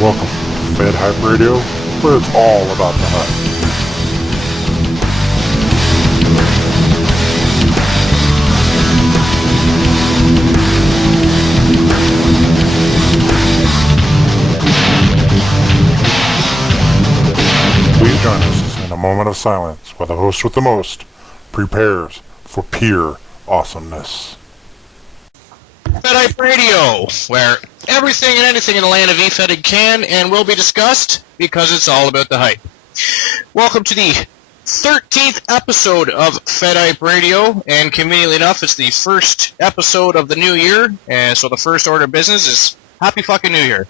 Welcome to FedHype Radio, where it's all about the hype. Please join us in a moment of silence while the host with the most prepares for pure awesomeness. FedHype Radio, where everything and anything in the land of Efedding can and will be discussed because it's all about the hype. Welcome to the 13th episode of FedHype Radio, and conveniently enough, it's the first episode of the new year, and so the first order of business is Happy fucking New Year.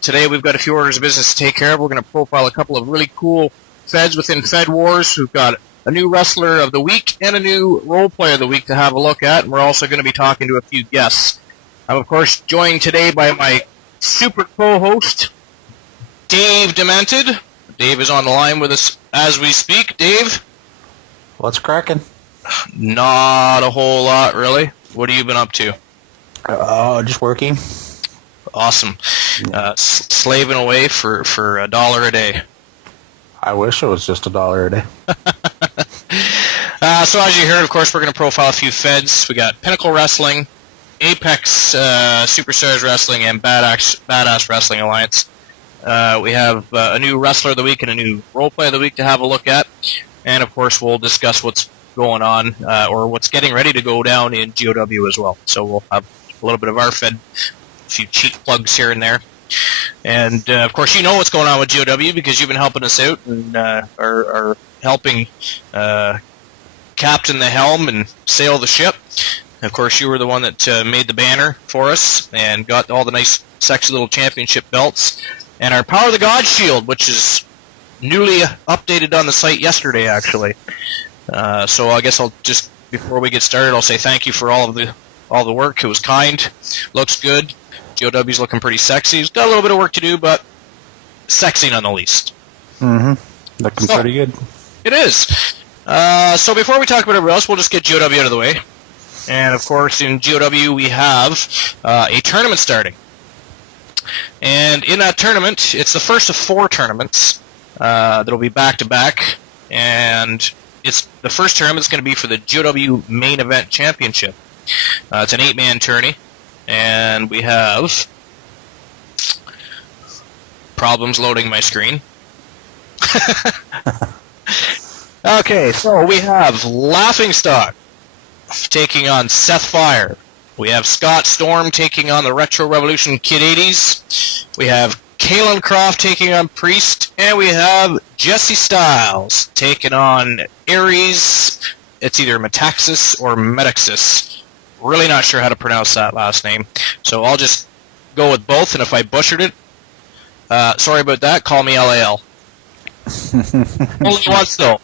Today we've got a few orders of business to take care of. We're going to profile a couple of really cool feds within Fed Wars. We've got a new wrestler of the week and a new role player of the week to have a look at, and we're also going to be talking to a few guests. I'm, of course, joined today by my super co-host, Dave Demented. Dave is on the line with us as we speak. Dave? What's cracking? Not a whole lot, really. What have you been up to? Just working. Awesome. Slaving away for $1 a day. I wish it was just $1 a day. So as you heard, of course, we're going to profile a few feds. We got Pinnacle Wrestling, Apex Superstars Wrestling, and Badass Wrestling Alliance. We have a new wrestler of the week and a new role player of the week to have a look at. And, of course, we'll discuss what's going on or what's getting ready to go down in GOW as well. So we'll have a little bit of our fed, a few cheap plugs here and there. And, of course, you know what's going on with GOW because you've been helping us out and are helping captain the helm and sail the ship. Of course, you were the one that made the banner for us and got all the nice, sexy little championship belts. And our Power of the God Shield, which is newly updated on the site yesterday, actually. So I guess I'll just, before we get started, I'll say thank you for all the work. It was kind, looks good. GOW's looking pretty sexy. He's got a little bit of work to do, but sexy none the least. Mm-hmm. Looking pretty good. It is. So before we talk about everything else, we'll just get GOW out of the way. And, of course, in GOW we have a tournament starting. And in that tournament, it's the first of 4 tournaments that'll be back-to-back. And it's the first tournament's going to be for the GOW Main Event Championship. It's an 8-man tourney. And we have problems loading my screen. Okay, so we have Laughingstock taking on Seth Fire. We have Scott Storm taking on the Retro Revolution Kid 80s. We have Kalen Croft taking on Priest. And we have Jesse Styles taking on Aries. It's either Metaxas or Metaxas. Really not sure how to pronounce that last name. So I'll just go with both, and if I butchered it, sorry about that, call me LAL. Only once, though.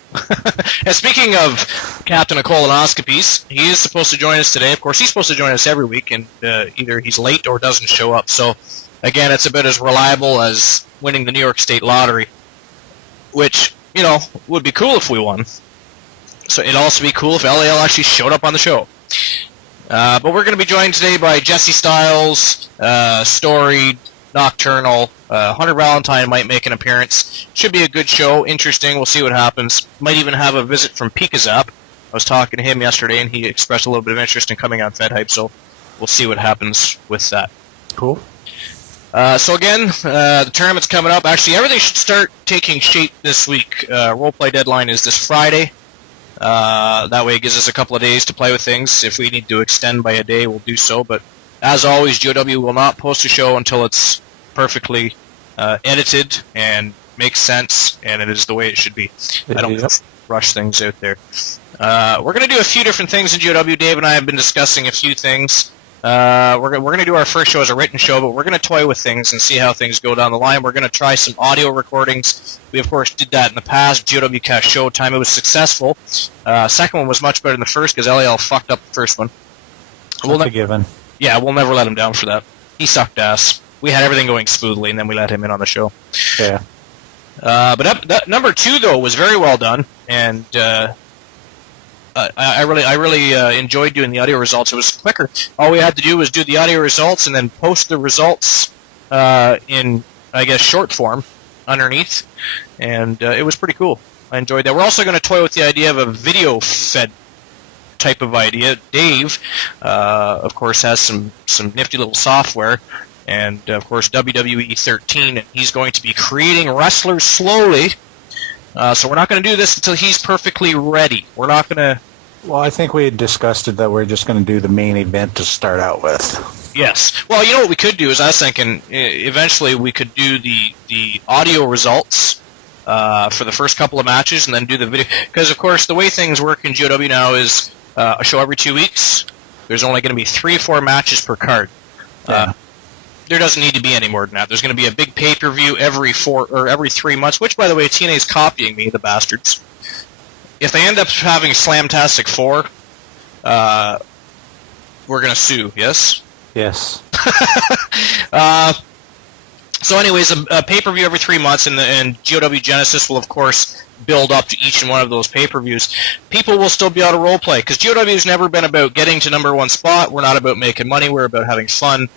And speaking of Captain of Colonoscopies, he is supposed to join us today. Of course, he's supposed to join us every week, and either he's late or doesn't show up. So, again, it's about as reliable as winning the New York State Lottery, which, you know, would be cool if we won. So it'd also be cool if LAL actually showed up on the show. But we're going to be joined today by Jesse Styles, Story, Nocturnal, Hunter Valentine might make an appearance. Should be a good show, interesting, we'll see what happens. Might even have a visit from Pikazap. I was talking to him yesterday and he expressed a little bit of interest in coming on FedHype, so we'll see what happens with that. Cool. So again, the tournament's coming up. Actually, everything should start taking shape this week. Roleplay deadline is this Friday. That way it gives us a couple of days to play with things. If we need to extend by a day, we'll do so. But as always, GOW will not post a show until it's perfectly edited and makes sense, and it is the way it should be. I don't rush things out there. We're going to do a few different things in GOW. Dave and I have been discussing a few things. We're going to do our first show as a written show, but we're going to toy with things and see how things go down the line. We're going to try some audio recordings. We, of course, did that in the past, GOWcast Showtime. It was successful. Second one was much better than the first because LAL fucked up the first one. That's a given. Yeah, we'll never let him down for that. He sucked ass. We had everything going smoothly, and then we let him in on the show. Yeah. But number 2, though, was very well done, and I really enjoyed doing the audio results. It was quicker. All we had to do was do the audio results and then post the results in, I guess, short form underneath, and it was pretty cool. I enjoyed that. We're also going to toy with the idea of a video fed type of idea. Dave, of course, has some nifty little software, and of course WWE 13, and he's going to be creating wrestlers slowly. So we're not going to do this until he's perfectly ready. We're not going to... Well, I think we had discussed it that we're just going to do the main event to start out with. Yes. Well, you know what we could do is I was thinking eventually we could do the audio results for the first couple of matches and then do the video. Because, of course, the way things work in GOW now is a show every 2 weeks. There's only going to be 3 or 4 matches per card. Yeah. There doesn't need to be any more than that. There's going to be a big pay-per-view every 3 months, which, by the way, TNA's copying me, the bastards. If they end up having Slamtastic 4, we're going to sue, yes? Yes. So anyways, a pay-per-view every 3 months, and GOW Genesis will, of course, build up to each and one of those pay-per-views. People will still be able to roleplay, because GOW has never been about getting to number 1 spot. We're not about making money. We're about having fun,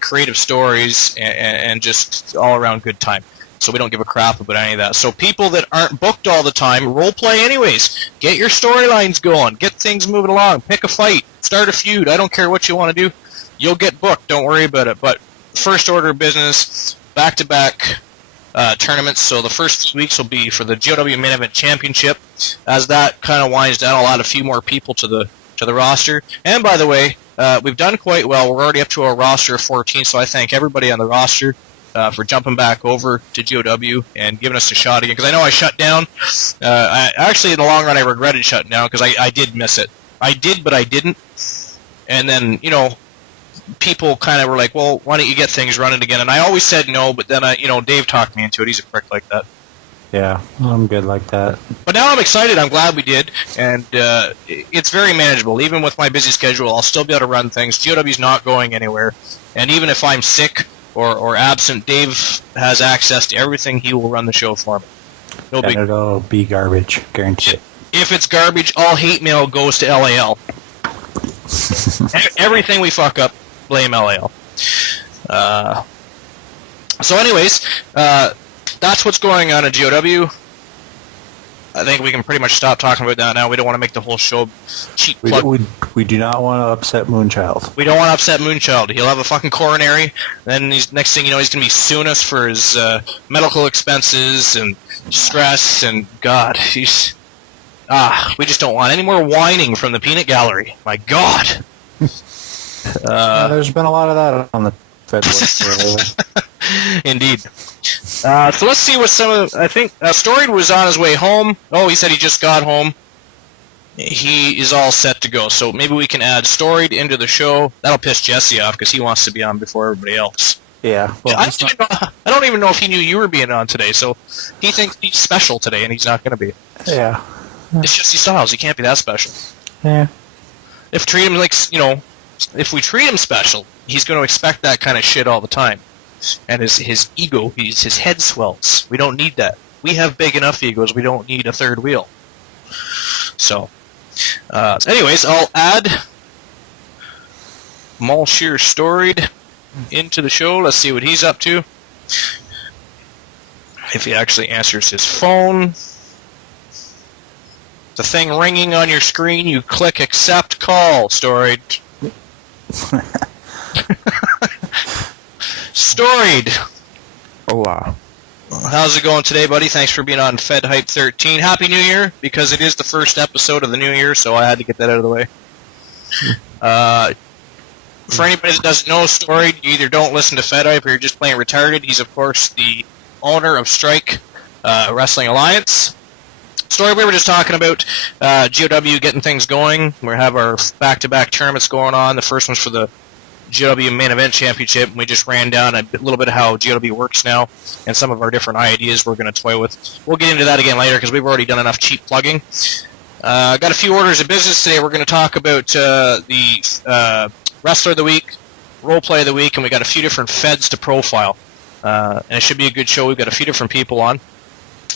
creative stories, and just all-around good time. So we don't give a crap about any of that. So people that aren't booked all the time, roleplay anyways. Get your storylines going. Get things moving along. Pick a fight. Start a feud. I don't care what you want to do. You'll get booked. Don't worry about it. But first order of business, back-to-back tournaments. So the first 2 weeks will be for the GOW Main Event Championship. As that kind of winds down, I'll add a few more people to the roster. And by the way, we've done quite well. We're already up to a roster of 14, so I thank everybody on the roster for jumping back over to GOW and giving us a shot again. Because I know I shut down. Actually, in the long run, I regretted shutting down because I did miss it. I did, but I didn't. And then, people kind of were like, well, why don't you get things running again? And I always said no, but then, Dave talked me into it. He's a prick like that. Yeah, I'm good like that. But now I'm excited. I'm glad we did. And it's very manageable. Even with my busy schedule, I'll still be able to run things. GOW's not going anywhere. And even if I'm sick or absent, Dave has access to everything. He will run the show for me. No big. And it'll be garbage, guaranteed. If it's garbage, all hate mail goes to LAL. Everything we fuck up, blame LAL. So anyways, that's what's going on at GOW. I think we can pretty much stop talking about that now. We don't want to make the whole show cheap plug. We do not want to upset Moonchild. We don't want to upset Moonchild. He'll have a fucking coronary. Then next thing you know, he's going to be suing us for his medical expenses and stress. And God, we just don't want any more whining from the peanut gallery. My God. There's been a lot of that on the Fed lately. Indeed. So let's see what some of... I think Storied was on his way home. Oh, he said he just got home. He is all set to go. So maybe we can add Storied into the show. That'll piss Jesse off because he wants to be on before everybody else. Yeah. Well, I don't even know if he knew you were being on today. So he thinks he's special today, and he's not going to be. Yeah. It's Jesse Styles. He can't be that special. Yeah. If we treat him special, he's going to expect that kind of shit all the time. And his ego, his head swells. We don't need that. We have big enough egos. We don't need a third wheel. So, anyways, I'll add Malshir Storied into the show. Let's see what he's up to. If he actually answers his phone. The thing ringing on your screen, you click accept call, Storied. Storied. Oh, wow. How's it going today, buddy? Thanks for being on FedHype 13. Happy New Year, because it is the first episode of the new year, so I had to get that out of the way. For anybody that doesn't know Storied, you either don't listen to FedHype or you're just playing retarded. He's, of course, the owner of Strike Wrestling Alliance. Storied, we were just talking about GOW getting things going. We have our back-to-back tournaments going on. The first one's for the GOW Main Event Championship, and we just ran down a little bit of how GOW works now and some of our different ideas we're going to toy with. We'll get into that again later because we've already done enough cheap plugging. Got a few orders of business today. We're going to talk about the Wrestler of the Week, Roleplay of the Week, and we got a few different feds to profile. And it should be a good show. We've got a few different people on.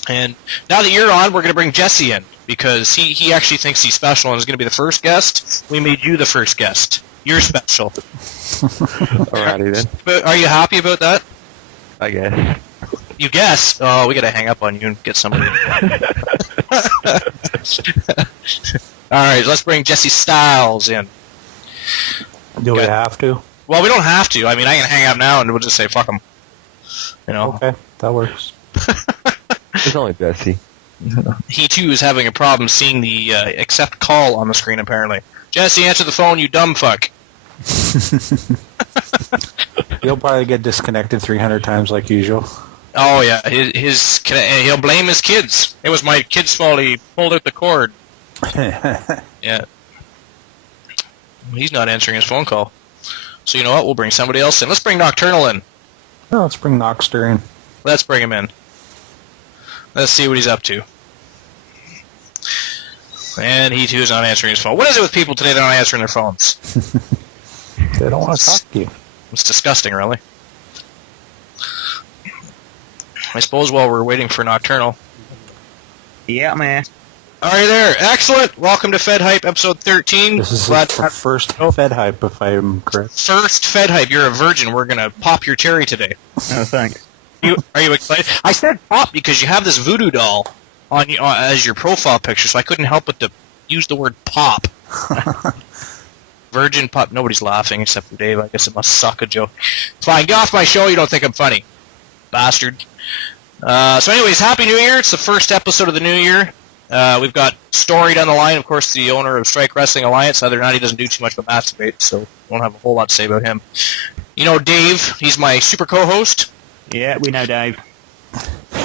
And now that you're on, we're going to bring Jesse in because he actually thinks he's special and is going to be the first guest. We made you the first guest. You're special. Alrighty then. But are you happy about that? I guess. You guess? Oh, we gotta hang up on you and get somebody. Alright, let's bring Jesse Styles in. Do we have to? Well, we don't have to. I mean, I can hang up now and we'll just say, fuck them. You know? Okay, that works. It's only Jesse. He, too, is having a problem seeing the accept call on the screen, apparently. Jesse, answer the phone, you dumb fuck. You'll probably get disconnected 300 times like usual. Oh, yeah. He'll blame his kids. It was my kid's fault. He pulled out the cord. Yeah. He's not answering his phone call. So you know what? We'll bring somebody else in. Let's bring Nocturnal in. No, let's bring Noxter in. Let's bring him in. Let's see what he's up to. And he, too, is not answering his phone. What is it with people today that aren't answering their phones? They don't want to talk to you. It's disgusting, really. I suppose while we're waiting for Nocturnal. Yeah, man. Are you there? Excellent! Welcome to FedHype, episode 13. This is the first FedHype, if I'm correct. First FedHype. You're a virgin. We're going to pop your cherry today. Oh, thanks. Are you excited? I said pop because you have this voodoo doll on as your profile picture, so I couldn't help but to use the word pop. Virgin pop. Nobody's laughing except for Dave. I guess it must suck a joke. Fine, get off my show. You don't think I'm funny. Bastard. So anyways, Happy New Year. It's the first episode of the new year. We've got Story down the line, of course, the owner of Strike Wrestling Alliance. Other than that, he doesn't do too much but masturbate, so won't have a whole lot to say about him. You know Dave. He's my super co-host. Yeah, we know Dave.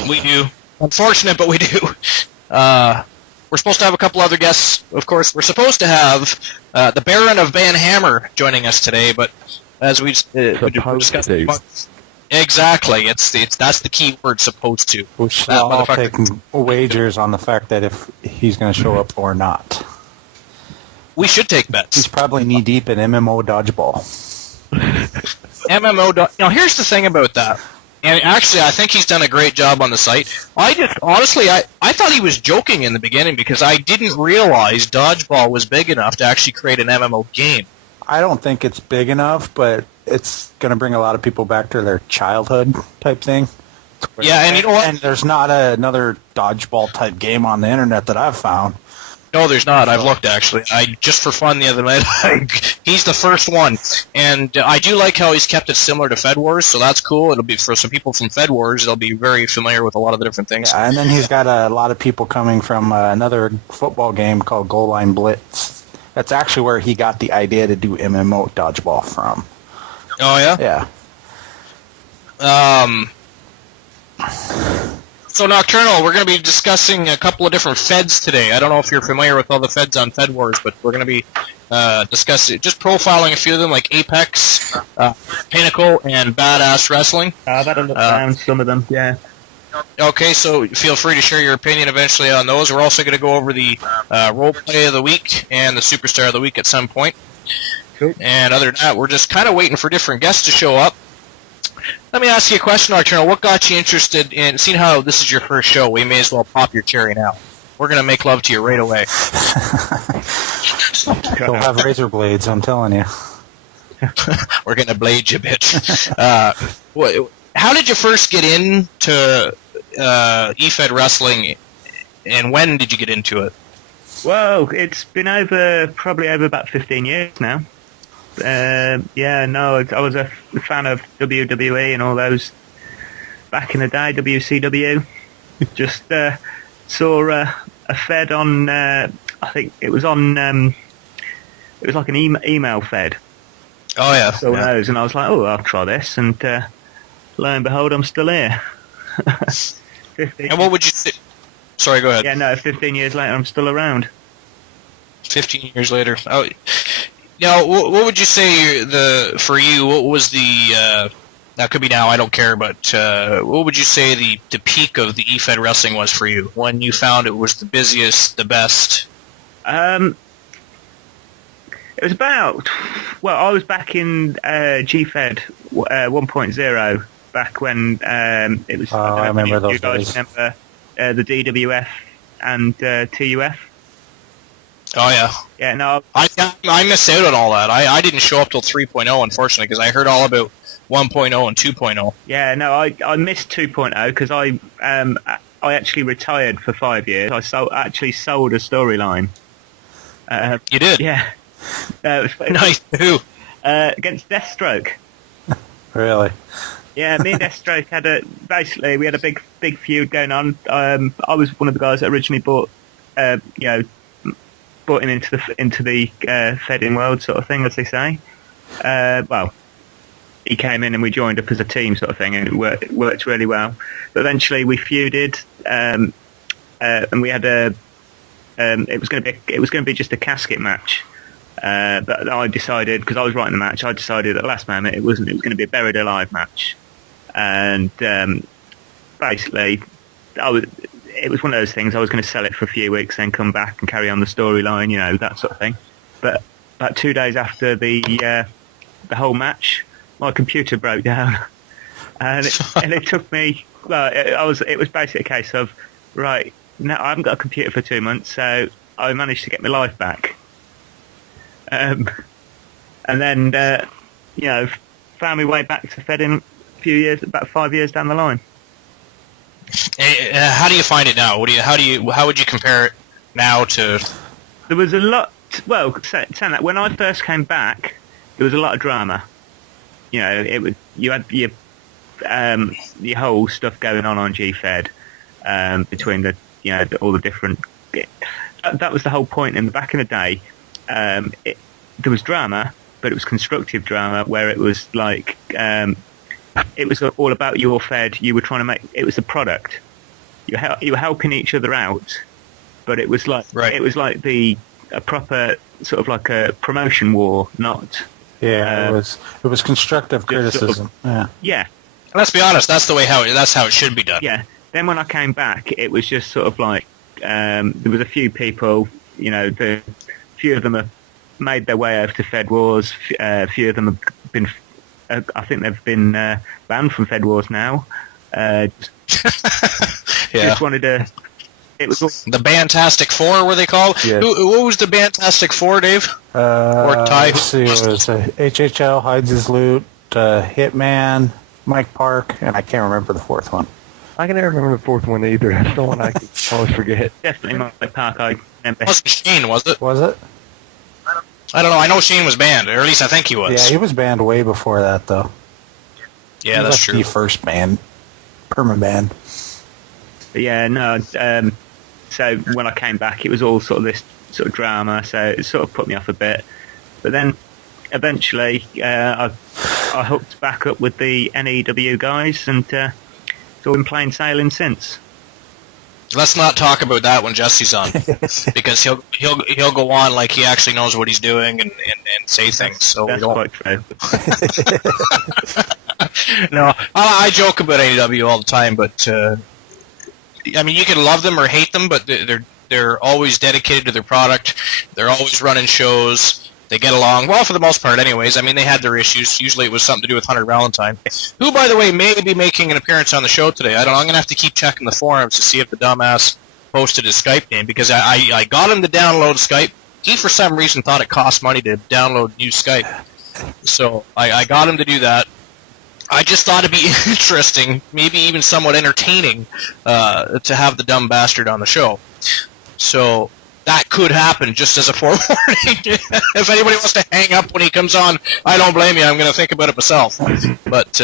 We do. Unfortunate, but we do. We're supposed to have a couple other guests, of course. We're supposed to have the Baron of Van Hammer joining us today, but as we discussed... Exactly. That's the key word, supposed to. We should all take wagers on the fact that if he's going to show up or not. We should take bets. He's probably knee-deep in MMO dodgeball. Now, here's the thing about that. And actually, I think he's done a great job on the site. I thought he was joking in the beginning because I didn't realize dodgeball was big enough to actually create an MMO game. I don't think it's big enough, but it's going to bring a lot of people back to their childhood type thing. Yeah, and you know what? And there's not another dodgeball type game on the internet that I've found. No, there's not. I've looked, actually. Just for fun the other night, he's the first one. And I do like how he's kept it similar to Fed Wars, so that's cool. It'll be for some people from Fed Wars, they'll be very familiar with a lot of the different things. Yeah, and then he's got a lot of people coming from another football game called Goal Line Blitz. That's actually where he got the idea to do MMO dodgeball from. Oh, yeah? Yeah. So, Nocturnal, we're going to be discussing a couple of different Feds today. I don't know if you're familiar with all the Feds on Fed Wars, but we're going to be discussing, just profiling a few of them, like Apex, Pinnacle, and Badass Wrestling. I've found some of them, yeah. Okay, so feel free to share your opinion eventually on those. We're also going to go over the Roleplay of the Week and the Superstar of the Week at some point. Cool. And other than that, we're just kind of waiting for different guests to show up. Let me ask you a question, Nocturnal. What got you interested in, seeing how this is your first show, we may as well pop your cherry now. We're going to make love to you right away. They'll have razor blades, I'm telling you. We're going to blade you, bitch. How did you first get into Efed Wrestling, and when did you get into it? Well, it's been probably over about 15 years now. I was a fan of WWE and all those back in the day, WCW. Just saw a Fed on, I think it was on, it was like an email Fed. Oh, yeah. So those, and I was like, oh, I'll try this, and lo and behold, I'm still here. And what would you say? Sorry, go ahead. Yeah, no, 15 years later, I'm still around. 15 years later. Oh, now, what would you say for you? What was the? That could be now. I don't care. But what would you say the peak of the Efed Wrestling was for you when you found it was the busiest, the best? It was about. Well, I was back in GFed 1.0 back when it was. I remember those days. You guys remember the DWF and TUF? Oh, yeah. Yeah, no, I missed out on all that. I didn't show up till 3.0, unfortunately, because I heard all about 1.0 and 2.0. yeah, no, I missed 2.0 because I actually retired for 5 years. I actually sold a storyline. You did? Yeah. Nice. Who? Against Deathstroke. Really? Yeah, me and Deathstroke basically we had a big feud going on. I was one of the guys that originally brought him into the Efedding world sort of thing, as they say. Well, he came in and we joined up as a team sort of thing, and it worked really well. But eventually we feuded, and we had it was going to be just a casket match. But I decided, because I was writing the match, I decided at the last moment it wasn't. It was going to be a buried alive match, and basically, it was one of those things. I was going to sell it for a few weeks, then come back and carry on the storyline, that sort of thing. But about 2 days after the whole match, my computer broke down, and it took me. Well, it was basically a case of, right, now I haven't got a computer for 2 months, so I managed to get my life back. And then, found my way back to Efedding about 5 years down the line. How do you find it now? How would you compare it now to? There was a lot. Well, saying that, when I first came back, there was a lot of drama. You had your whole stuff going on GFed, between all the different. That was the whole point. In the back in the day, there was drama, but it was constructive drama, where it was like it was all about your Fed. You were trying to make it was a product. You were helping each other out, but it was like right. It was like a proper sort of like a promotion war, not. Yeah, it was constructive criticism. Sort of, yeah. Let's be honest. That's how it should be done. Yeah. Then when I came back, it was just sort of like there was a few people. A few of them have made their way over to Fed Wars. A few of them have been. I think they've been banned from Fed Wars now. Yeah. Just wanted to. It was the Bantastic Four, were they called? Yeah. What was the Bantastic Four, Dave? Or Ty? Let's see, it was HHL, Hides His Loot, Hitman, Mike Park, and I can't remember the fourth one. I can never remember the fourth one either. That's the one I always forget. definitely Mike Park. I remember. It wasn't Shane, was it? Was it? I don't know. I know Shane was banned, or at least I think he was. Yeah, he was banned way before that, though. Yeah, that's true. The first ban, perma-ban. But yeah, no. So when I came back, it was all sort of this sort of drama. So it sort of put me off a bit. But then eventually, I hooked back up with the NEW guys, and it's all been plain sailing since. Let's not talk about that when Jesse's on, because he'll go on like he actually knows what he's doing and say things. So that's quite true. No, I joke about AEW all the time, but I mean, you can love them or hate them, but they're always dedicated to their product. They're always running shows. They get along well for the most part, anyways. I mean, they had their issues. Usually, it was something to do with Hunter Valentine, who, by the way, may be making an appearance on the show today. I don't know. I'm going to have to keep checking the forums to see if the dumbass posted his Skype name, because I got him to download Skype. He, for some reason, thought it cost money to download new Skype, so I got him to do that. I just thought it'd be interesting, maybe even somewhat entertaining, to have the dumb bastard on the show. So that could happen, just as a forewarning. If anybody wants to hang up when he comes on, I don't blame you. I'm going to think about it myself. But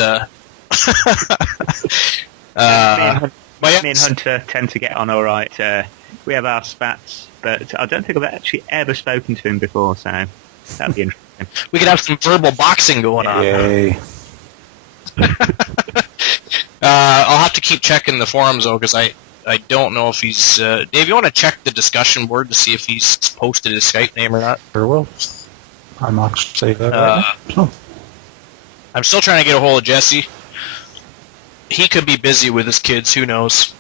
me and Hunter tend to get on all right. We have our spats, but I don't think I've actually ever spoken to him before, so that'd be interesting. We could have some verbal boxing going on. Yay. I'll have to keep checking the forums, though, because I don't know if he's... Dave, you want to check the discussion board to see if he's posted his Skype name or not? Sure will. I'm not say that right now. I'm still trying to get a hold of Jesse. He could be busy with his kids, who knows.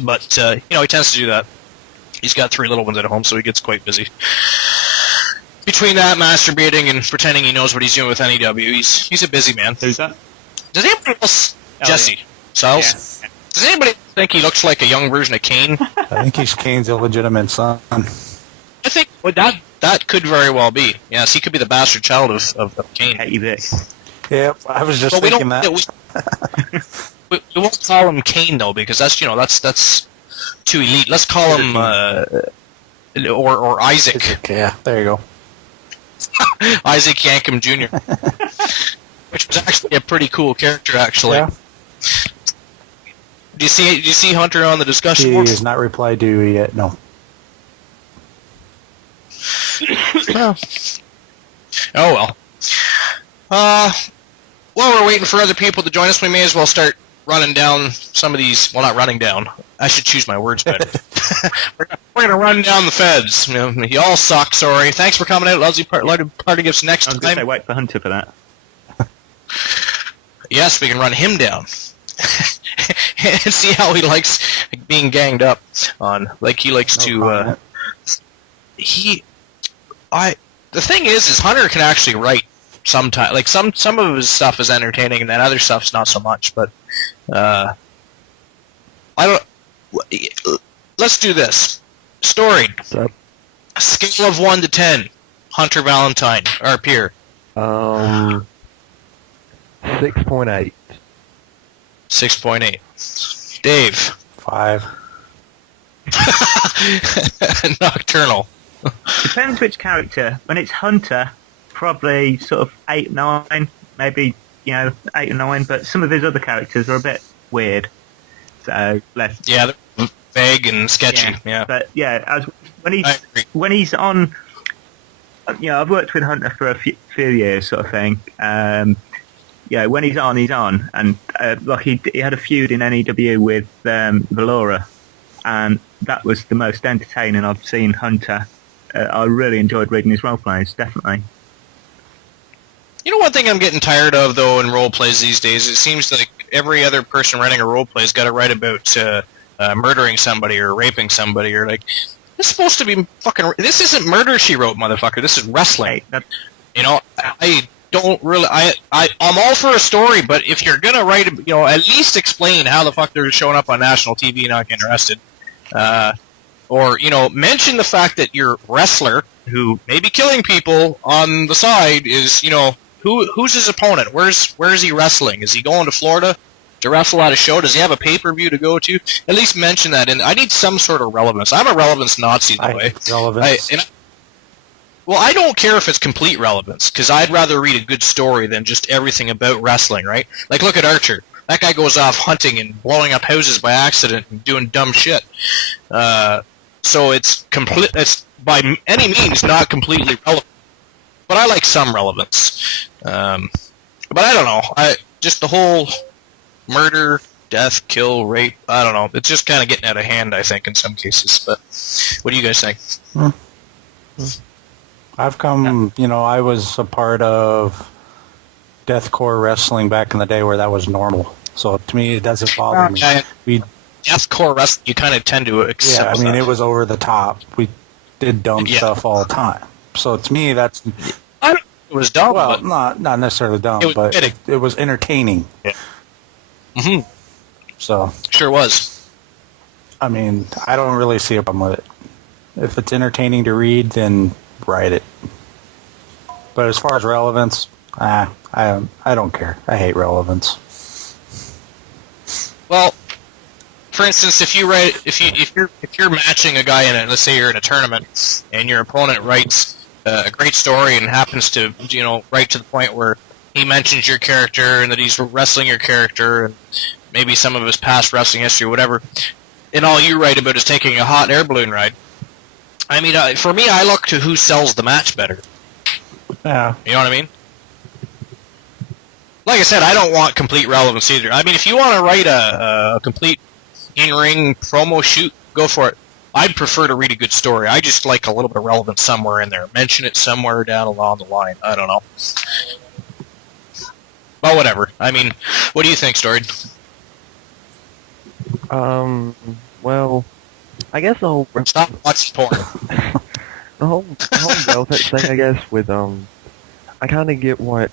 But, he tends to do that. He's got 3 little ones at home, so he gets quite busy. Between that, masturbating, and pretending he knows what he's doing with NEW, he's a busy man. Who's that? Does anybody else... Jesse. Siles? Yeah. Does anybody think he looks like a young version of Kane? I think he's Kane's illegitimate son. I think that could very well be. Yes, he could be the bastard child of Kane. Katie Vick. Yep, I was just thinking that. We won't call him Kane though, because that's that's too elite. Let's call him or Isaac. Yeah, there you go. Isaac Yankem Jr. Which was actually a pretty cool character, actually. Yeah. Do you see Hunter on the discussion He board? has not replied to you yet. No. Oh well. While we're waiting for other people to join us, we may as well start running down some of these. Well, not running down. I should choose my words better. We're gonna run down the feds. You all suck. Sorry. Thanks for coming out. Lousy party gifts next I was going to say, time. wait for Hunter for that. Yes, we can run him down and see how he likes being ganged up on. Like he likes to. The thing is Hunter can actually write sometimes. Like some of his stuff is entertaining, and then other stuff's not so much. But I don't. Let's do this. Storied. Scale of 1 to 10. Hunter Valentine, our peer. 6.8. 6.8. Dave. 5. Nocturnal. Depends which character. When it's Hunter, probably sort of 8, 9, maybe 8 or 9. But some of his other characters are a bit weird. So less. Yeah, they're vague and sketchy. Yeah. But yeah, when he's on, I've worked with Hunter for a few years, sort of thing. When he's on, and like he had a feud in NEW with Valora, and that was the most entertaining I've seen Hunter. I really enjoyed reading his role plays, definitely. You know, one thing I'm getting tired of though in role plays these days, it seems like every other person writing a role play's got to write about murdering somebody or raping somebody, or like this is supposed to be fucking. This isn't Murder She Wrote, motherfucker. This is wrestling. I don't really. I'm all for a story, but if you're gonna write, at least explain how the fuck they're showing up on national TV and not getting arrested, or mention the fact that your wrestler who may be killing people on the side is, who's his opponent? Where is he wrestling? Is he going to Florida to wrestle at a show? Does he have a pay-per-view to go to? At least mention that, and I need some sort of relevance. I'm a relevance Nazi, by the way. Relevance. Well, I don't care if it's complete relevance, because I'd rather read a good story than just everything about wrestling, right? Like, look at Archer. That guy goes off hunting and blowing up houses by accident and doing dumb shit. So it's by any means not completely relevant. But I like some relevance. But I don't know. Just the whole murder, death, kill, rape, I don't know. It's just kind of getting out of hand, I think, in some cases. But what do you guys think? I've come, I was a part of deathcore wrestling back in the day where that was normal. So to me, it doesn't bother me. Deathcore wrestling, you kind of tend to accept. Yeah, it was over the top. We did dumb stuff all the time. So to me, that's. It was dumb. Well, but not necessarily dumb, but it was entertaining. Yeah. Mm-hmm. So. Sure was. I don't really see a problem with it. If it's entertaining to read, then write it. But as far as relevance, I don't care. I hate relevance. Well, for instance, if you're matching a guy in it, let's say you're in a tournament, and your opponent writes a great story and happens to right to the point where he mentions your character and that he's wrestling your character and maybe some of his past wrestling history or whatever, and all you write about is taking a hot air balloon ride. For me, I look to who sells the match better. Yeah. You know what I mean? Like I said, I don't want complete relevance either. If you want to write a complete in-ring promo shoot, go for it. I'd prefer to read a good story. I just like a little bit of relevance somewhere in there. Mention it somewhere down along the line. I don't know. Well, whatever. What do you think, Storied? Well, I guess the whole... Stop watching porn. the whole relevance thing, I guess, with, I kind of get what,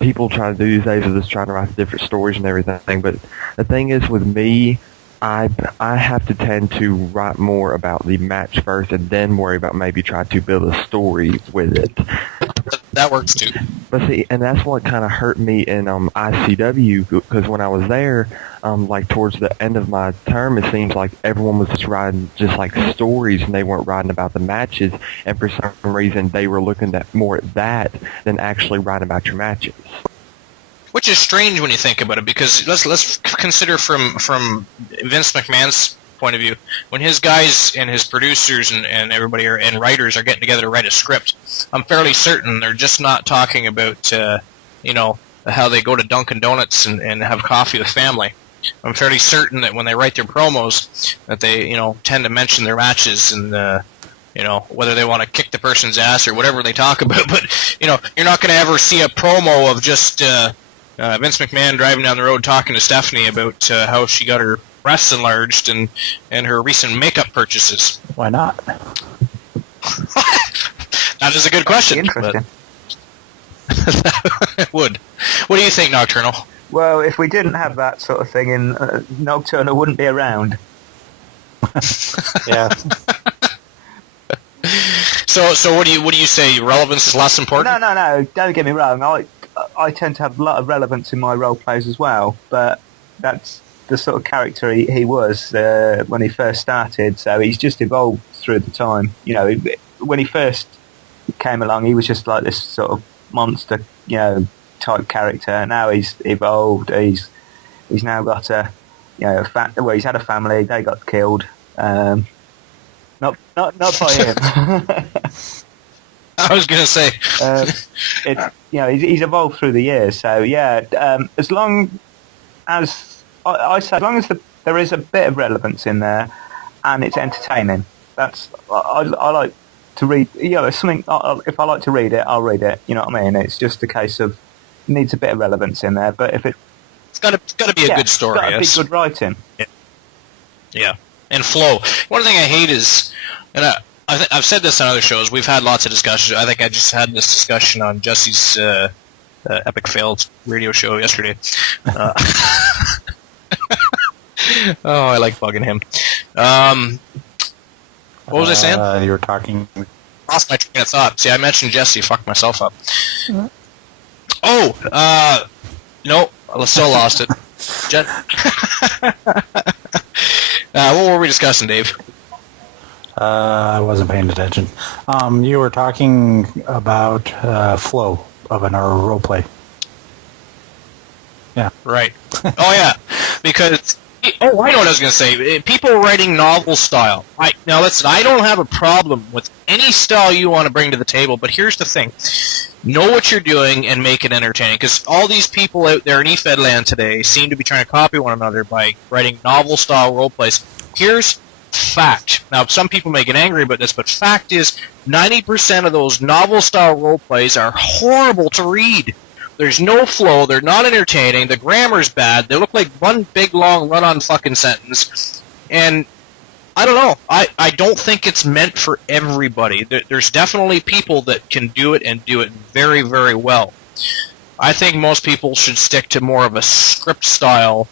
people try to do these days, is just trying to write different stories and everything, but the thing is, with me, I have to tend to write more about the match first and then worry about maybe try to build a story with it. That works too. But see, and that's what kind of hurt me in ICW, because when I was there, like towards the end of my term, it seems like everyone was just writing just like stories, and they weren't writing about the matches. And for some reason, they were looking at more at that than actually writing about your matches. Which is strange when you think about it, because let's consider from Vince McMahon's point of view, when his guys and his producers and everybody and writers are getting together to write a script, I'm fairly certain they're just not talking about how they go to Dunkin' Donuts and have coffee with family. I'm fairly certain that when they write their promos, that they tend to mention their matches and whether they want to kick the person's ass or whatever they talk about. But you're not going to ever see a promo of just Vince McMahon driving down the road talking to Stephanie about how she got her breasts enlarged and her recent makeup purchases. Why not? That is a good question. Interesting. It would. What do you think, Nocturnal? Well, if we didn't have that sort of thing, in Nocturnal wouldn't be around. Yeah. So what do you say? Relevance is less important? No. Don't get me wrong. I tend to have a lot of relevance in my role plays as well, but that's the sort of character he was when he first started. So he's just evolved through the time. When he first came along, he was just like this sort of monster, type character. Now he's evolved. He's now got he's had a family. They got killed. Not by him. I was gonna say. He's evolved through the years. So yeah, as long as I say, as long as there is a bit of relevance in there and it's entertaining, I like to read. Something. If I like to read it, I'll read it. You know what I mean? It's just a case of it needs a bit of relevance in there, but if it's got to be a good story. It's got to be good writing. Yeah, and flow. One thing I hate is, and I've said this on other shows. We've had lots of discussions. I think I just had this discussion on Jesse's Epic Failed radio show yesterday. Oh, I like bugging him. What was I saying? You were talking... Lost my train of thought. See, I mentioned Jesse. Fucked myself up. Mm-hmm. Oh, no. I still lost it. What were we discussing, Dave? I wasn't paying attention. You were talking about flow of an role play. Yeah. Right. Oh, yeah. Because... I know what I was going to say. People writing novel style. Now, listen, I don't have a problem with any style you want to bring to the table, but here's the thing. Know what you're doing and make it entertaining, because all these people out there in Efedland today seem to be trying to copy one another by writing novel-style role plays. Here's fact. Now, some people may get angry about this, but fact is 90% of those novel-style role plays are horrible to read. There's no flow, they're not entertaining, the grammar's bad, they look like one big long run-on fucking sentence, and I don't know, I don't think it's meant for everybody. There's definitely people that can do it and do it very, very well. I think most people should stick to more of a script style.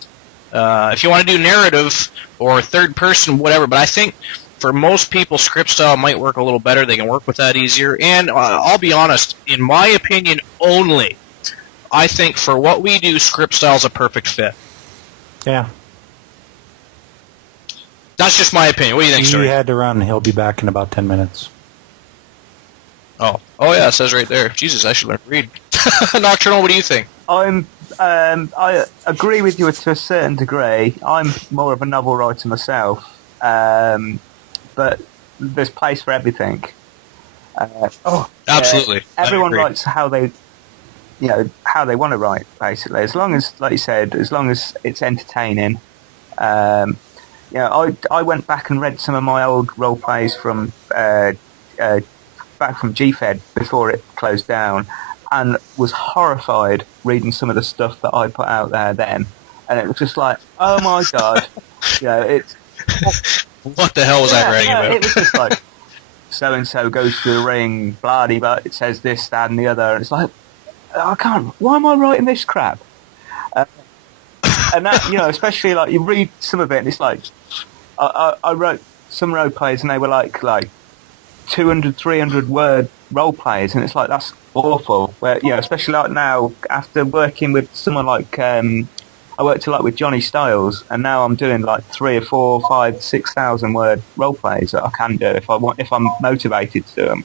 If you want to do narrative or third person, whatever, but I think for most people, script style might work a little better, they can work with that easier, and I'll be honest, in my opinion only, I think for what we do, script style is a perfect fit. Yeah. That's just my opinion. What do you think, Story? He had to run. He'll be back in about 10 minutes. Oh yeah, it says right there. Jesus, I should learn to read. Nocturnal, what do you think? I agree with you to a certain degree. I'm more of a novel writer myself, but there's place for everything. Absolutely. Everyone writes how they want to write, basically. As long as, like you said, as long as it's entertaining. I went back and read some of my old role plays from back from GFed before it closed down, and was horrified reading some of the stuff that I put out there then. And it was just like, oh my god, it's what the hell was I writing about? It was just like, so and so goes to the ring, bloody, but it says this, that, and the other, and it's like, I can't. Why am I writing this crap? and that, especially like you read some of it, and it's like I wrote some role plays, and they were like 200, 300 word role plays, and it's like that's awful. Where especially like now after working with someone like I worked a lot with Johnny Styles, and now I'm doing like 3 or 4, 5, 6,000 word role plays that I can do if I'm motivated to do them.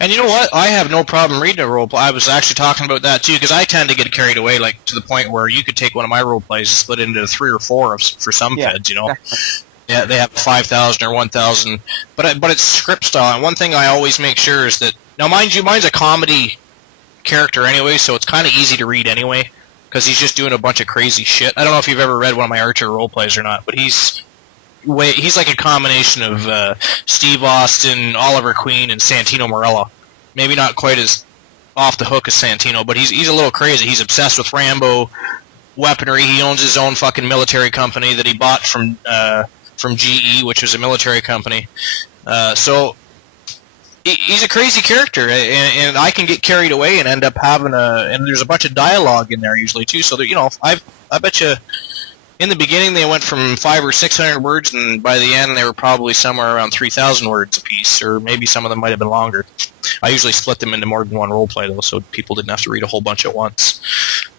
And you know what? I have no problem reading a role play. I was actually talking about that too, because I tend to get carried away, like to the point where you could take one of my role plays and split it into 3 or 4 for some feds. Exactly. Yeah, they have 5,000 or 1,000, but it's script style. And one thing I always make sure is that, now mind you, mine's a comedy character anyway, so it's kind of easy to read anyway, because he's just doing a bunch of crazy shit. I don't know if you've ever read one of my Archer role plays or not, but he's like a combination of Steve Austin, Oliver Queen, and Santino Marella. Maybe not quite as off the hook as Santino, but he's a little crazy. He's obsessed with Rambo weaponry. He owns his own fucking military company that he bought from GE, which was a military company. So he's a crazy character, and I can get carried away and end up having and there's a bunch of dialogue in there usually too. So that, I bet you. In the beginning, they went from 500 or 600 words, and by the end, they were probably somewhere around 3,000 words apiece, or maybe some of them might have been longer. I usually split them into more than one role play, though, so people didn't have to read a whole bunch at once.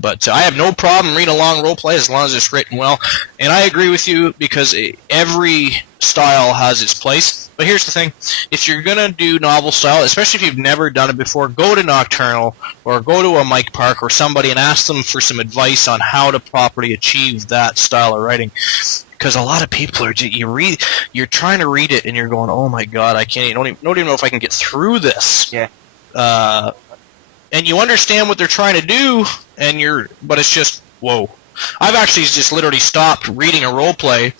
But I have no problem reading a long role play as long as it's written well. And I agree with you, because every style has its place. But here's the thing. If you're going to do novel style, especially if you've never done it before, go to Nocturnal or go to a Mike Park or somebody and ask them for some advice on how to properly achieve that style of writing. Because a lot of people you're trying to read it and you're going, oh my god, I can't, don't even know if I can get through this. Yeah. And you understand what they're trying to do, but it's just, whoa. I've actually just literally stopped reading a role play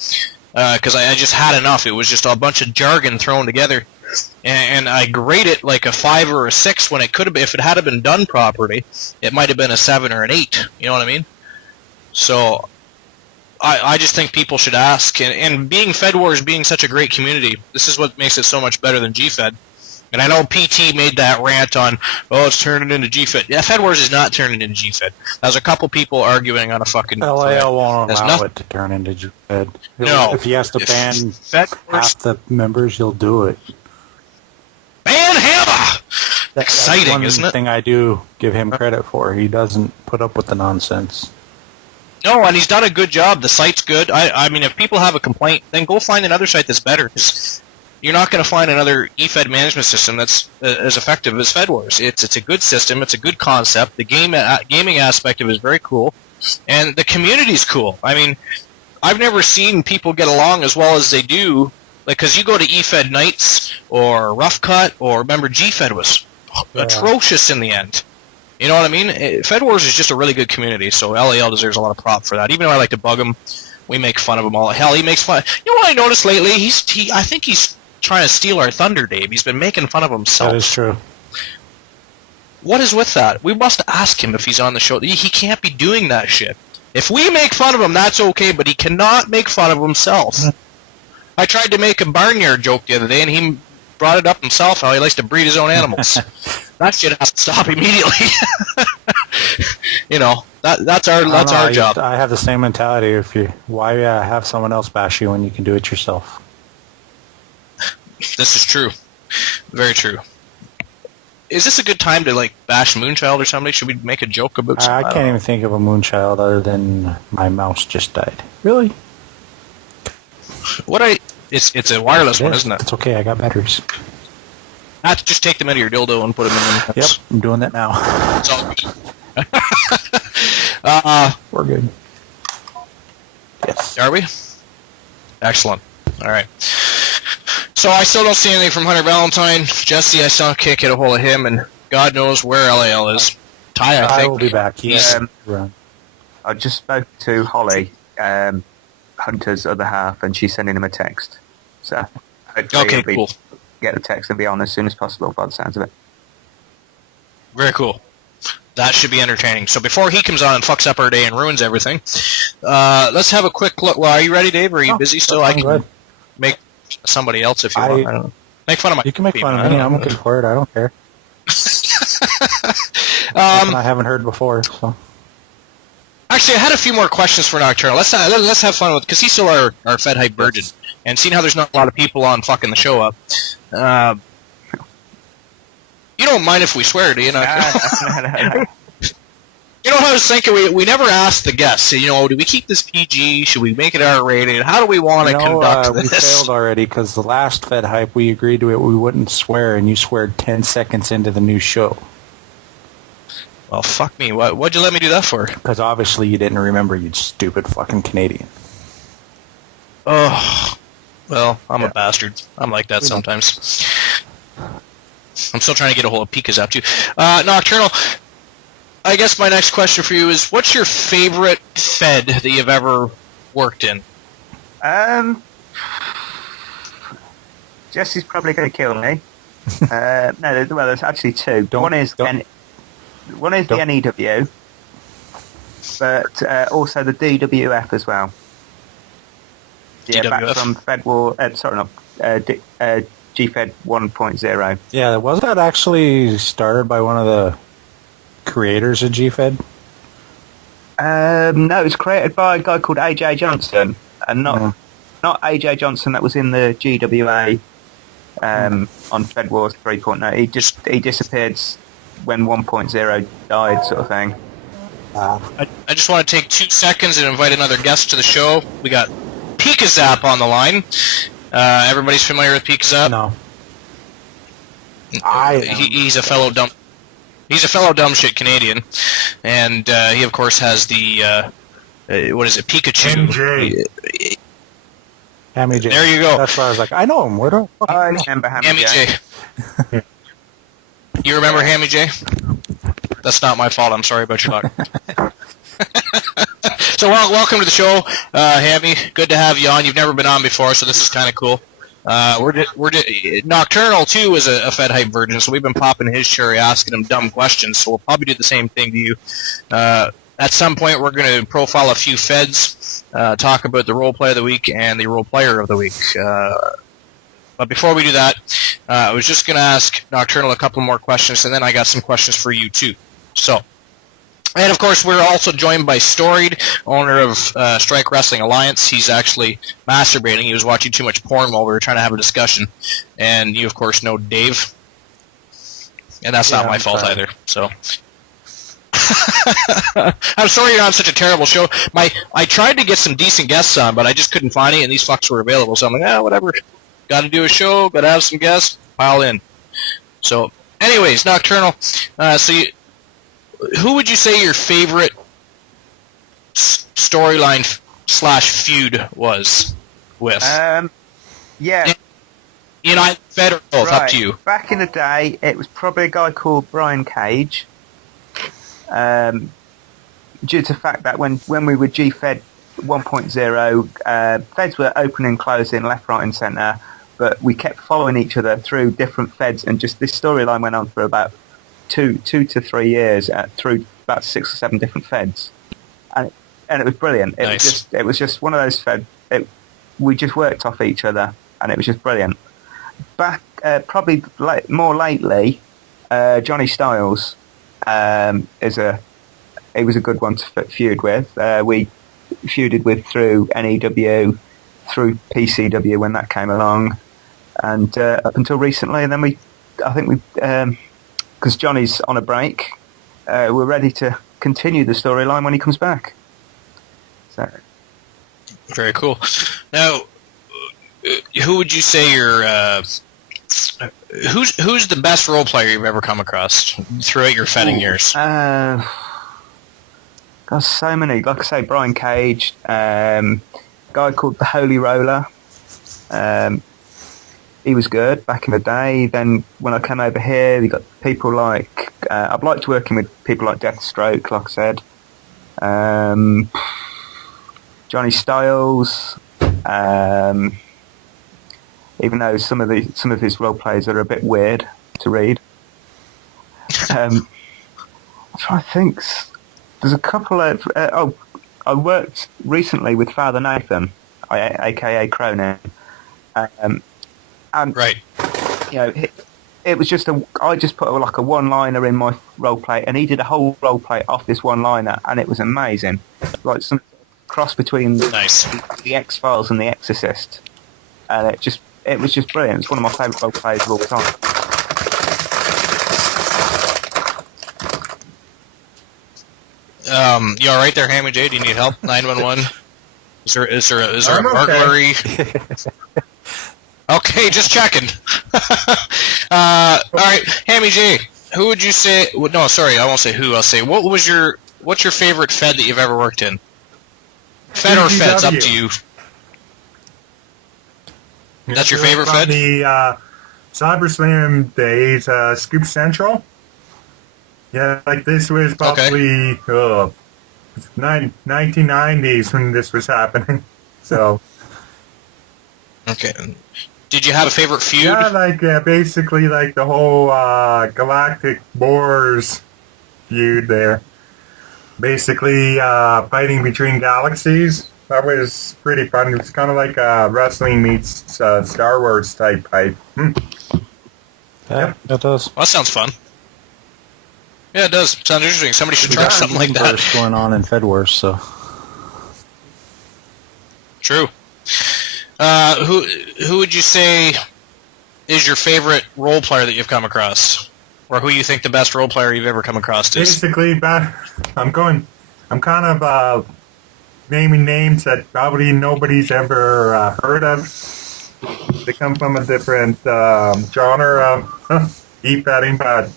because I just had enough. It was just a bunch of jargon thrown together, and I grade it like a 5 or a 6 when it could have been, if it had been done properly, it might have been a 7 or an 8. You know what I mean? So I just think people should ask, and being FedWars being such a great community, this is what makes it so much better than GFed. And I know PT made that rant on, it's turning into GFed. Yeah, FedWars is not turning into GFed. There's a couple people arguing on a fucking LAL won't allow it to turn into GFed. No. If he has to ban half the members, he'll do it. Ban Hammer! Exciting, That's isn't it? one thing I do give him credit for. He doesn't put up with the nonsense. No, and he's done a good job. The site's good. I mean, if people have a complaint, then go find another site that's better. 'Cause you're not going to find another eFed management system that's as effective as FedWars. It's a good system. It's a good concept. The gaming aspect of it is very cool, and the community's cool. I mean, I've never seen people get along as well as they do. Like, because you go to eFed Nights or Rough Cut, or remember GFed was atrocious in the end. You know what I mean? FedWars is just a really good community, so LAL deserves a lot of prop for that. Even though I like to bug him, we make fun of him all. Hell, he makes fun. You know what I noticed lately? I think he's trying to steal our thunder, Dave. He's been making fun of himself. That is true. What is with that? We must ask him if he's on the show. He can't be doing that shit. If we make fun of him, that's okay, but he cannot make fun of himself. I tried to make a barnyard joke the other day, and he brought it up himself, how he likes to breed his own animals. That shit has to stop immediately. You know, that's our job. I have the same mentality. Why have someone else bash you when you can do it yourself? This is true. Very true. Is this a good time to, like, bash Moonchild or somebody? Should we make a joke about something? I can't even think of a Moonchild other than my mouse just died. Really? It's a wireless one, isn't it? It's okay, I got batteries. Just take them into your dildo and put them in. Yep, I'm doing that now. It's all good. We're good. Yes. Are we? Excellent. All right. So I still don't see anything from Hunter Valentine. Jesse, I still can't get a hold of him, and God knows where LAL is. Ty, I think. will be back. I just spoke to Holly, Hunter's other half, and she's sending him a text. So hopefully cool. Get the text and be on as soon as possible by the sounds of it. Very cool. That should be entertaining. So before he comes on and fucks up our day and ruins everything, let's have a quick look. Well, are you ready, Dave? Or are you busy still? I can make somebody else if you want. I don't know. Make fun of my. You can make fun of me. I'm looking for it. I don't care. I haven't heard before. So. Actually, I had a few more questions for Nocturnal. Let's have fun with, because he's still our FedHype virgin, and seeing how there's not a lot of people on fucking the show up. You don't mind if we swear, do you? No. You know what I was thinking? We never asked the guests. You know, do we keep this PG? Should we make it R-rated? How do we want to conduct this? We failed already because the last FedHype we agreed to it. We wouldn't swear, and you swear 10 seconds into the new show. Well, fuck me. What'd you let me do that for? Because obviously you didn't remember, you stupid fucking Canadian. Oh, well, I'm a bastard. I'm like that sometimes. I'm still trying to get a hold of Pika's app too. Nocturnal, I guess my next question for you is, what's your favorite Fed that you've ever worked in? Jesse's probably going to kill me. No, there's actually two. One is the NEW, but also the DWF as well. Yeah, DWF? back from GFed 1.0. Yeah, wasn't that actually started by one of the creators of GFed? No, it was created by a guy called AJ Johnson, and not AJ Johnson that was in the GWA on Fed Wars 3.0. He disappeared when 1.0 died, sort of thing. I just want to take 2 seconds and invite another guest to the show. We got Pikazap on the line. Everybody's familiar with Pikazap? No. He's a fellow dumb shit Canadian, and he of course has the what is it, Pikachu? MJ. Hammy J. There you go. That's why I was like, I know him. Where do I remember Hammy J. You remember Hammy J? That's not my fault. I'm sorry about your luck. So welcome to the show, Hammy. Good to have you on. You've never been on before, so this is kind of cool. Nocturnal too is a FedHype virgin, so we've been popping his cherry, asking him dumb questions. So we'll probably do the same thing to you. At some point, we're going to profile a few Feds, talk about the role play of the week and the role player of the week. But before we do that, I was just going to ask Nocturnal a couple more questions, and then I got some questions for you too. So. And, of course, we're also joined by Storied, owner of Strike Wrestling Alliance. He's actually masturbating. He was watching too much porn while we were trying to have a discussion. And you, of course, know Dave. And that's not my fault either. So, I'm sorry you're on such a terrible show. I tried to get some decent guests on, but I just couldn't find any, and these fucks were available. So I'm like, whatever. Got to do a show. Got to have some guests. Pile in. So, anyways, Nocturnal. Who would you say your favorite storyline / feud was with? Yeah. United, Fed, or both? Right. Up to you. Back in the day, it was probably a guy called Brian Cage. Due to the fact that when we were GFed 1.0, Feds were opening and closing left, right, and centre, but we kept following each other through different Feds, and just this storyline went on for about 2 to 3 years through about 6 or 7 different Feds, and it was brilliant. It was just one of those Feds. We just worked off each other, and it was just brilliant. Back probably more lately, Johnny Styles he was a good one to feud with. We feuded with through NEW, through PCW when that came along, and up until recently. And then I think because Johnny's on a break, we're ready to continue the storyline when he comes back. So. Very cool. Now, who would you say who's the best role player you've ever come across throughout your Fedding years? Got so many. Like I say, Brian Cage, guy called the Holy Roller. He was good back in the day. Then when I came over here, we got people like I've liked working with people like Deathstroke, like I said. Johnny Styles. Even though some of his role plays are a bit weird to read. I'm trying to think. There's a couple of I worked recently with Father Nathan, aka Cronin. And right. You know, it was just I just put like a one-liner in my roleplay, and he did a whole roleplay off this one-liner, and it was amazing. Like some cross between Nice. the X-Files and The Exorcist, and it was just brilliant. It's one of my favourite roleplays of all time. You all right there, Hammy J? Do you need help? 911. Is there a I'm burglary? Okay, just checking. All right, Hammy J. Who would you say? Well, no, sorry, I won't say who. I'll say what's your favorite Fed that you've ever worked in? Fed or Feds, up to you. That's your favorite Fed? The CyberSlam days, Scoop Central. Yeah, like this was probably 1990s when this was happening. So. Okay. Did you have a favorite feud? Yeah, like basically like the whole Galactic Wars feud there. Basically fighting between galaxies. That was pretty fun. It was kind of like wrestling meets Star Wars type hype. Yeah, that does. Well, that sounds fun. Yeah, it does. Sounds interesting. Somebody should try something like that. There's going on in Fed Wars, so. True. Who would you say is your favorite role player that you've come across, or who you think the best role player you've ever come across is? Basically, I'm kind of naming names that probably nobody's ever heard of. They come from a different genre of Efedding, but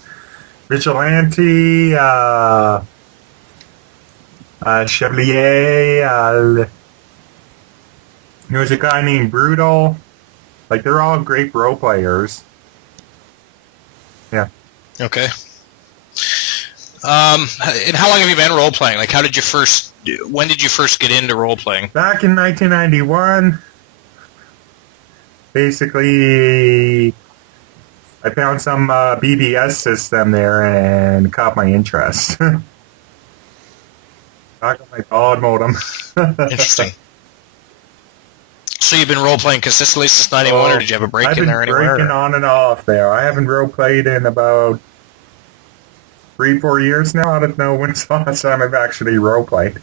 Vigilante, Chevalier, there's a guy named Brutal. Like, they're all great role players. Yeah. Okay. And how long have you been role playing? Like, when did you first get into role playing? Back in 1991, basically, I found some BBS system there and caught my interest. I got my God modem. Interesting. So you've been role-playing consistently since 91, or did you have a break in there anywhere? I've been breaking on and off there. I haven't role-played in about 3-4 years now. I don't know when's the last time I've actually role-played.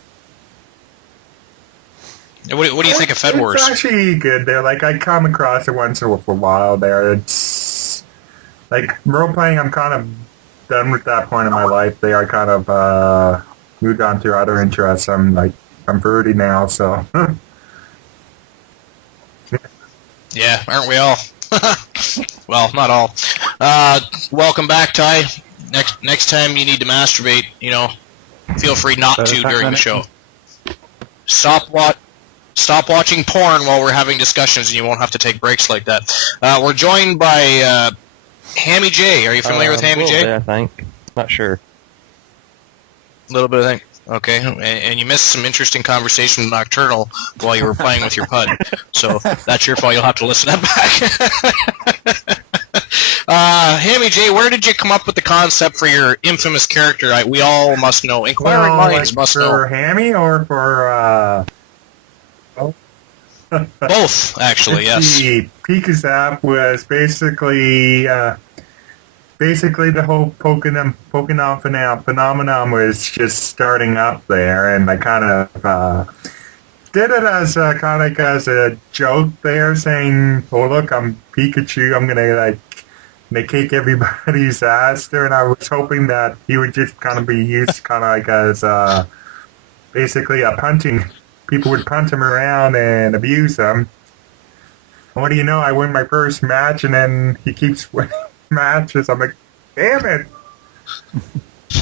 What do you think of Fed Wars? It's actually good there. Like, I come across it once in a while there. It's like role-playing, I'm kind of done with that point in my life. They are kind of moved on to other interests. I'm 30 now, so... Yeah, aren't we all? Well, not all. Welcome back, Ty. Next time you need to masturbate, feel free not to during the show. Stop watching porn while we're having discussions, and you won't have to take breaks like that. We're joined by Hammy J. Are you familiar with Hammy J? Yeah, I think. Not sure. A little bit, I think. Okay, and you missed some interesting conversation with Nocturnal while you were playing with your PUD. So that's your fault. You'll have to listen to that back. Hammy J, where did you come up with the concept for your infamous character? We all must know. Inquiring minds must know. For Hammy or for... Both, actually, yes. The Picazap was basically the whole Pokemon phenomenon was just starting up there, and I kind of did it as as a joke there, saying, "Oh look, I'm Pikachu. I'm gonna kick everybody's ass there," and I was hoping that he would just kind of be used as basically a punting. People would punt him around and abuse him. And what do you know? I win my first match, and then he keeps winning matches. I'm like, damn it!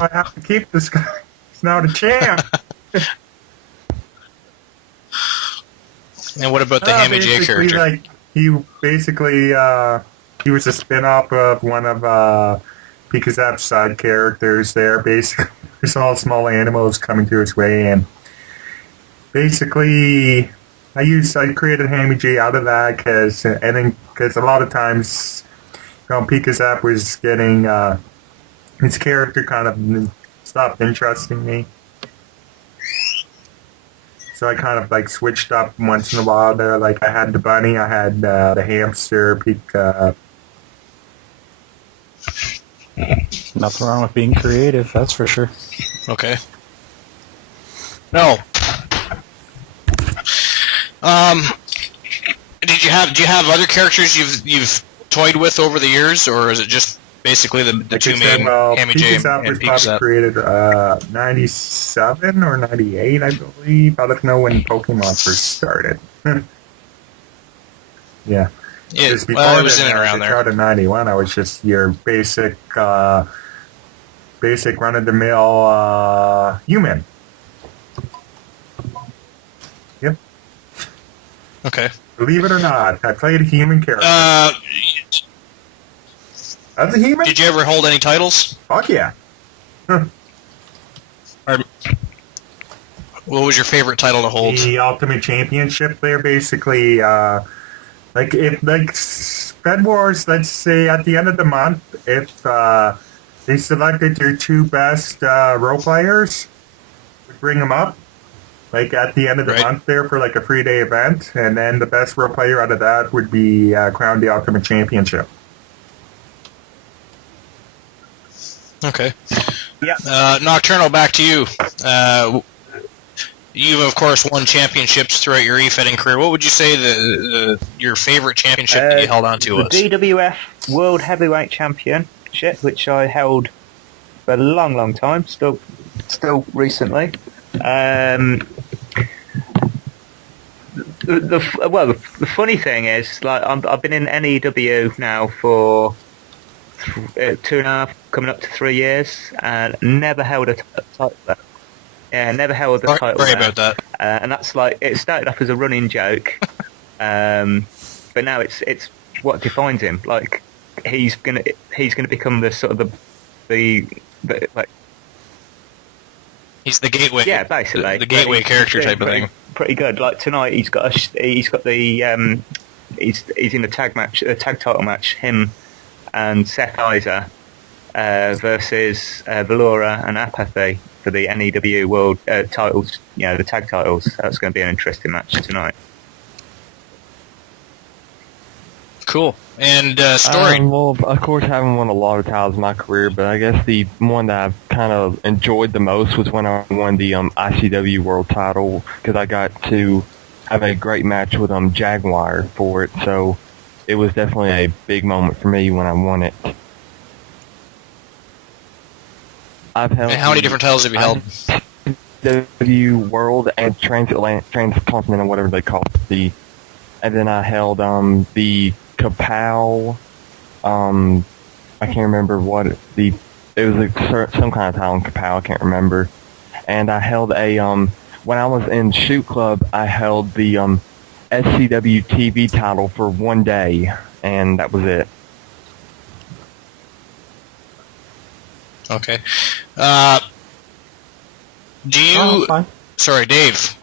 I have to keep this guy. He's now the champ. And what about the Hammy J character? He was a spin-off of one of Picazap's side characters there. Basically, there's all small animals coming to his way, and basically, I created Hammy J out of that because a lot of times, Picazap was getting his character kind of stopped interesting me. So I kind of switched up once in a while there. Like I had the bunny, I had the hamster, Nothing wrong with being creative, that's for sure. Okay. No. Do you have other characters you've toyed with over the years, or is it just basically the two main, Hammy J and Pikachu created 97 or 98, I believe. I don't know when Pokemon first started. Yeah. Yeah, Just before well, it was in and then, around there. Out of 91, I was just your basic run-of-the-mill human. Yep. Okay. Believe it or not, I played a human character. As a human? Did you ever hold any titles? Fuck yeah. Or, what was your favorite title to hold? The Ultimate Championship there, basically, Fed Wars, let's say at the end of the month, if they selected your two best role players, would bring them up, like at the end of the month there for like a 3-day event, and then the best role player out of that would be crowned the Ultimate Championship. Okay. Yeah. Nocturnal, back to you. You've, of course, won championships throughout your Efedding career. What would you say your favorite championship that you held on to was? The DWF World Heavyweight Championship, which I held for a long, long time, still recently. The funny thing is, like, I've been in NEW now for 2.5, coming up to 3 years, and never held a title. Yeah, never held the title. Sorry about that. And that's like, it started off as a running joke, but now it's what defines him. Like, he's gonna become the sort of the like. He's the gateway. Yeah, basically the gateway character type of thing. Pretty good. Like tonight, he's got the he's in a tag title match. Him and Seth Iser versus Valora and Apathy for the NEW World titles, the tag titles. That's going to be an interesting match tonight. Cool. And story? Well, of course, I haven't won a lot of titles in my career, but I guess the one that I've kind of enjoyed the most was when I won the ICW World title, because I got to have a great match with Jaguar for it, so it was definitely a big moment for me when I won it. I've held. And how many different titles have you held? W World and Transcontinental, whatever they call it. And then I held the Kapow. I can't remember what it was some kind of title in Kapow. I can't remember. And I held a when I was in Shoot Club, I held the SCW TV title for 1 day, and that was it. Okay. Do you... Sorry, Dave.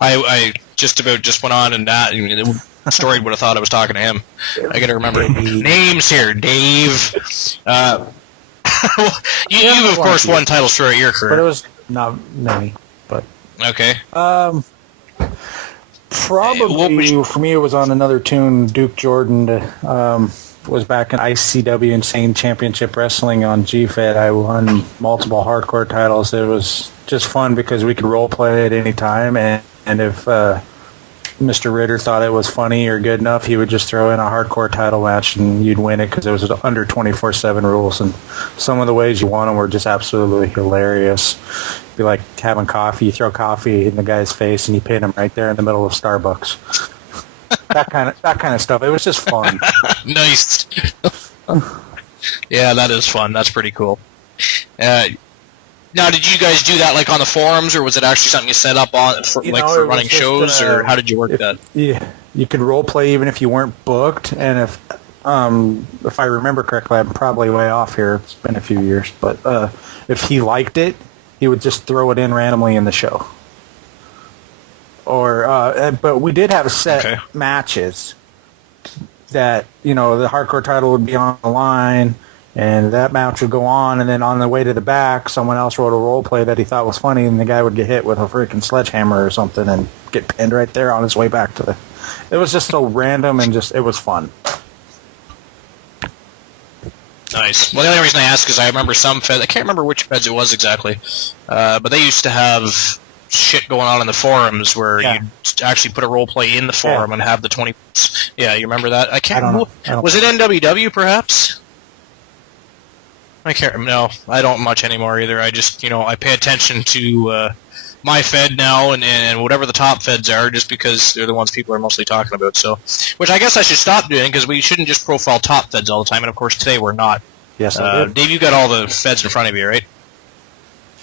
I just went on and that story would have thought I was talking to him. I gotta remember names here. Dave. You've of course won titles throughout your career. But it was not many. But okay. Probably for me it was on another tune. Duke Jordan was back in ICW Insane Championship Wrestling on GFED. I won multiple hardcore titles. It was just fun because we could role play at any time, and if Mr. Ritter thought it was funny or good enough, he would just throw in a hardcore title match and you'd win it because it was under 24/7 rules, and some of the ways you won them were just absolutely hilarious. It'd be like having coffee, you throw coffee in the guy's face and you pin him right there in the middle of Starbucks. that kind of stuff. It was just fun. Nice. Yeah, that is fun. That's pretty cool. Now, did you guys do that like on the forums, or was it actually something you set up on for running shows, or how did you work that? Yeah, you could role play even if you weren't booked, and if I remember correctly, I'm probably way off here. It's been a few years, but if he liked it, he would just throw it in randomly in the show. But we did have set matches that the hardcore title would be on the line. And that match would go on, and then on the way to the back, someone else wrote a role play that he thought was funny, and the guy would get hit with a freaking sledgehammer or something and get pinned right there on his way back to the... It was just so random and it was fun. Nice. Well, the only reason I ask is I remember some feds, I can't remember which feds it was exactly, but they used to have shit going on in the forums where you'd actually put a role play in the forum and have the 20... Yeah, you remember that? I can't remember. Was it NWW, perhaps? I can't remember. No, I don't much anymore either. I just, I pay attention to my Fed now and whatever the top feds are, just because they're the ones people are mostly talking about. So, which I guess I should stop doing, because we shouldn't just profile top feds all the time, and of course today we're not. Yes, I did. Dave, you got all the feds in front of you, right?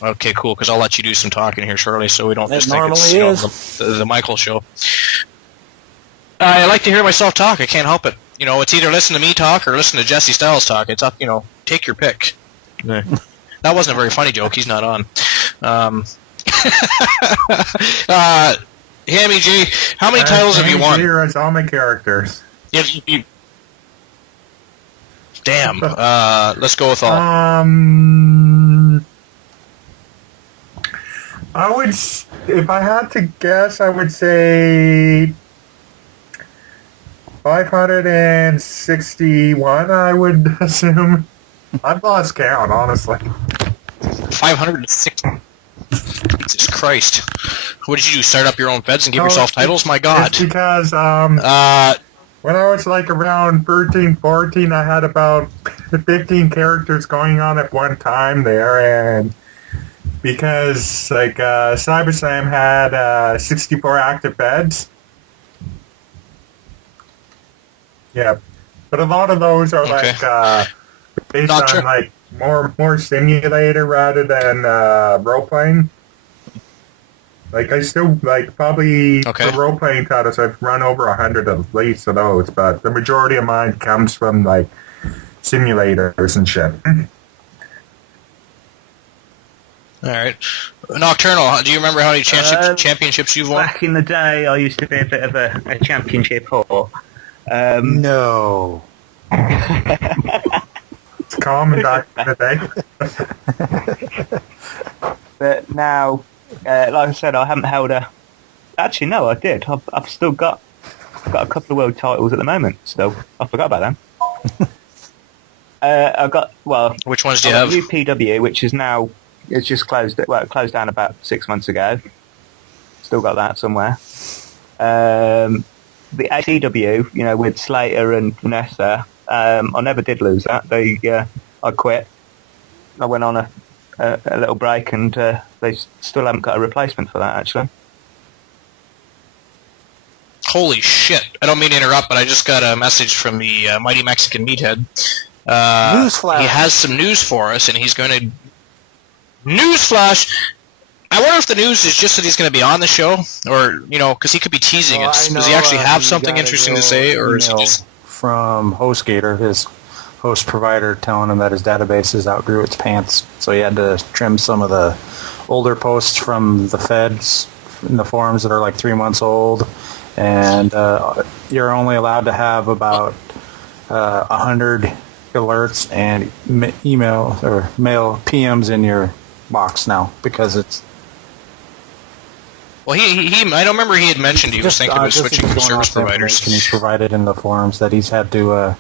Okay, cool, because I'll let you do some talking here shortly, so we don't just think it's the Michael show. I like to hear myself talk. I can't help it. It's either listen to me talk or listen to Jesse Styles talk. It's up, take your pick. That wasn't a very funny joke. He's not on. Hammy G, how many titles have you won? Here is all my characters. Damn. Let's go with all. I would, if I had to guess, I would say 561, I would assume. I've lost count, honestly. 560. Jesus Christ. What did you do, start up your own feds and give yourself titles? My God. It's because, when I was like around 13, 14, I had about 15 characters going on at one time there, and because, like, CyberSlam had 64 active feds. Yeah, but a lot of those are like based on like more simulator rather than role playing. Like I still like probably for role playing titles I've run over 100 at least of those, but the majority of mine comes from like simulators and shit. All right, Nocturnal. Do you remember how many championships you've won? Back in the day, I used to be a bit of a championship whore. No. It's common back in the day. But now, like I said, I haven't held a... Actually, no, I did. I've still got a couple of world titles at the moment. Still, I forgot about them. I got Which ones do you have? UPW, which is now it's just closed. Well, it closed down about 6 months ago. Still got that somewhere. The ACW, with Slater and Vanessa, I never did lose that. I quit. I went on a little break, and they still haven't got a replacement for that, actually. Holy shit. I don't mean to interrupt, but I just got a message from the Mighty Mexican Meathead. Newsflash. He has some news for us, and he's going to... Newsflash! I wonder if the news is just that he's going to be on the show, or, because he could be teasing us. Does he actually have something interesting to say, or is he just... From HostGator, his host provider, telling him that his databases outgrew its pants, so he had to trim some of the older posts from the feds in the forums that are like 3 months old, and you're only allowed to have about 100 alerts and email or mail PMs in your box now, because it's... Well, he I don't remember he had mentioned he was thinking of switching to service providers. He's provided in the forums that he's had to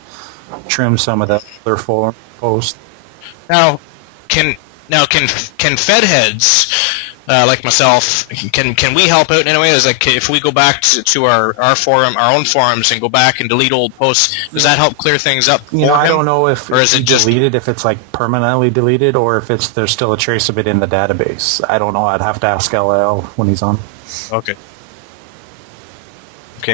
trim some of the other forum posts. Now, can Fed heads like myself, can we help out in any way? Is like if we go back to our forum, our own forums, and go back and delete old posts, does that help clear things up? I don't know if or is it just deleted, if it's like permanently deleted, or if there's still a trace of it in the database. I don't know. I'd have to ask LL when he's on. Okay.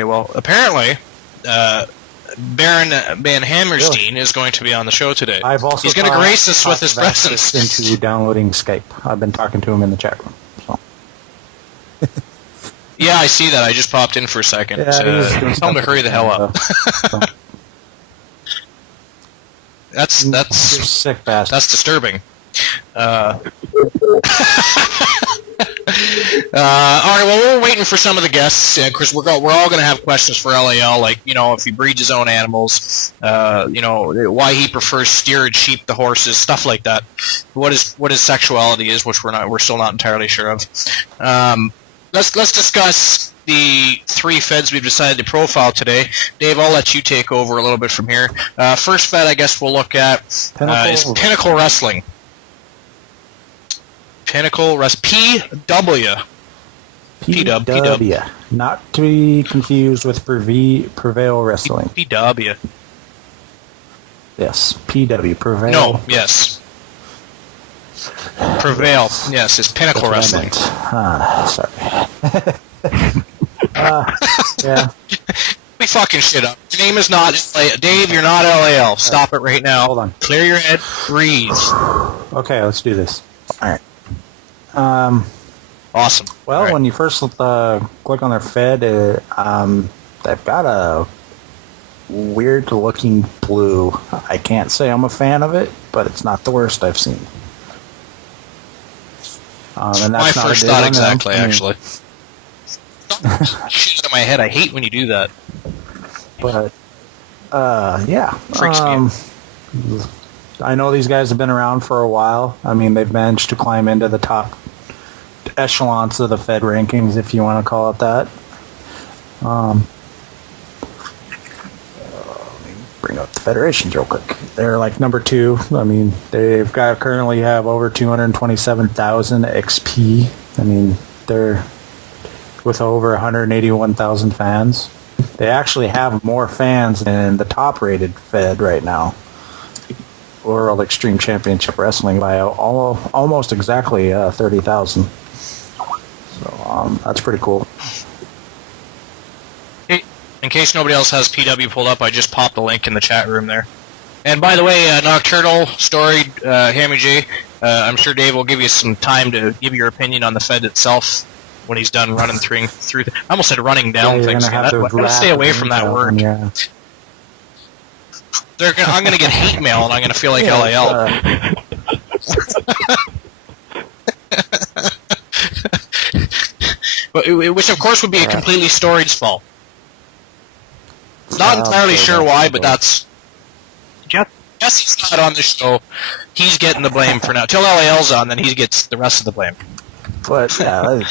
Well, apparently, Baron Van Hammerstein is going to be on the show today. He's going to grace us with his presence. Into downloading Skype. I've been talking to him in the chat room. So. Yeah, I see that. I just popped in for a second. Yeah, tell him to hurry the hell up. That's sick bastard. That's disturbing. All right, well, we're waiting for some of the guests, because we're all going to have questions for LAL, like, if he breeds his own animals, why he prefers steered sheep to horses, stuff like that. What his sexuality is, which we're still not entirely sure of. Let's discuss the 3 Feds we've decided to profile today. Dave, I'll let you take over a little bit from here. First Fed I guess we'll look at is Pinnacle Wrestling. Pinnacle PW. PW. Not to be confused with Prevail Wrestling. PW. Yes, PW. Prevail. No, yes. Prevail. Yes, it's Pinnacle Wrestling. Sorry. Yeah. We fucking shit up. Your name is not LA. Dave, you're not LAL. Stop it right now. Hold on. Clear your head. Breathe. Okay, let's do this. All right. Awesome. Well, All right. when you first click on their Fed, they've got a weird-looking blue. I can't say I'm a fan of it, but it's not the worst I've seen. And that's my not first a dig thought on them. exactly, I mean, actually. Shit in my head. I hate when you do that. But, yeah. Freaks me out. I know these guys have been around for a while. I mean, they've managed to climb into the top echelons of the Fed rankings, if you want to call it that. Let me bring up the federations real quick. They're like number 2. I mean, they've got currently have over 227,000 XP. I mean, they're with over 181,000 fans. They actually have more fans than the top-rated Fed right now. World Extreme Championship Wrestling by almost exactly 30,000. So that's pretty cool. In case nobody else has PW pulled up, I just popped the link in the chat room there. And by the way, Nocturnal, Storied, Hammy J, I'm sure Dave will give you some time to give your opinion on the Fed itself when he's done running through. I almost said running down things. I'm going to stay away from that word. Yeah. I'm going to get hate mail, and I'm going to feel like LAL. Which, of course, would be a completely Storied's fault. Not entirely sure why, but that's... Jesse's not on the show. He's getting the blame for now. Till LAL's on, then he gets the rest of the blame. But, yeah...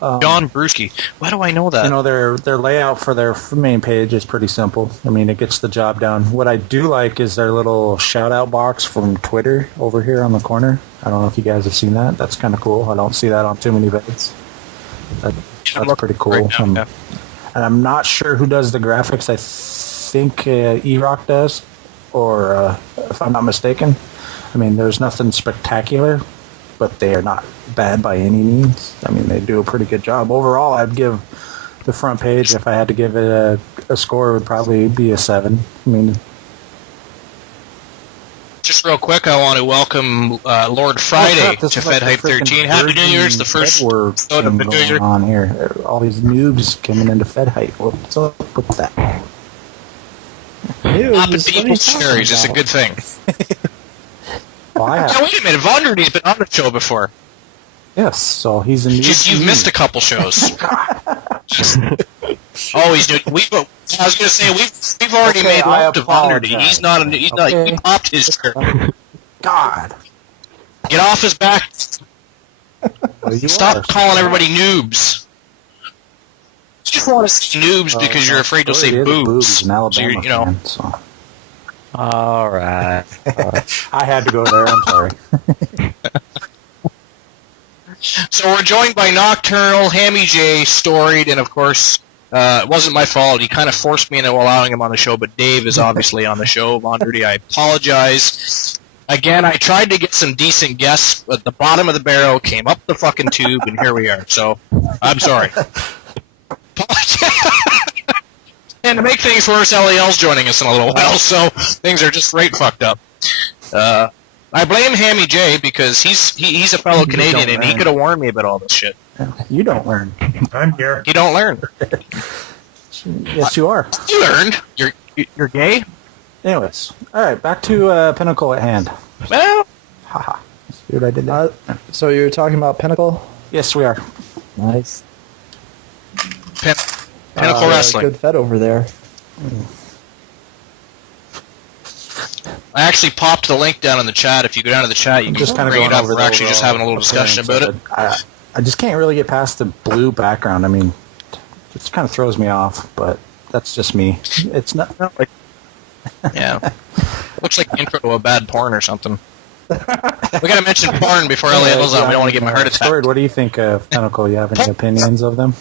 John Brewski. Why do I know that? You know, their layout for their main page is pretty simple. I mean, it gets the job done. What I do like is their little shout-out box from Twitter over here on the corner. I don't know if you guys have seen that. That's kind of cool. I don't see that on too many vids. That's pretty cool. Right now, and I'm not sure who does the graphics. I think E-Rock does, or if I'm not mistaken. I mean, there's nothing spectacular, but they are not bad by any means. I mean, they do a pretty good job. Overall, I'd give the front page, if I had to give it a score, it would probably be a 7. I mean... Just real quick, I want to welcome Lord Friday to FedHype 13. Happy New Year's, the first episode of the New Year. On here. All these noobs coming into FedHype. What's up with that? Popping people's cherries is a good thing. Well, Now, wait a minute, Vonderty's been on the show before. Yes, so he's a noob. You've missed a couple shows. Always new. I was going to say we've already made love to Vonderty. He's not. He popped his chair. God, get off his back. Stop calling everybody noobs. You just want to say noobs because you're afraid to say boobs. An Alabama you know. fan, so. All right. I had to go there. I'm sorry. So we're joined by Nocturnal, Hammy J, Storied, and of course, it wasn't my fault. He kind of forced me into allowing him on the show, but Dave is obviously on the show. Vonderty, I apologize. Again, I tried to get some decent guests, but the bottom of the barrel came up the fucking tube, and here we are. So, I'm sorry. And to make things worse, LAL's joining us in a little while, so things are just right fucked up. I blame Hammy J because he's a fellow Canadian and he could have warned me about all this shit. You don't learn. I'm here. You don't learn. Yes, you are. You learned. You're gay? Anyways, all right, back to Pinnacle at hand. Well, haha. See what I did there? So you're talking about Pinnacle? Yes, we are. Nice. Pinnacle Wrestling. Good Fed over there. I actually popped the link down in the chat. If you go down to the chat, you can just kind of bring it up. We're actually just having a little discussion about it. I I just can't really get past the blue background. I mean, it kind of throws me off, but that's just me. It's not like... Yeah. Looks like the intro to a bad porn or something. We gotta mention porn before Elliot goes on. We don't want to get my heart attack. Story, what do you think of Pinnacle? You have any opinions of them?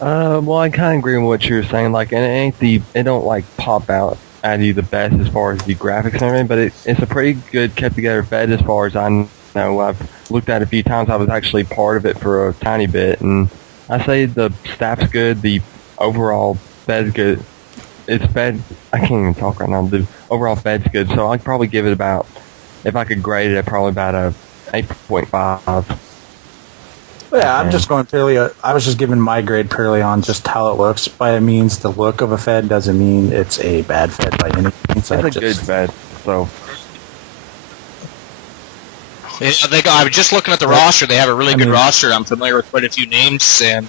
Well, I kind of agree with what you're saying. Like, it don't like pop out at you the best as far as the graphics and everything, but it's a pretty good kept together Fed as far as I know. I've looked at it a few times. I was actually part of it for a tiny bit, and I say the staff's good. The overall Fed's good. It's Fed. I can't even talk right now. The overall Fed's good, so I'd probably give it about. If I could grade it, probably about a 8.5. Yeah, I'm just going purely. I was just giving my grade purely on just how it looks. By means, the look of a Fed doesn't mean it's a bad Fed by any means. It's a good Fed, so. I was just looking at the roster. They have a really good roster. I'm familiar with quite a few names, and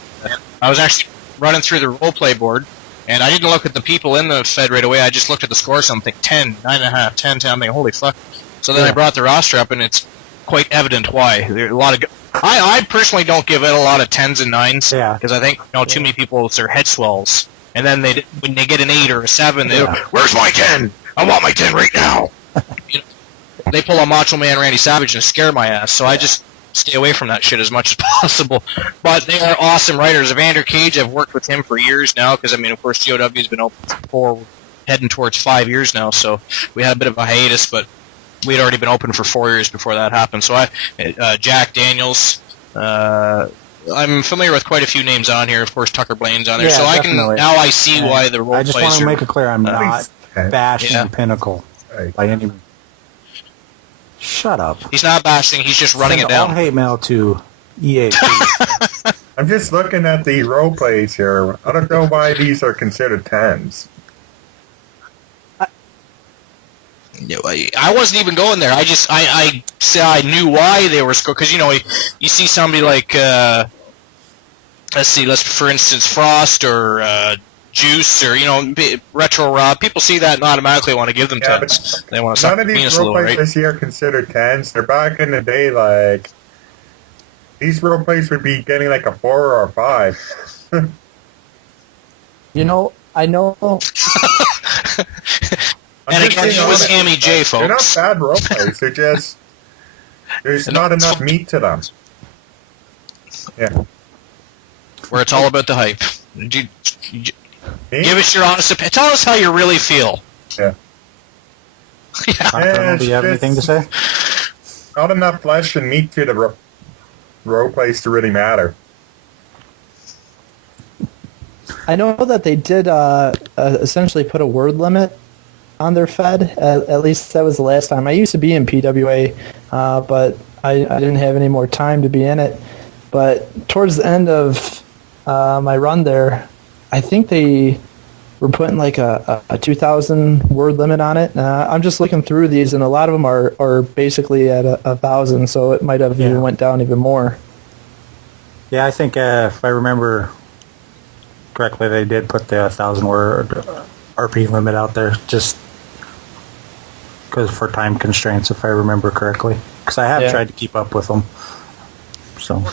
I was actually running through the roleplay board, and I didn't look at the people in the Fed right away. I just looked at the scores. I'm thinking 10, 9.5, 10, 10. I'm thinking, holy fuck. So then I brought the roster up, and it's quite evident why. There are a lot of. I personally don't give it a lot of 10s and 9s because I think too many people it's their head swells, and then when they get an 8 or a 7, they go, "Where's my 10? I want my 10 right now." They pull a Macho Man Randy Savage and scare my ass, so I just stay away from that shit as much as possible. But they are awesome writers. Evander Cage, I've worked with him for years now because of course GOW's been open for heading towards 5 years now, so we had a bit of a hiatus, but. We'd already been open for 4 years before that happened. So Jack Daniels, I'm familiar with quite a few names on here. Of course, Tucker Blaine's on there. Yeah, so definitely. I see why the role I just want to make it clear I'm not bashing Pinnacle by any means. Shut up. He's not bashing. He's just running it down. All hate mail to EA. I'm just looking at the role plays here. I don't know why these are considered 10s. I wasn't even going there. I knew why they were scored because you see somebody like for instance Frost or Juice or Retro Rob. People see that and automatically want to give them 10s. They want to suck the penis a little, right? None of these role plays this year are considered 10s. They're back in the day like these role plays would be getting like a 4 or a 5. I know. And again, it was Hammy J, folks. They're not bad role plays. They're just there's not enough meat to them. Yeah. Where it's all about the hype. Give us your honest opinion. Tell us how you really feel. Yeah. Do you have anything to say? Not enough flesh and meat to the role plays to really matter. I know that they did essentially put a word limit on their Fed. At least that was the last time. I used to be in PWA, but I didn't have any more time to be in it. But towards the end of my run there, I think they were putting like a 2,000 word limit on it. I'm just looking through these, and a lot of them are basically at 1,000, so it might have even went down even more. Yeah, I think if I remember correctly, they did put the 1,000 word RP limit out there just because for time constraints, if I remember correctly. Because I have tried to keep up with them. So.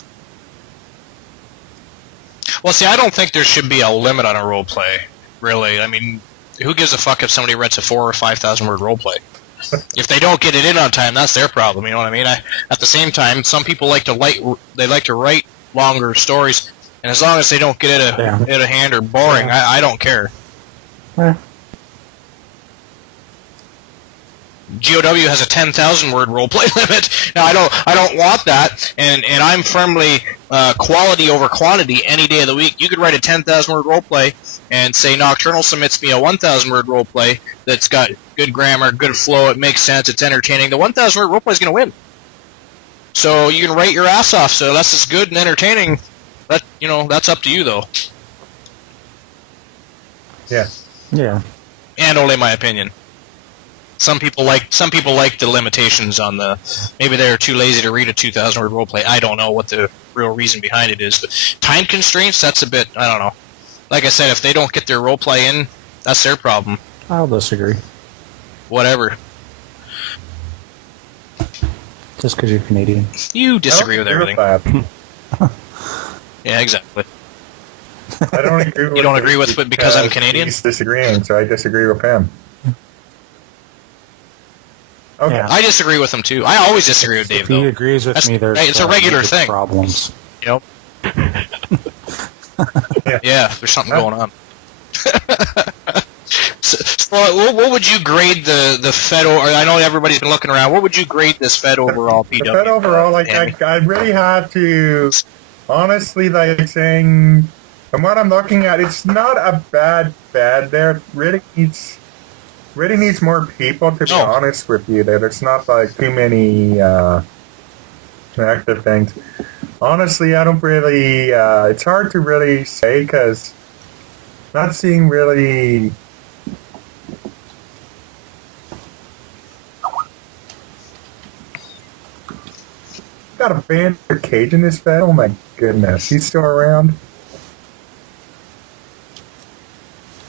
Well, see, I don't think there should be a limit on a role play. Really, I mean, who gives a fuck if somebody writes a 4,000 or 5,000 word role play? If they don't get it in on time, that's their problem. You know what I mean? At the same time, some people like to write longer stories, and as long as they don't get it out of hand or boring, I don't care. Yeah. GOW has a 10,000 word role play limit. Now I don't want that, and I'm firmly quality over quantity any day of the week. You could write a 10,000 word role play and say Nocturnal submits me a 1,000 word role play that's got good grammar, good flow, it makes sense, it's entertaining. The 1,000 word role play is going to win. So you can write your ass off. So that's as good and entertaining. That's up to you though. Yeah. Yeah. And only my opinion. Some people like the limitations on the. Maybe they're too lazy to read a 2,000 word roleplay. I don't know what the real reason behind it is, but time constraints. That's a bit. I don't know. Like I said, if they don't get their roleplay in, that's their problem. I'll disagree. Whatever. Just because you're Canadian. You disagree with everything. Yeah, exactly. I don't agree with You don't agree with it because I'm Canadian? He's disagreeing, so I disagree with him. Okay. Yeah. I disagree with him too. I always disagree with Dave, If he though. agrees with me, there's It's a regular major thing. problems. Yep. Yeah, there's something going on. So what would you grade the Fed? I know everybody's been looking around. What would you grade this Fed overall PW? The Fed overall, like, I really have to, honestly, like, saying, from what I'm looking at, it's not a bad Fed there. It really needs more people, to be honest with you. There's not, like, too many active things. Honestly, I don't really, it's hard to really say, because not seeing really... Got a Vander Cage in this Fed? Oh my goodness, he's still around?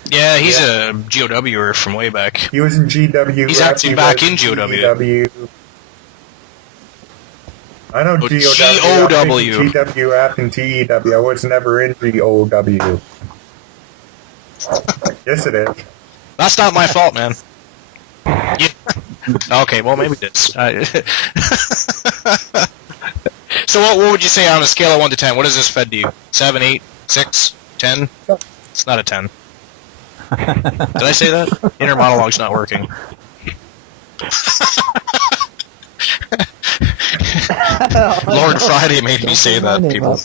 Yeah, he's a GOWer from way back. He was in GW. He's actually back in GOW. I know GOW. GWF and TEW. I was never in GOW. Yes, it is. That's not my fault, man. Okay, well, maybe it is. So what would you say on a scale of 1 to 10? What does this Fed do? 7, 8, 6, 10? It's not a 10. Did I say that? Inner monologue's not working. Lord Friday made me say that, people.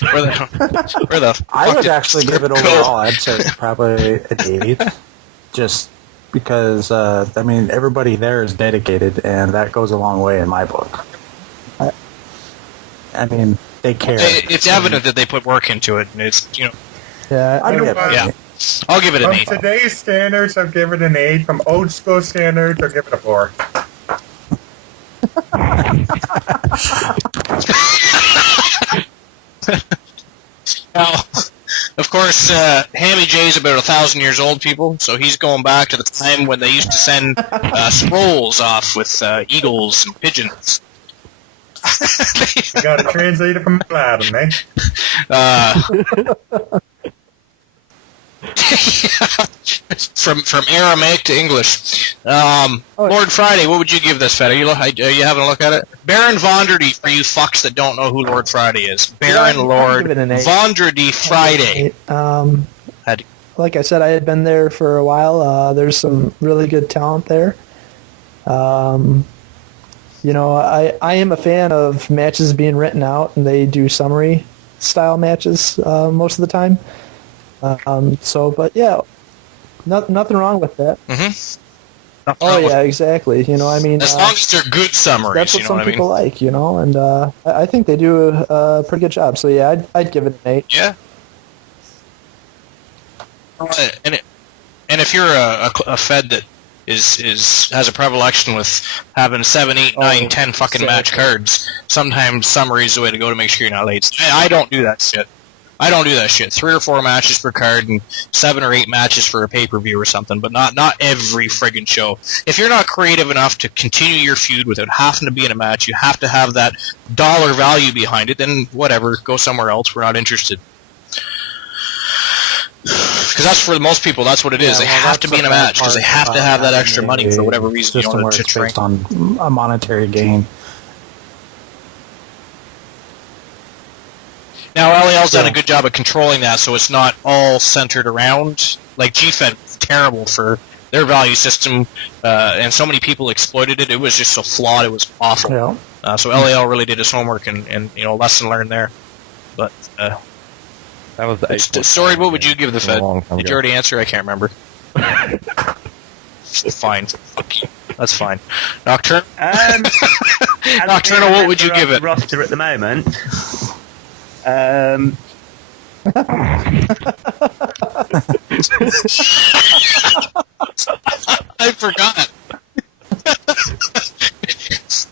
Where the I fuck would did actually give it go? overall, I'd say it's probably an 8. Just because, I mean, everybody there is dedicated, and that goes a long way in my book. I mean, they care. It's evident that they put work into it, and it's, you know... Yeah, I don't know. Yeah. I'll give it an 8. From today's standards, I'll give it an 8. From old school standards, I'll give it a 4. Now, of course, Hammy J's about 1,000 years old, people, so he's going back to the time when they used to send scrolls off with eagles and pigeons. You got to translate it from Latin, eh? From Aramaic to English. Lord Friday, what would you give this Fed? Are you having a look at it? Baron Vondrady, for you fucks that don't know who Lord Friday is. Baron Lord Vondrady Friday. Like I said, I had been there for a while. There's some really good talent there. You know, I am a fan of matches being written out, and they do summary style matches most of the time. But yeah, nothing wrong with that. Mm-hmm. Oh yeah, exactly. You know, I mean, as long as they're good summaries, that's what you know some what people I mean? like. You know, and I think they do a pretty good job. So yeah, I'd give it an 8. Yeah. And if you're a Fed that has a predilection with having 7, 8, 9, 10 fucking match cards, sometimes summary is the way to go to make sure you're not late. I don't do that shit. 3 or 4 matches per card and 7 or 8 matches for a pay-per-view or something, but not every friggin' show. If you're not creative enough to continue your feud without having to be in a match, you have to have that dollar value behind it, then whatever, go somewhere else. We're not interested. Because that's for most people, that's what it is. They have to be in a match because they have to have that extra money for whatever reason you want to train. Based on a monetary gain. Now, LAL's done a good job of controlling that, so it's not all centered around. Like, GFed was terrible for their value system, and so many people exploited it. It was just so flawed, it was awful. Yeah. So LAL really did his homework, and you know, lesson learned there. But that was the Story, what would you give the Fed? Did you ago. already answer? I can't remember. Fine. That's fine. Nocturne? Nocturnal, what would you give it? Roster at the moment. I forgot.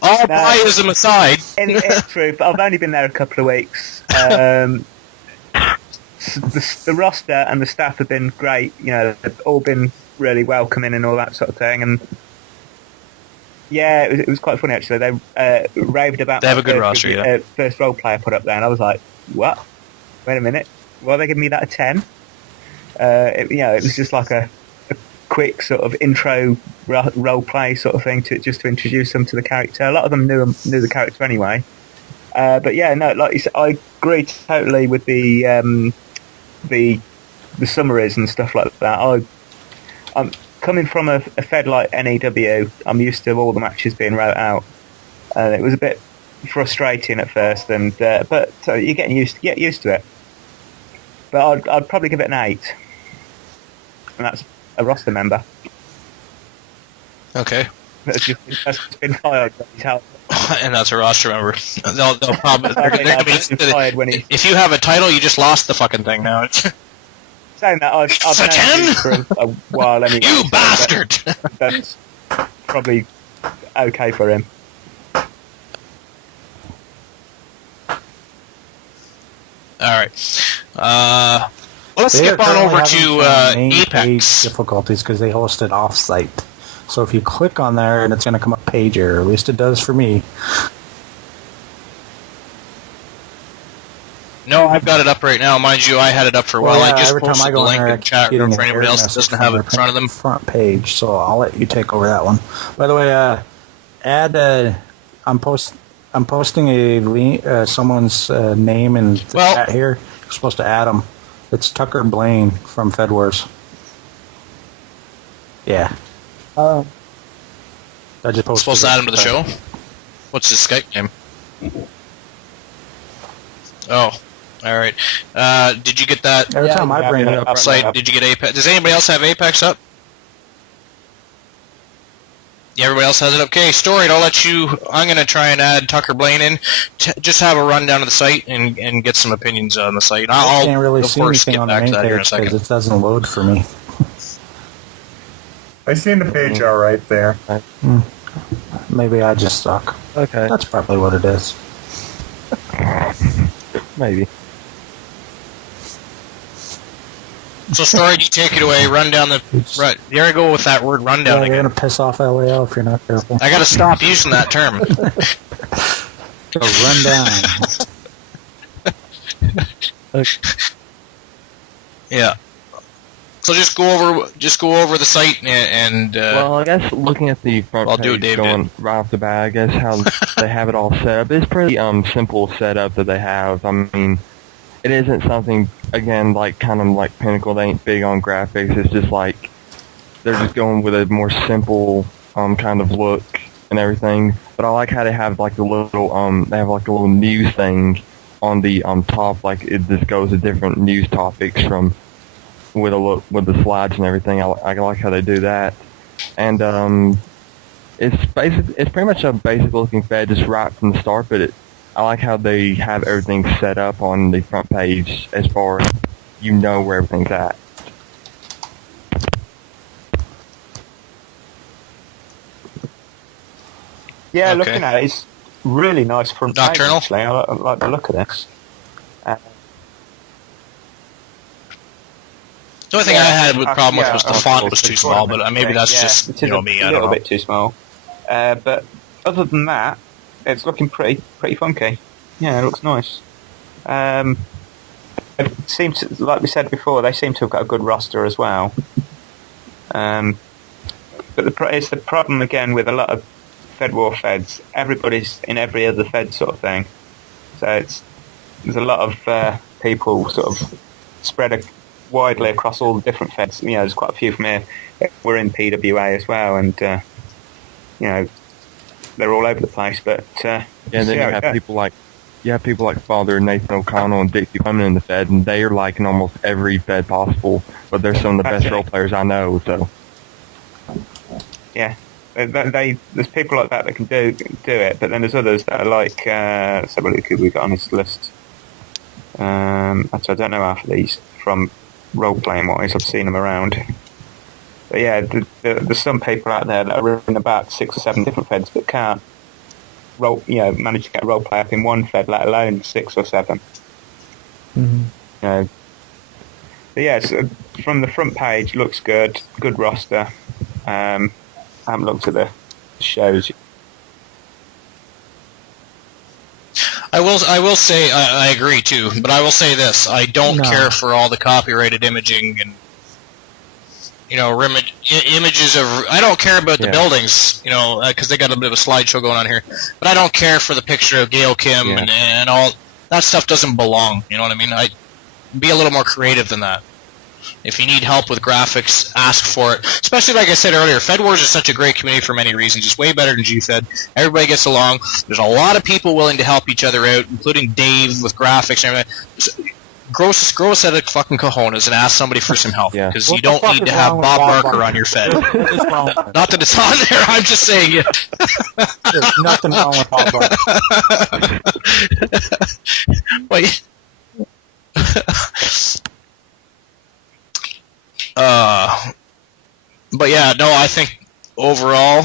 All biasm aside. It's true, but I've only been there a couple of weeks. The roster and the staff have been great. You know, they've all been really welcoming and all that sort of thing. And Yeah, it was quite funny actually. They raved about. They have a good roster, yeah. First role player put up there, and I was like, "What? Wait a minute. Why are they giving me that a 10?" It was just like a quick sort of intro role play sort of thing to introduce them to the character. A lot of them knew the character anyway. But yeah, no, like you said, I agree totally with the summaries and stuff like that. I'm coming from a Fed like NEW. I'm used to all the matches being wrote out, and it was a bit frustrating at first. And but you're get used to it. But I'd probably give it an 8, and that's a roster member. Okay. That's been fired. And that's a roster member. They'll probably. Fired when he... If you have a title, you just lost the fucking thing now. Saying that, I've a 10? for a while anyway. You bastard! That's probably okay for him. Alright. Let's skip on over to Apex. Difficulties because they host it off-site. So if you click on there, and it's going to come up page error. At least it does for me. No, I've got it up right now. Mind you, I had it up for a while. Well, I just every time posted I the go link in there, in chat room for anybody else that doesn't have it in front of them. Front page, so I'll let you take over that one. By the way, I'm posting a link, someone's name in the chat here. You're supposed to add them. It's Tucker Blaine from Fed Wars. Yeah. I just posted Supposed to add him to the show? What's his Skype name? Oh, all right. Did you get that? Every time I bring it up, Site, did you get Apex? Does anybody else have Apex up? Yeah, everybody else has it. Okay, Storied, I'm going to try and add Tucker Blaine in. Just have a rundown of the site and get some opinions on the site. I can't really see anything on the main page because it doesn't load for me. I seen the page all right there. Maybe I just suck. Okay. That's probably what it is. Maybe. So, Storied, you take it away. Run down the... Right. There I go with that word rundown You're again. going to piss off LAL if you're not careful. I got to stop using that term. So run down. Yeah. So just go over the site and well, I guess looking at the front I'll page, do what Dave going did. right off the bat, I guess how they have it all set up. It's pretty simple setup that they have. I mean, it isn't something, again, kind of like Pinnacle. They ain't big on graphics. It's just like they're just going with a more simple kind of look and everything. But I like how they have like the little they have like a little news thing on the top. Like it just goes to different news topics from. With the slides and everything, I like how they do that, and it's pretty much a basic looking Fed just right from the start. But I like how they have everything set up on the front page as far as where everything's at. Yeah, Okay. looking at it, it's really nice front page. Nocturnal? Actually, I like the look of this. the only thing I had a problem with was the font was too small, but maybe that's just it is me. I a don't little know. bit too small. But other than that, it's looking pretty funky. Yeah, it looks nice. It seems like we said before, they seem to have got a good roster as well. But it's the problem again with a lot of Fed War Feds. Everybody's in every other Fed sort of thing. So there's a lot of people sort of spread widely across all the different Feds. There's quite a few from here. We're in PWA as well, and they're all over the place. But And then you have people like Father Nathan O'Connell and Dixie Clement in the Fed, and they are like in almost every Fed possible. But they're some of the best role players I know. So yeah, there's people like that can do it. But then there's others that are like. So who we got on this list? Actually, I don't know half of these from role-playing wise. I've seen them around. But yeah, there's some people out there that are in about 6 or 7 different Feds that can't manage to get a role play up in one Fed, let alone 6 or 7. Mm-hmm. But yeah, so from the front page, looks good roster. I haven't looked at the shows will say I agree too, but I will say this: I don't care for all the copyrighted imaging and images of. I don't care about the buildings, because they got a bit of a slideshow going on here. But I don't care for the picture of Gail Kim and all that stuff. Doesn't belong. You know what I mean? Be a little more creative than that. If you need help with graphics, ask for it. Especially, like I said earlier, FedWars is such a great community for many reasons. It's way better than GFed. Everybody gets along. There's a lot of people willing to help each other out, including Dave with graphics and everything. Grow a set of fucking cojones and ask somebody for some help. Because you don't need to have Bob Barker on your Fed. Not that it's on there, I'm just saying it. There's nothing wrong with Bob Barker. Wait. But yeah, no, I think overall,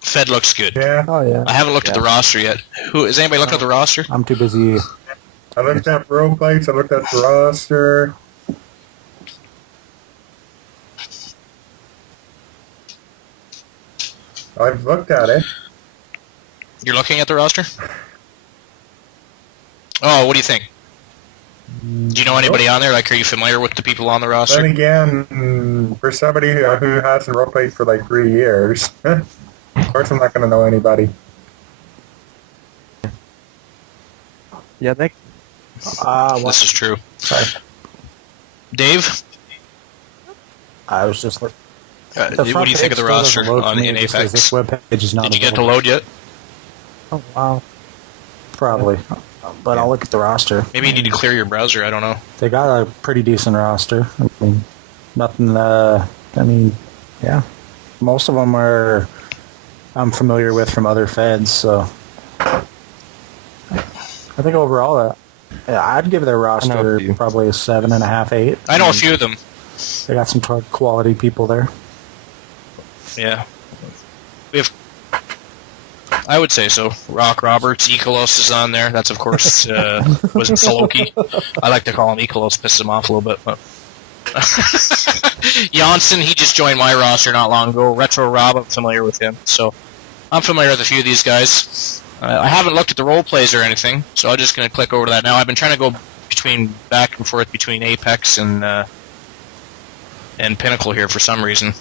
Fed looks good. Yeah. Oh yeah. I haven't looked at the roster yet. Has anybody looked at the roster? I'm too busy. I looked at roleplays. I looked at the roster. I've looked at it. You're looking at the roster? Oh, what do you think? Do you know anybody on there? Like, are you familiar with the people on the roster? Then again, for somebody who hasn't roleplayed for like 3 years, of course I'm not going to know anybody. Yeah, this is true. Sorry. Dave? I was just like. What do you think of the roster in Apex? This webpage is not Did you get to load yet? Oh, wow. Probably. But I'll look at the roster. Maybe you need to clear your browser, I don't know. They got a pretty decent roster. I mean, nothing, yeah. Most of them I'm familiar with from other feds, so. I think overall, I'd give their roster probably a 7.5, 8. I know a few of them. They got some quality people there. Yeah. I would say so. Rock Roberts, Ecolos is on there. That's, of course, was Saloki. I like to call him Ecolos, pisses him off a little bit. But Janssen, he just joined my roster not long ago. Retro Rob, I'm familiar with him. So I'm familiar with a few of these guys. I haven't looked at the role plays or anything, so I'm just going to click over to that now. I've been trying to go back and forth between Apex and Pinnacle here for some reason.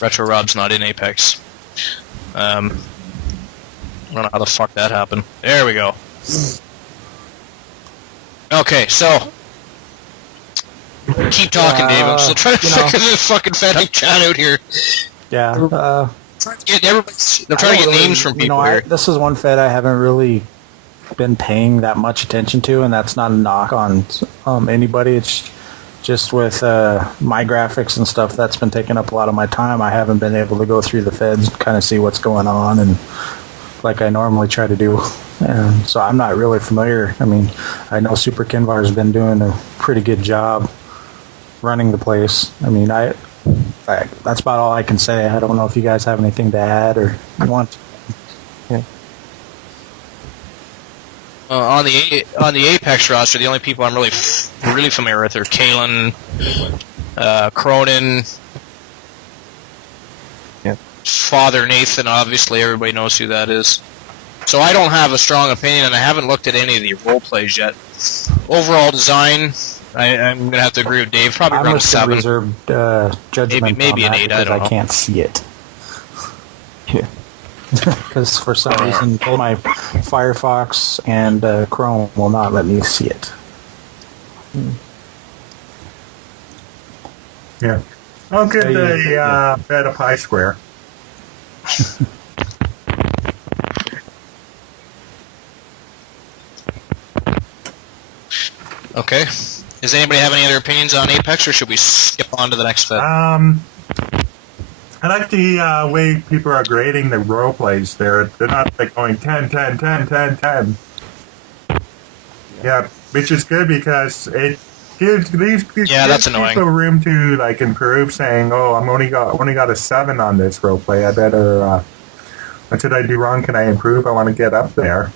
Retro Rob's not in Apex. I don't know how the fuck that happened. There we go. Okay, so keep talking, Dave. I'm still trying to figure this fucking FedHype chat out here. Yeah. I'm trying to get names from people here. This is one Fed I haven't really been paying that much attention to, and that's not a knock on anybody. It's just with my graphics and stuff, that's been taking up a lot of my time. I haven't been able to go through the feds and kind of see what's going on, and like I normally try to do. And so I'm not really familiar. I mean, I know Super Kinvar has been doing a pretty good job running the place. I mean, that's about all I can say. I don't know if you guys have anything to add or want to. Yeah. On the Apex roster, the only people I'm really familiar with are Kalen, Cronin, Father Nathan. Obviously, everybody knows who that is. So I don't have a strong opinion, and I haven't looked at any of the role plays yet. Overall design, I'm going to have to agree with Dave. Probably around a 7. Reserved judgment maybe on an 8. that I don't know. I can't see it. Yeah. Because for some reason, both my Firefox and Chrome will not let me see it. Yeah. I'll give the Fed a pi square. Okay. Does anybody have any other opinions on Apex, or should we skip on to the next Fed? I like the way people are grading the role plays there. They're not like going 10, 10, 10, 10, 10. Yeah, which is good because it gives that's annoying. people room to like improve, saying, "Oh, I'm only got a 7 on this role play. I better. What did I do wrong? Can I improve? I want to get up there."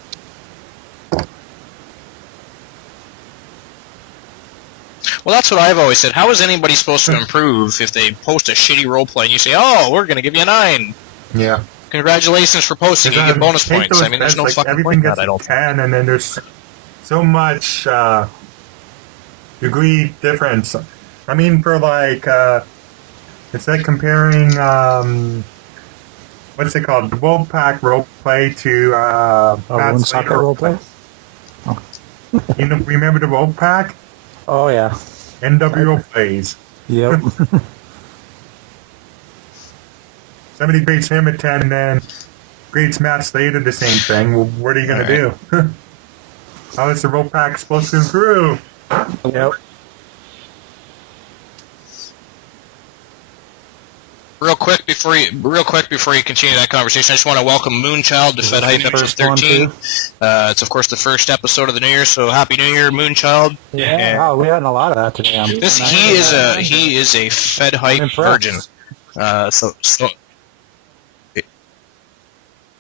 Well, that's what I've always said. How is anybody supposed to improve if they post a shitty roleplay and you say, "Oh, we're going to give you a 9"? Yeah. Congratulations for posting. You get bonus Take points. those I mean, there's no bets, fucking everything point in gets that, I don't a 10, and then there's so much degree difference. I mean, for like, it's like comparing, what's it called? The Wolfpack roleplay to One soccer roleplay? You know, remember the Wolfpack? Oh, yeah. NWO plays. Yep. Somebody grades him a 10, then grades Matt Slater the same thing. Well, what are you going to do? How is the Wolfpack supposed to improve? Yep. Real quick before you continue that conversation, I just want to welcome Moonchild to FedHype episode 13. It's of course the first episode of the new year, so happy New Year, Moonchild. Yeah, wow, we had a lot of that today. He is a FedHype virgin. So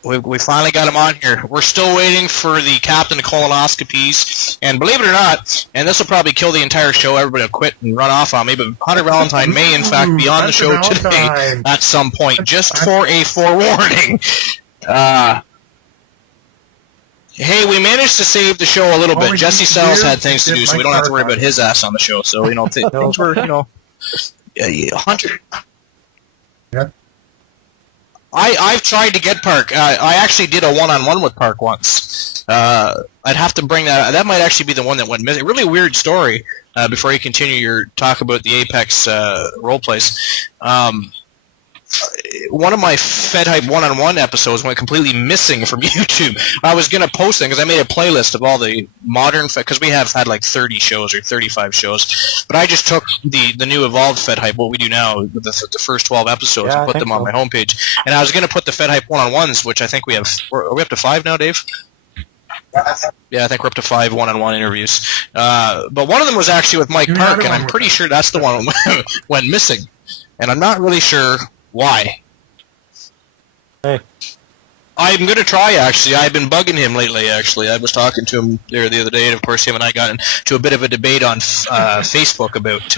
we finally got him on here. We're still waiting for the captain to colonoscopies, and believe it or not, and this will probably kill the entire show, everybody will quit and run off on me, but Hunter Valentine may in fact be on the show today at some point, just for a forewarning. Hey, we managed to save the show a little bit. Jesse Sells had things to do, so we don't have to worry about his ass on the show, so, things were, Hunter... Yep. I've tried to get Park. I actually did a one-on-one with Park once. I'd have to bring that. That might actually be the one that went missing. Really weird story. Before you continue your talk about the Apex role plays, one of my FedHype one-on-one episodes went completely missing from YouTube. I was going to post it because I made a playlist of all the modern, because we have had like 30 shows or 35 shows, but I just took the new evolved FedHype, what we do now, the first 12 episodes, and put them on my homepage. And I was going to put the FedHype one-on-ones, which I think we have, are we up to 5 now, Dave? Yeah, I think we're up to 5 one-on-one interviews. But one of them was actually with Mike Park, and I'm pretty sure that's the one that went missing. And I'm not really sure why. Hey. I'm going to try, actually. I've been bugging him lately, actually. I was talking to him there the other day, and of course him and I got into a bit of a debate on Facebook about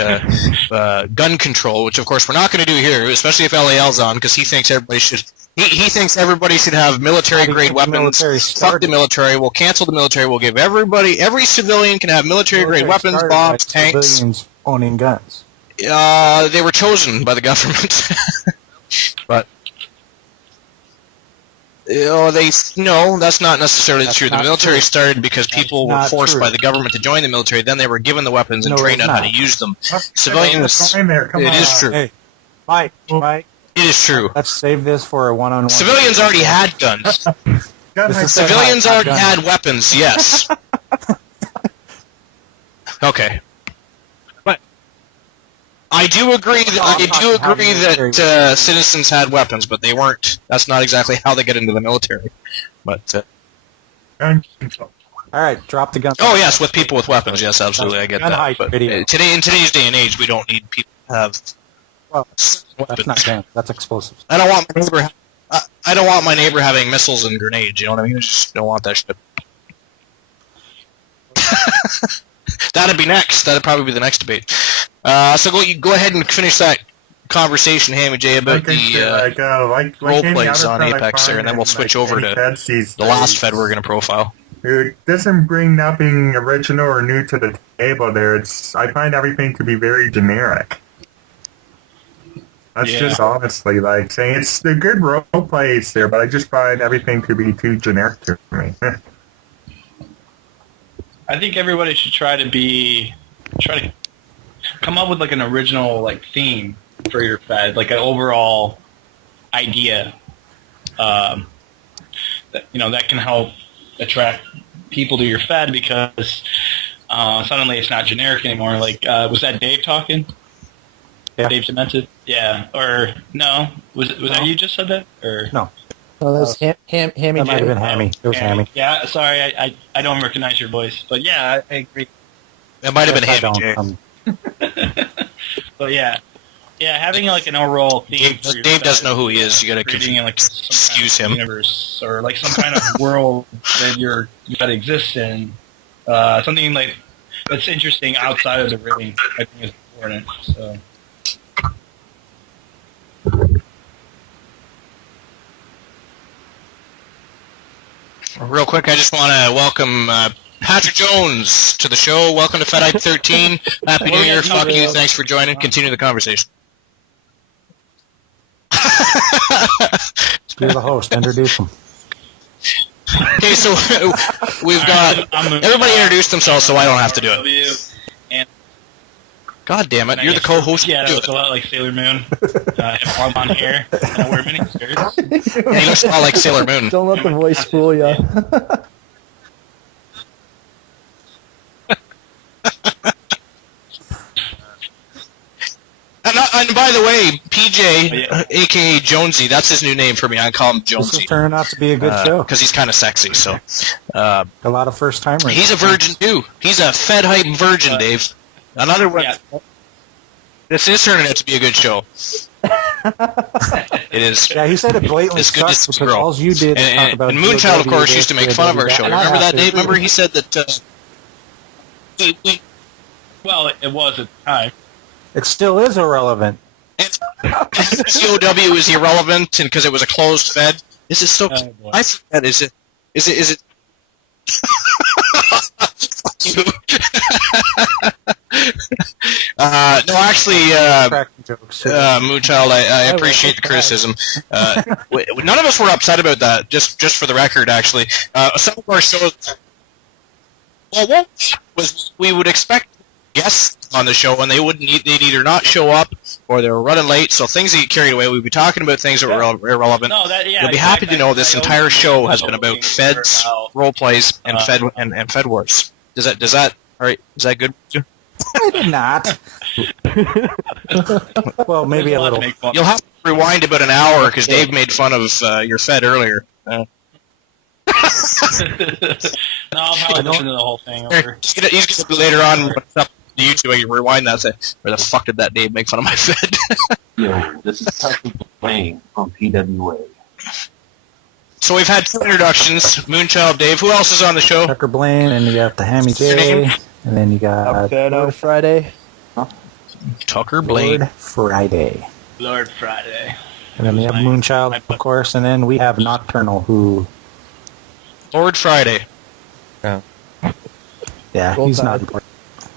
gun control, which of course we're not going to do here, especially if LAL's on, because he thinks everybody should... He thinks everybody should have military-grade weapons. Fuck the military. We'll cancel the military. We'll give every civilian can have military-grade weapons, bombs, tanks. Civilians owning guns. They were chosen by the government. But no, that's not necessarily true. The military started because people were forced by the government to join the military. Then they were given the weapons and trained on how to use them. Civilians, it is true. Hey, Mike, it is true. Let's save this for a one-on-one. Civilians already had guns. Civilians already had weapons. Yes. Okay. I do agree that citizens had weapons, but they weren't. That's not exactly how they get into the military. But all right, drop the gun. Oh yes, with people with weapons. Yes, absolutely, I get that. But in today's day and age, we don't need people to have. Well, that's not guns. That's explosives. I don't want my neighbor. I don't want my neighbor having missiles and grenades. You know what I mean? I just don't want that shit. That'd be next. That'd probably be the next debate. So go ahead and finish that conversation, Hammy J, about the role plays on Apex there, and then we'll switch over to the last Fed we're going to profile. It doesn't bring nothing original or new to the table there. I find everything to be very generic. That's just honestly like saying they're good role plays there, but I just find everything to be too generic to me. I think everybody should try to come up with like an original like theme for your Fed, like an overall idea that that can help attract people to your Fed, because suddenly it's not generic anymore. Like was that Dave talking? Yeah. Dave Demented? Yeah. Or no? Was that you just said that? Or no? No, that was Hammy. That might have been Hammy. It was Hammy. Yeah. Sorry, I don't recognize your voice, but yeah, I agree. It might have been Hammy. But yeah, having like an overall theme. Dave doesn't know who he is. You got to excuse him. Universe, or like some kind of world that that exists in. Something like that's interesting outside of the ring, I think is important. So. Real quick, I just want to welcome Patrick Jones to the show. Welcome to FedHype 13. Happy New Year. Fuck you. Thanks for joining. Continue the conversation. You're the host. Introduce him. Okay, so we've got everybody introduce themselves, so I don't have to do it. God damn it! You're the co-host. Yeah, that was a lot like Sailor Moon. I have blonde hair, and I wear mini skirts. Yeah, he looks a lot like Sailor Moon. Don't let the voice fool you. And by the way, PJ, a.k.a. Jonesy, that's his new name for me. I call him Jonesy. This is turning out to be a good show. Because he's kind of sexy, so... a lot of first-timers. He's a virgin, too. He's a FedHype virgin, Dave. Another one. Yeah. This is turning out to be a good show. It is. Yeah, he said it blatantly it's good to because all you did is talk about... And Moonchild, of course, used to make fun of our show. Remember that, Dave? Remember he said that... Well, it was at the time. It still is irrelevant. COW is irrelevant because it was a closed Fed. Is it still? I forget. Is it? No, actually, Moonchild, I appreciate the criticism. None of us were upset about that. Just for the record, actually, some of our shows. Well, what was we would expect guests on the show, and they'd either not show up or they were running late, so things that get carried away. We'd be talking about things that were irrelevant. No, You'll be happy to know this entire show has been about Feds, role plays, and Fed Wars. Does that all right? Is that good? I did not. Well, maybe a little. You'll have to rewind about an hour because Dave made fun of your Fed earlier. No, I'll probably listen to the whole thing over. He's gonna later on what's up to YouTube. I can rewind that and say, where the fuck did that Dave make fun of my Fed? Yo, this is Tucker Blaine from PWA. So we've had 2 introductions. Moonchild, Dave. Who else is on the show? Tucker Blaine, and you got the Hammy J, and then you got Lord Friday. Tucker Blaine. Lord Friday. Lord Friday. And then we have Moonchild, of course, and then we have Nocturnal, who... Lord Friday. Yeah, he's not important.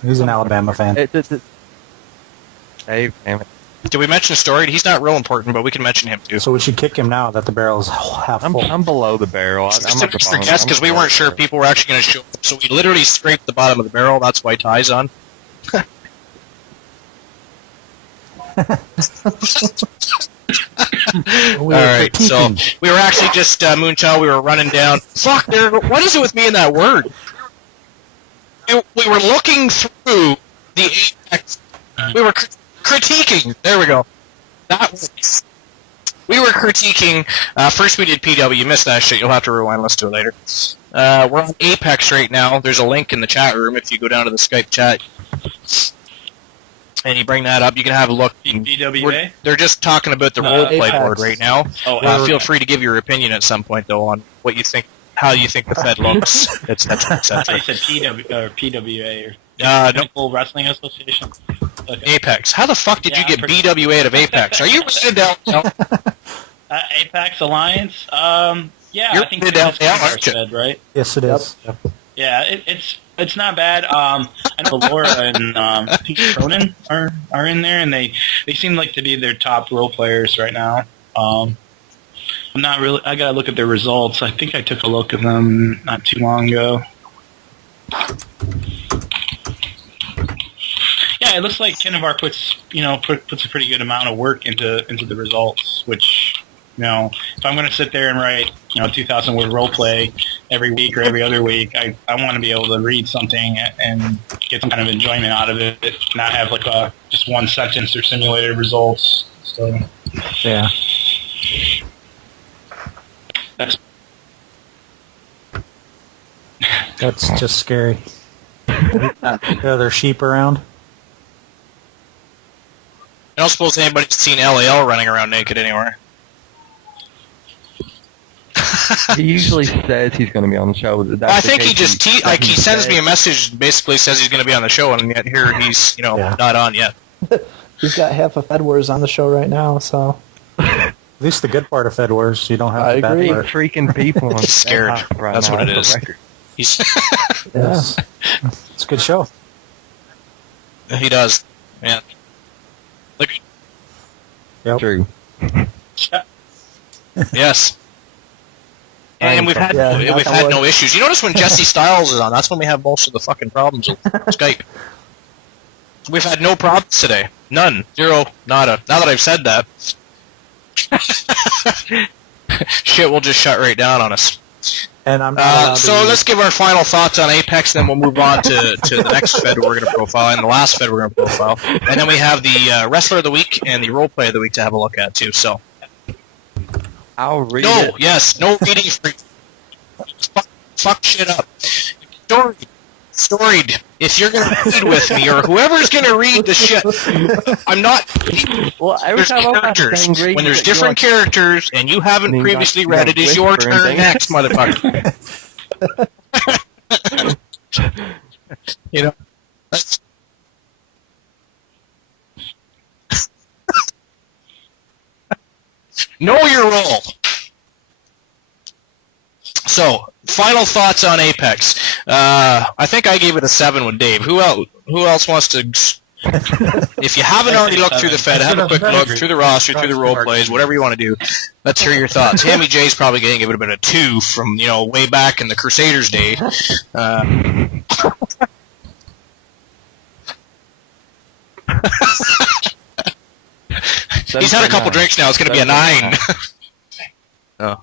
He's an Alabama fan. Hey, damn it. Did we mention Story? He's not real important, but we can mention him too. So we should kick him now that the barrel's half full. I'm below the barrel. I'm at the bottom. Because we weren't sure if people were actually going to show up, so we literally scraped the bottom of the barrel. That's why Ty's on. Alright, so we were actually just, Moonchild, we were running down. Fuck, what is it with me in that word? We were looking through the Apex. We were critiquing. There we go. We were critiquing. First we did PW. You missed that shit. You'll have to rewind and listen to it later. We're on Apex right now. There's a link in the chat room if you go down to the Skype chat. And you bring that up, you can have a look. BWA? They're just talking about the roleplay board right now. Feel free to give your opinion at some point, though, on what you think, how you think the Fed looks, etc., etc. I said PWA or no. Wrestling Association. Okay. Apex. How the fuck did you get BWA out of Apex? Are you written down? No. Apex Alliance. Yeah, You're I think down, that's Fed, right? Yes, it is. Yep. Yeah, it's not bad. I know Laura and Pete Cronin are in there, and they seem like to be their top role players right now. I'm not really. I gotta look at their results. I think I took a look at them not too long ago. Yeah, it looks like Kenovar puts a pretty good amount of work into the results, which. If I'm going to sit there and write, 2,000 word role play every week or every other week, I want to be able to read something and get some kind of enjoyment out of it, not have like just one sentence or simulated results. So yeah, that's just scary. Are there sheep around? I don't suppose anybody's seen LAL running around naked anywhere. He usually says he's going to be on the show. I think he just he sends me a message and basically says he's going to be on the show, and yet here he's not on yet. He's got half of Fed Wars on the show right now, so. least the good part of Fed Wars, you don't have I the bad agree. part. Freaking people. He's scared. Right That's now, what it that's is. a record. Yes. It's a good show. He does. Yeah. Look. Yep. True. Yes. And we've had no issues. You notice when Jesse Styles is on, that's when we have most of the fucking problems with Skype. We've had no problems today. None. Zero. Nada. Now that I've said that, shit will just shut right down on us. And I'm not so let's give our final thoughts on Apex, then we'll move on to the next Fed we're going to profile, and the last Fed we're going to profile. And then we have the Wrestler of the Week and the Roleplay of the Week to have a look at, too. So, I'll read it. No reading for fuck shit up. Storied. If you're going to read with me, or whoever's going to read the shit, I'm not... Well, every There's time characters. When there's different characters, and you haven't previously read it, is your turn next, motherfucker. You know? That's... Know your role. So, final thoughts on Apex. I think I gave it a 7 with Dave. Who else wants to... If you haven't already looked through the Fed, have a quick look through the roster, through the role plays, whatever you want to do. Let's hear your thoughts. Hammy J's probably going to give it a 2 from, way back in the Crusaders day. He's had a couple drinks now. It's going to be a 9. Oh.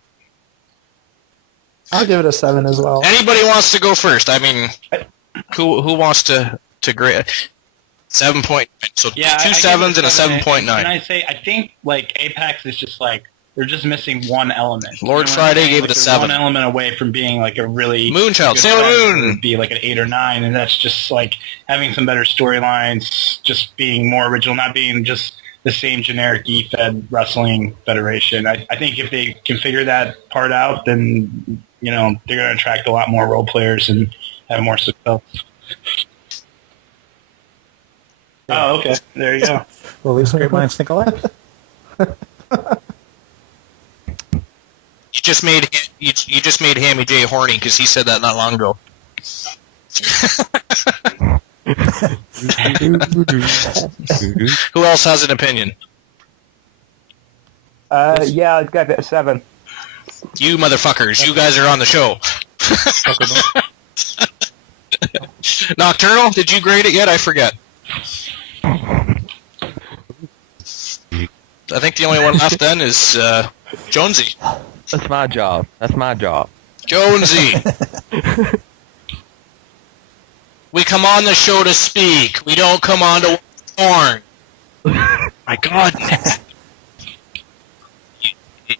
I'll give it a 7 as well. Anybody wants to go first? I mean, who wants to grade 7.9? So Yeah, 2 7s and a 7.9. And I say, I think Apex is just they're just missing one element. Lord Friday gave it a 7. One element away from being a really Moonchild, Sailor Moon would be an 8 or 9, and that's just having some better storylines, just being more original, not being just the same generic E-Fed Wrestling Federation. I think if they can figure that part out, then they're going to attract a lot more role players and have more success. Oh, okay. There you go. Well, at least great minds think alike. You just made Hammy J horny because he said that not long ago. Who else has an opinion? Yeah, I'd give it a 7. You motherfuckers, you guys are on the show. Nocturnal, did you grade it yet? I forget. I think the only one left then is Jonesy. That's my job. Jonesy. We come on the show to speak. We don't come on to porn. My God.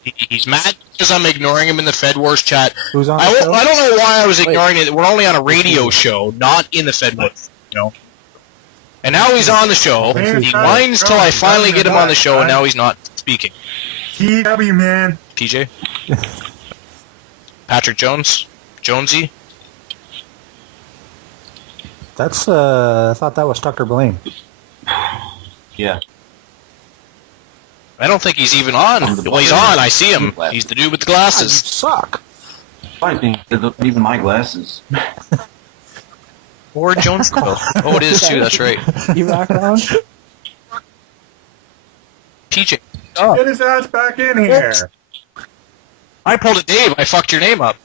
He's mad because I'm ignoring him in the Fed Wars chat. Who's on I the show? don't know why I was ignoring it. We're only on a radio show, not in the Fed Wars. And now he's on the show. He whines till I finally get him on the show, and now he's not speaking. TW, man. PJ? Patrick Jones? Jonesy? That's, I thought that was Tucker Blaine. Yeah. I don't think he's even on. Well, he's on. I see him. He's the dude with the You glasses. suck. I think even my glasses. Or Jones. Oh, it is too. That's right. You rock on? PJ. Get his ass back in here. I pulled a Dave. I fucked your name up.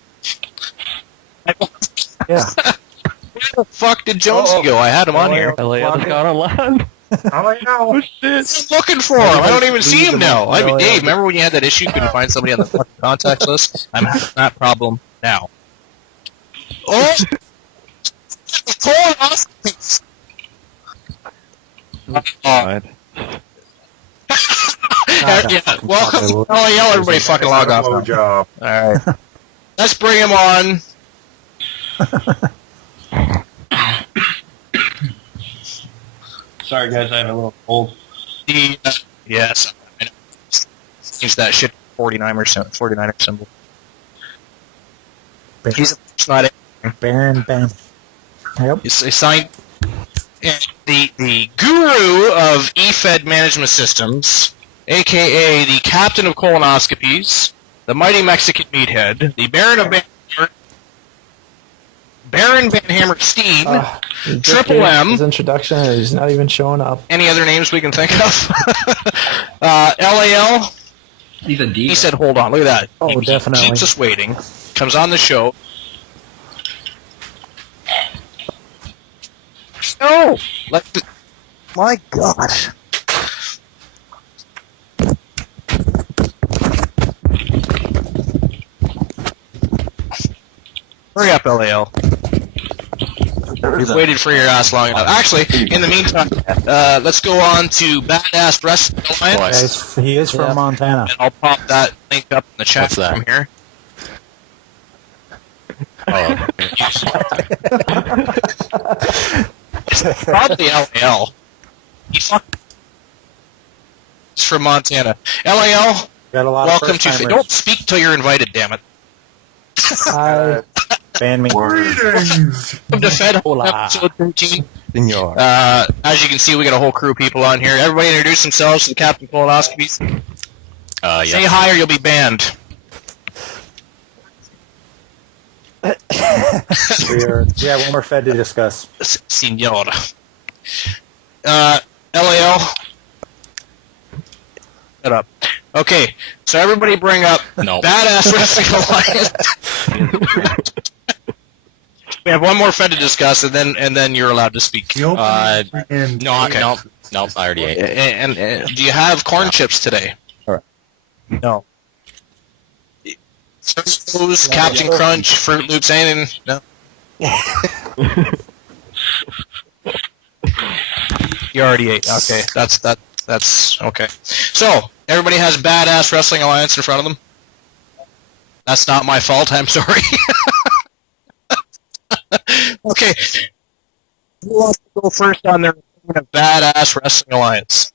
Yeah. Where the fuck did Jonesy go? I had him on here. Elliot's got online. I know. I'm looking for him. I don't even see him now. I mean, Dave, remember when you had that issue? You couldn't find somebody on the fucking contact list? I'm having that problem now. Oh! God. Yeah, welcome. Oh, yeah, everybody fucking log off now. Job. Alright. Let's bring him on. Sorry, guys, I have a little cold. Yes. Change that shit 49er symbol. He's not Baron. Yep. He's signed the guru of eFed management systems, a.k.a. the Captain of Colonoscopies, the Mighty Mexican Meathead, the Baron of Van Hammer, Baron Van Hammerstein, Triple M. His introduction, and he's not even showing up. Any other names we can think of? LAL. He's a diva. He said, hold on, look at that. Oh, he definitely. keeps us waiting. Comes on the show. Oh! My gosh. Hurry up, LAL. We've waited for your ass long enough. Actually, in the meantime, let's go on to Badass Wrestling Alliance. He is from Montana. And I'll pop that link up in the chat from here. Oh. It's probably LAL. It's from Montana. LAL, Got a lot welcome of to... Don't speak till you're invited, damn it. Ban me. Greetings! Welcome to FedHype episode 13. As you can see, we got a whole crew of people on here. Everybody introduce themselves to the Captain Colonoscopies. Say hi or you'll be banned. One more Fed to discuss. Senor. LAL. Shut up. Okay, so everybody bring up Badass Wrestling Alliance. We have one more Fed to discuss, and then you're allowed to speak. No, okay. No, I already ate. And do you have corn chips today? No. Circles, Captain Crunch, Fruit Loops, anything? No. You already ate. Okay, that's okay. So everybody has Badass Wrestling Alliance in front of them. That's not my fault. I'm sorry. Okay. Who wants to go first on their Badass Wrestling Alliance?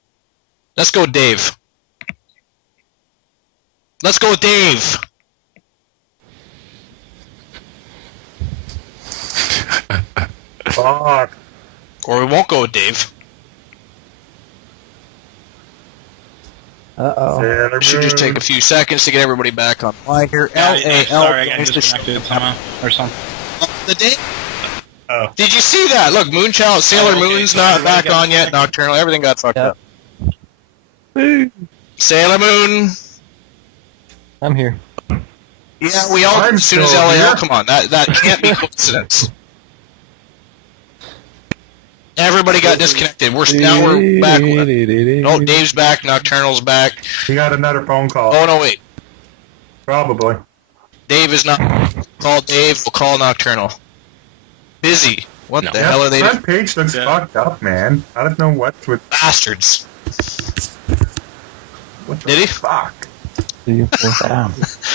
Let's go, Dave. Let's go, Dave. Fuck. Or we won't go with Dave. Uh-oh. We should just take a few seconds to get everybody back on line here. Sorry, I got disconnected somehow or something. The Dave. Oh. Did you see that? Look, Moonchild, Sailor Moon's not back on yet. Nocturnal, everything got fucked up. Sailor Moon. I'm here. Yeah, we all as soon as still LAL. here. Come on, that can't be coincidence. Everybody got disconnected. Now we're back. Oh, Dave's back. Nocturnal's back. He got another phone call. Oh no, wait. Probably. Dave is not. Call Dave. We'll call Nocturnal. Busy. What the hell are they doing? That page looks fucked up, man. I don't know what's with Bastards. what the Did he? fuck.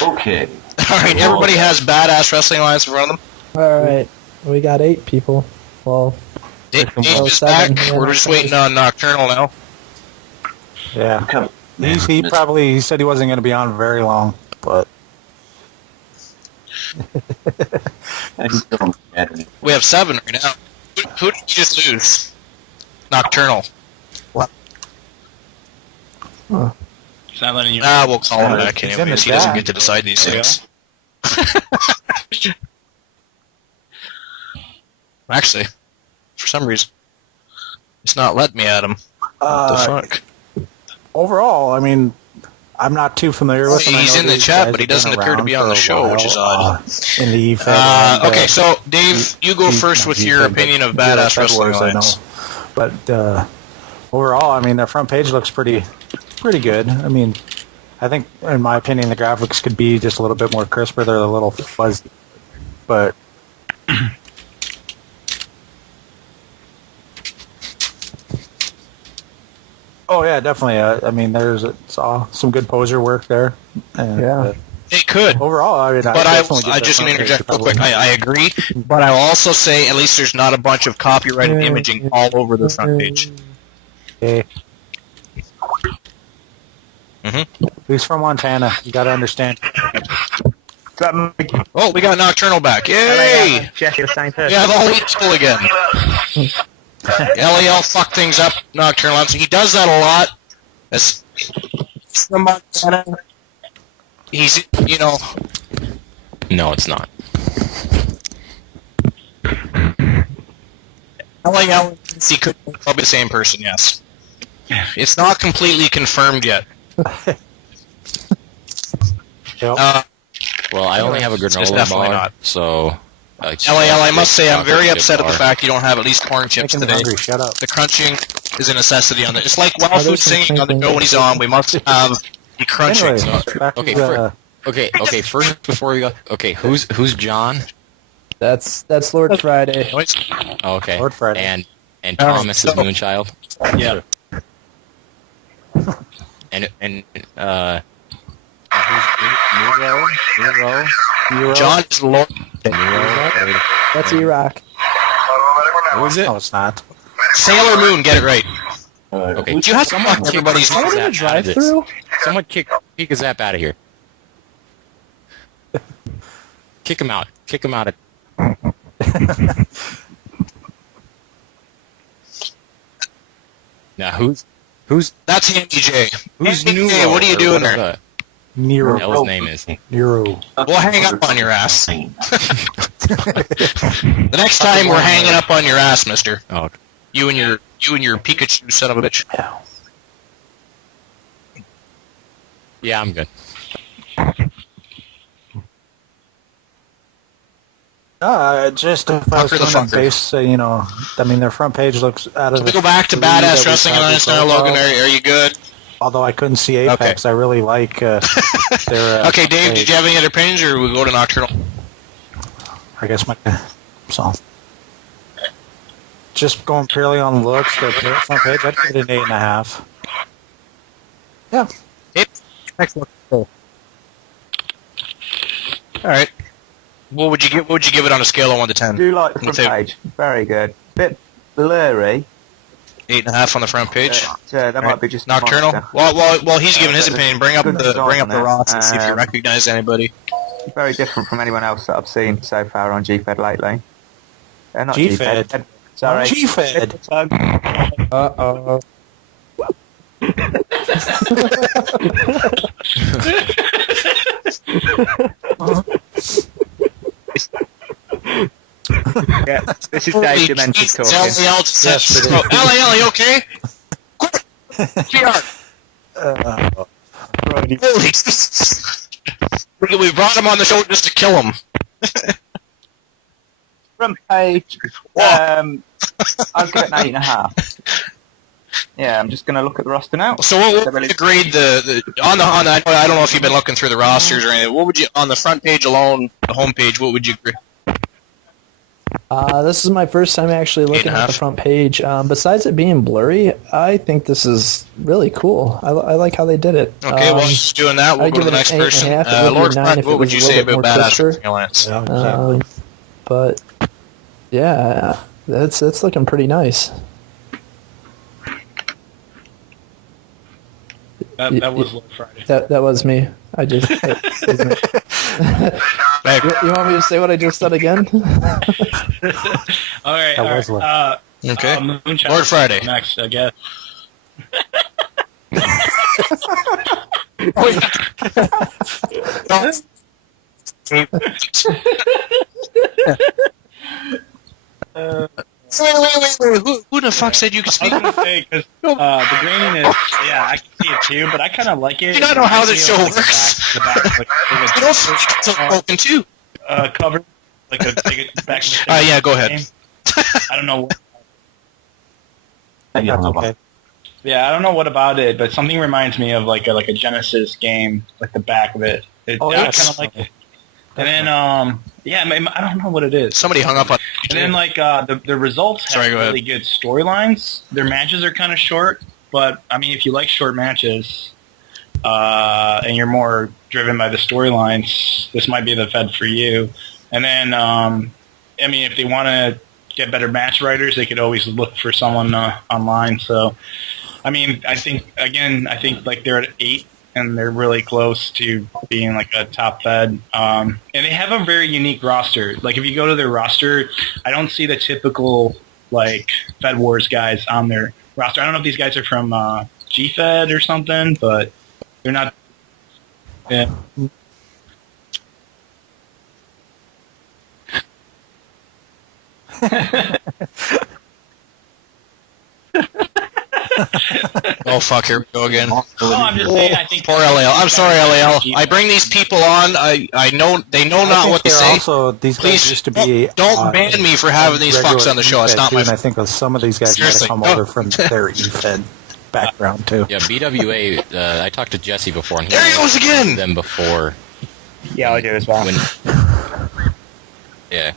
Okay. Alright, everybody has Badass Wrestling Alliance in front of them. Alright, we got 8 people. Well, Dave is 7, back. yeah. We're just waiting on Nocturnal now. Yeah. He said he wasn't going to be on very long, but... We have 7 right now. Who did you just lose? Nocturnal. What? Huh. He's not letting you. We'll call him back He's in anyways. the He doesn't back. get to decide these things. Actually, for some reason, it's not letting me at him. What the fuck? Overall, I mean, I'm not too familiar with him. I He's know in the these chat, guys but he have been doesn't appear to be around on the for a show, which is odd. In the Fed Okay, so Dave, you go first with your opinion of Badass Wrestling Alliance. But overall, I mean, their front page looks pretty good. I mean, I think, in my opinion, the graphics could be just a little bit more crisper. They're a little fuzzy, but oh yeah, definitely. I mean, saw some good poser work there. And, It could. overall, I mean, But I just want to interject real quick. I agree, but I'll also say at least there's not a bunch of copyrighted imaging all over the front page. Okay. Mm-hmm. He's from Montana. You got to understand. Oh, we got Nocturnal back. Yay! Jesse, the same We person. have all 8 still again. LAL fucked things up, Nocturnal. He does that a lot. from Montana. He's, No, it's not. He could probably the same person, yes. It's not completely confirmed yet. Well, I only have a It's granola definitely bar, not. so... LAL, I must say, I'm very upset at the fact you don't have at least corn chips Making me today. hungry. Shut up. The crunching is a necessity on it. It's like Wild Food singing on the go when he's on. We must have the crunching. Anyway, back Okay, to, okay. First, before we go, okay, who's John? That's Lord Friday. Oh, okay, Lord Friday. and Thomas is Moonchild. Yeah. And who's Nero? John is Lord. Nero. That's Iraq. Who is it? No, it's not. Sailor Moon, get it right. Okay, Do you have someone kick everybody's Are we in a Zap out of this. drive-through? Someone kick a Zap out of here. Kick him out. Kick him out. Now who's That's Andy J. who's Andy Nero? J, what are you or doing whatever there? Nero. the hell his name is? Nero. We'll hang up on your ass. The next time we're hanging up on your ass, mister. Oh, You and your Pikachu son of a bitch. yeah, I'm good. Just if I was Fucker the going to fucker. base, their front page looks out of So we the go back to three that Badass we Wrestling and probably Understand saw. Logan. Are you good? Although I couldn't see Apex, I really like their... Okay, Dave, did you have any other opinions, or we go to Nocturnal? I guess my... So... Just going purely on looks, their front page, I'd give it an 8.5. Yeah. Excellent. All right. What would you give it on a scale of 1 to 10? Do you like the front Let's say page? Very good. Bit blurry. 8.5 on the front page. That might be just Nocturnal. monster. While he's giving his There's opinion, bring up good the design on it. roster and see if you recognize anybody. Very different from anyone else that I've seen so far on GFed lately. Not GFed. GFed. Sorry. GFed. Uh-oh. Yeah, this is Dave Demented talking. LAL, you okay? PR. Holy. We brought him on the show just to kill him. Front page, I'll give it an 8.5. Yeah, I'm just going to look at the roster now. So what would you grade the on the I don't know if you've been looking through the rosters or anything. What would you on the front page alone, the home page? What would you grade? This is my first time actually looking at the front page. Besides it being blurry, I think this is really cool. I like how they did it. Okay, well, just doing that, we'll I'd go to give the it next an 8.5. person. It would be Lord a 9 Frank, if it what would was you a say little about bit more Badass twister. Wrestling Alliance? But yeah, that's looking pretty nice. That was Lord Friday. That was me. I just. You want me to say what I just said again? All right. Okay. Moonchild Lord Friday. next, I guess. Wait. Who the fuck said you could speak? I was going to say, because the graininess, yeah, I can see it too, but I kind of like it. You don't know how this show works. The back, like, You don't speak broken too. cover, like a back of the Yeah, go ahead. I don't know. That's okay. Yeah, I don't know what about it, but something reminds me of like a Genesis game, like the back of it. I kind of like it. And then, I don't know what it is. Somebody hung up on. And then, like, the results have really good storylines. Their matches are kind of short, but, I mean, if you like short matches and you're more driven by the storylines, this might be the Fed for you. And then, if they want to get better match writers, they could always look for someone online. So, I think like they're at 8. And they're really close to being like a top Fed. And they have a very unique roster. Like if you go to their roster, I don't see the typical like Fed Wars guys on their roster. I don't know if these guys are from G-Fed or something, but They're not. Yeah. Oh fuck! Here we go again. No, I'm just saying. I think Poor LAL. I'm sorry, LAL. I bring these people on. I know they know not what to say. Also, these guys Please used to be. don't ban me for having these regular fucks on the show. It's EFED not too, my and I think some of these guys might have Seriously. come over from their EFED background too. Yeah, BWA. I talked to Jesse before, and There he goes again! Them before. Yeah, I do as well. When, yeah.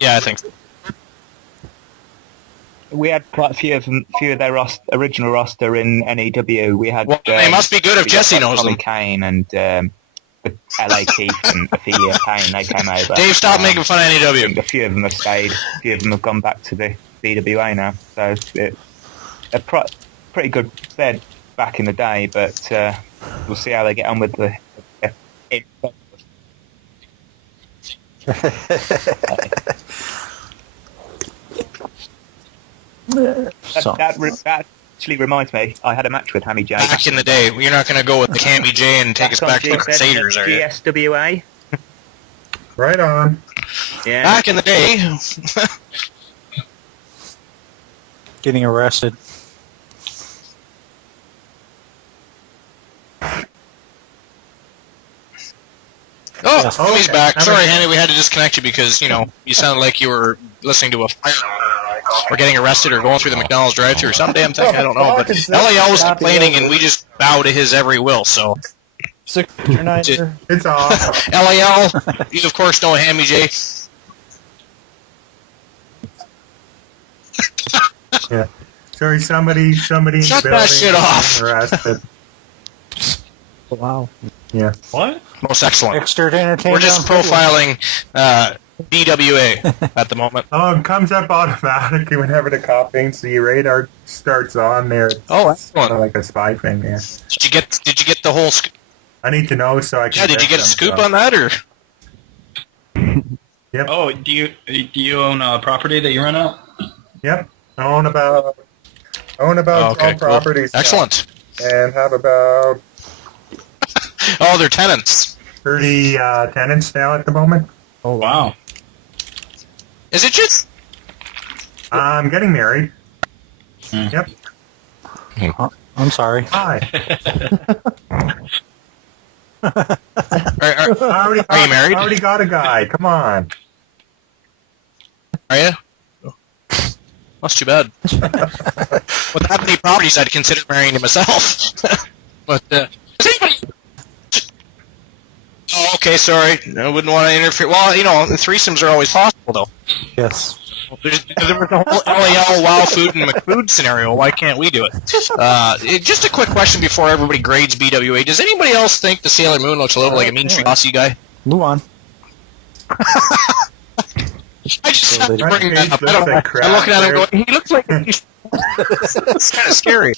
Yeah, I think so. We had quite a few of their original roster in NEW. We had. Well, they must be good if we Jesse got knows Tommy them. Kane and the LA Keith and Ophelia Kane. They came over. Dave, stop making fun of I NEW. think a few of them have stayed. A few of them have gone back to the BWA now. So they're pretty good. They're back in the day, but we'll see how they get on with the. That actually reminds me, I had a match with Hammy J. Back in the day, you're not going to go with the Hammy J and take us back to the Crusaders, are you? GSWA. Right on. Yeah. Back in the day. Getting arrested. Oh, Yes. Hammy's Okay. back. Sorry, Hammy, we had to disconnect you because, you sounded like you were listening to a fire or getting arrested or going through the McDonald's drive-thru or some damn thing. I don't know. But LAL was complaining, and we just bow to his every will, so. Signature Niner. It's off. LAL, you of course know Hammy J. Yeah. Sorry, somebody in Shut the that building shit off. arrested. Wow. Yeah. What? Most excellent. Extra entertainment. We're just profiling BWA at the moment. Oh, it comes up automatically whenever the cop thinks the radar starts on there. It's Oh, kind excellent. of like a spy thing, yeah. Did you get the whole scoop? I need to know so I can. Yeah, did you get a them, scoop so. on that, or? Yep. Oh, do you own a property that you rent out? Yep. I own about Oh, okay, 12 cool. properties. now, Excellent. and have about Oh, they're tenants. 30 tenants now at the moment. Oh, wow. Is it just? I'm getting married. Yep. I'm sorry. Hi. Are Are you married? I already got a guy. Come on. you? That's too bad. With that many properties, I'd consider marrying to myself. But, does anybody... Oh, okay, sorry. I wouldn't want to interfere. Well, the threesomes are always possible, though. Yes. There was the whole LAL Wow Food and McFood scenario. Why can't we do it? Just a quick question before everybody grades BWA. Does anybody else think the Sailor Moon looks a little like a mean Aussie guy? Move on. I just have to bring that up. Looks like crap I'm looking at him there. going, he looks like... It's kind of scary.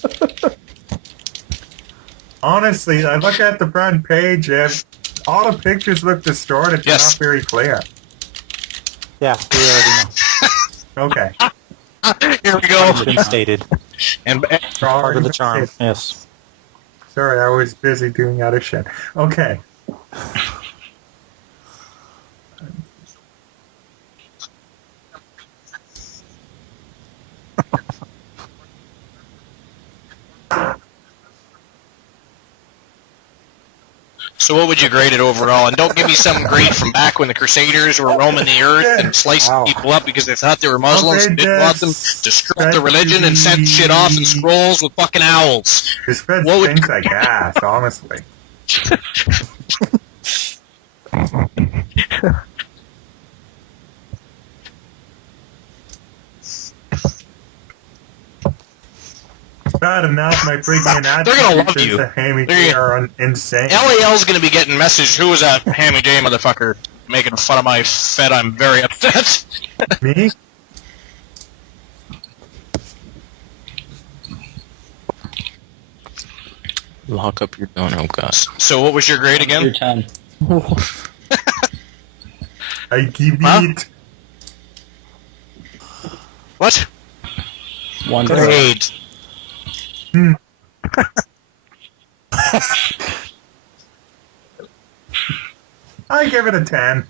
Honestly, I look at the front page and all the pictures look distorted. They're Yes. not very clear. Yeah, we already know. Okay. Here we go. It's been stated. And Part of the charm. Yes. Sorry, I was busy doing other shit. Okay. so what would you grade it overall? And don't give me some grade from back when the Crusaders were roaming the earth and slicing Wow. people up because they thought they were Muslims and Okay, didn't want them to screw up their religion and sent shit off in scrolls with fucking owls. This Fed What would- stinks like ass, honestly. Bad enough, my freaking They're gonna love you. Hammy They're J gonna- are insane. LAL's gonna be getting messaged, who was that Hammy J motherfucker making fun of my Fed? I'm very upset. Me? Lock up your door. Oh, God. So what was your grade Your again? 10. I give Huh? it. What? One. Grade. I give it a 10.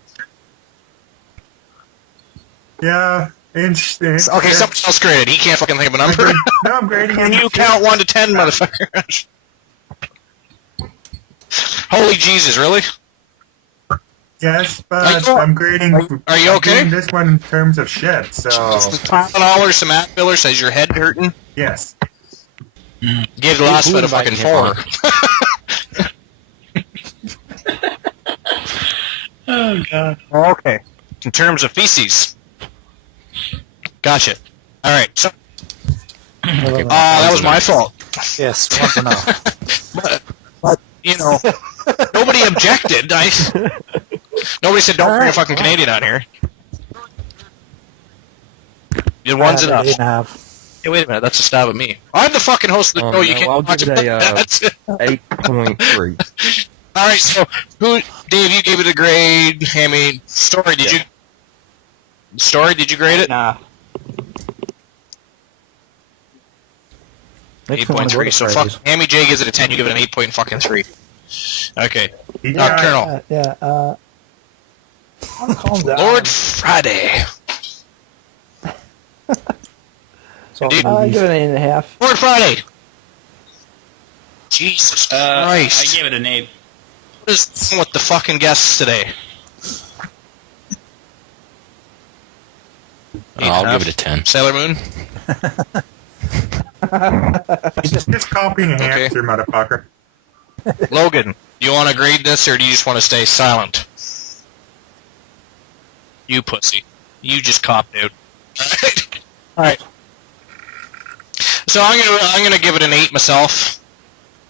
Yeah, inch. Okay, something else graded. He can't fucking think of a number. No, I'm grading Can it. you count 1 to 10, motherfucker? Holy Jesus, really? Yes, but I'm grading. Are you I'm okay? grading this one in terms of shit, so. Some Tylenol, some Advil, says your head hurting. Yes. Gave the last bit a fucking 4. Oh, God. Okay. In terms of feces. Gotcha. Alright, so... that was my fault. Yes, want to know. But, you know, nobody objected. Nobody said don't bring a fucking Canadian out here. One's enough. 8.5. Hey, wait a minute, that's a stab at me. I'm the fucking host of the show, you can't I'll watch give it it. That's it. 8.3. Alright, so, Dave, you gave it a grade. Hammy, Story, did you grade it? Nah. 8.3, so fuck, Hammy J gives it a 10, you give it an 8.3. Okay. Yeah. Colonel. Calm down. Lord Friday. So I give it an 8.5. Lord Friday. Jesus Christ. I gave it an 8. What is wrong with the fucking guests today? I'll give it a 10. Sailor Moon? Just copying a hamster, motherfucker. Logan, you want to grade this, or do you just want to stay silent? You pussy. You just copped out. Alright. So I'm gonna give it an 8 myself.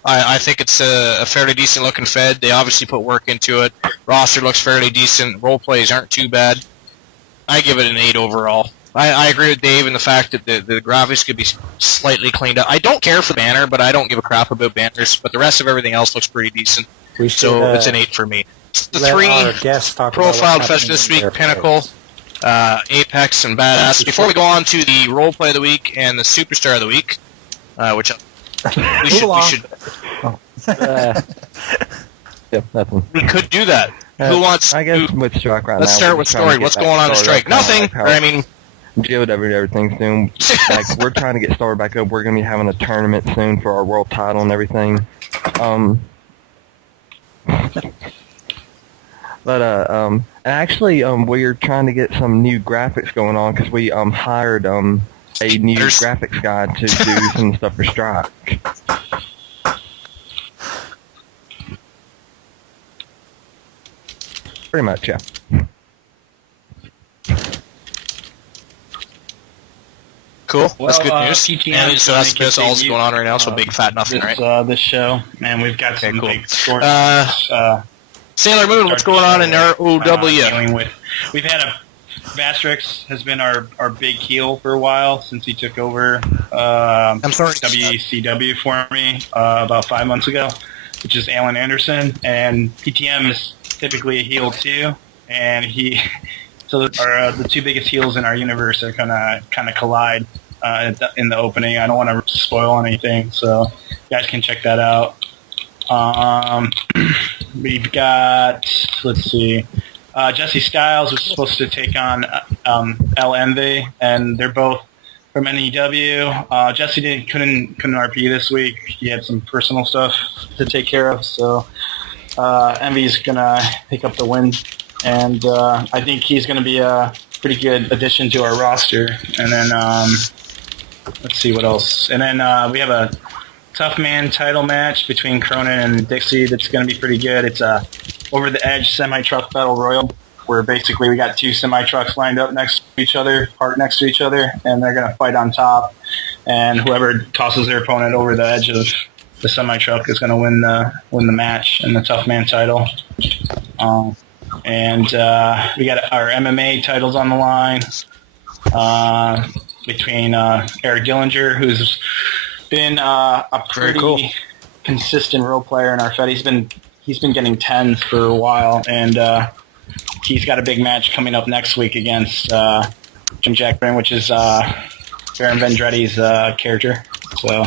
I think it's a fairly decent looking Fed. They obviously put work into it. Roster looks fairly decent. Role plays aren't too bad. I give it an 8 overall. I agree with Dave in the fact that the graphics could be slightly cleaned up. I don't care for the banner, but I don't give a crap about banners. But the rest of everything else looks pretty decent. So it's an 8 for me. The 3 profiled fest this week, Pinnacle, Apex, and Badass. Before we go on to the Role Play of the Week and the Superstar of the Week, which we should Yep, nothing. we could do that. Who wants? I guess with Strike right Let's now. start we're with trying to Story. get What's that going on in started Strike? up, kinda Nothing. like how I mean, Joe everything soon. Like we're trying to get started back up. We're gonna be having a tournament soon for our world title and everything. But actually, we're trying to get some new graphics going on because we hired a new graphics guy to do some stuff for Strike. Pretty much, yeah. cool. That's good news. PTM And so that's all that's continue, going on right now. So big fat nothing, right? This show, and we've got some cool. big stories. Sailor Moon, what's going on in ROW? Dealing with. We've had Vastrix has been our big heel for a while since he took over WCW for me about 5 months ago, which is Alan Anderson, and PTM is typically a heel too, and the two biggest heels in our universe are gonna kind of collide in the opening. I don't want to spoil anything, so you guys can check that out. We've got, let's see, Jesse Styles was supposed to take on El Envy, and they're both from NEW. Jesse couldn't RP this week. He had some personal stuff to take care of, so Envy's gonna pick up the win, and I think he's gonna be a pretty good addition to our roster. And then let's see what else. And then we have a Tough Man title match between Cronin and Dixie that's going to be pretty good. It's a over-the-edge semi-truck battle royal where basically we got two semi-trucks lined up next to each other, parked next to each other, and they're going to fight on top. And whoever tosses their opponent over the edge of the semi-truck is going to win the match and the Tough Man title. And we got our MMA titles on the line between Eric Dillinger, who's been a pretty consistent role player in our Fed. He's been getting 10s for a while, and he's got a big match coming up next week against Jim Jackman, which is Baron Vendretti's character. So,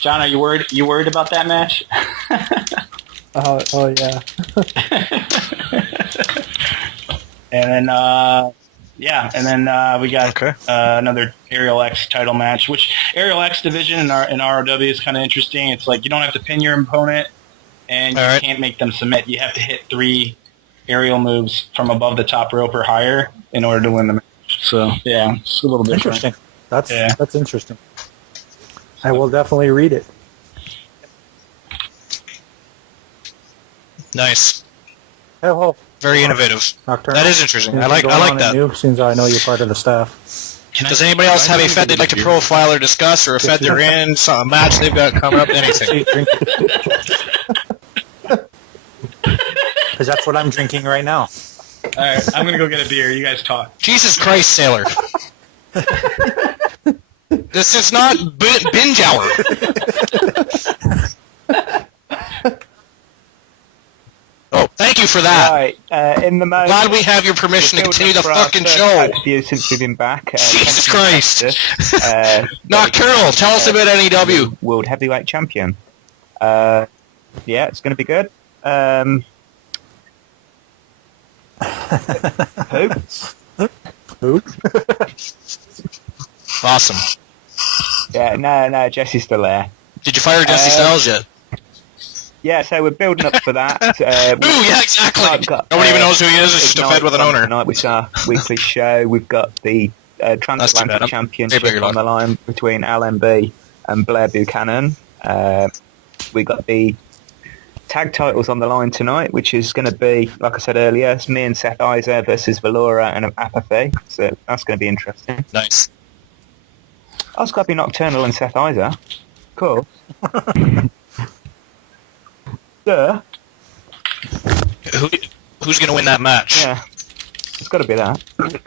John, are you worried? You worried about that match? Oh yeah. And then, we got another Aerial X title match, which Aerial X division in ROW is kind of interesting. It's like you don't have to pin your opponent, and you can't make them submit. You have to hit 3 aerial moves from above the top rope or higher in order to win the match. So, yeah, it's a little different. Interesting. That's interesting. I will definitely read it. Nice. Oh, Very innovative. Nocturnal. That is interesting. I like that. Seems I know you're part of the staff. Does anybody else have a Fed they'd like to profile or discuss, or a Fed they're in, a match they've got coming up, anything? Because that's what I'm drinking right now. All right, I'm going to go get a beer. You guys talk. Jesus Christ, Sailor. This is not binge hour. Oh, thank you for that. Right, in the moment, glad we have your permission to continue the fucking show. Since we've been back. Jesus Christ. Nocturnal, tell us about NEW. World Heavyweight Champion. Yeah, it's going to be good. Who? Awesome. Yeah, no, Jesse's still there. Did you fire Jesse Styles yet? Yeah, so we're building up for that. Ooh, yeah, exactly. Nobody even knows who he is. It's just a Fed with an owner. Tonight, which is our weekly show. We've got the Transatlantic Championship on the line between LMB and Blair Buchanan. We got the tag titles on the line tonight, which is going to be, like I said earlier, it's me and Seth Iser versus Valora and Apathy. So that's going to be interesting. Nice. Oh, it's got to be Nocturnal and Seth Iser. Cool. Duh. Who's going to win that match? Yeah, it's got to be that. Like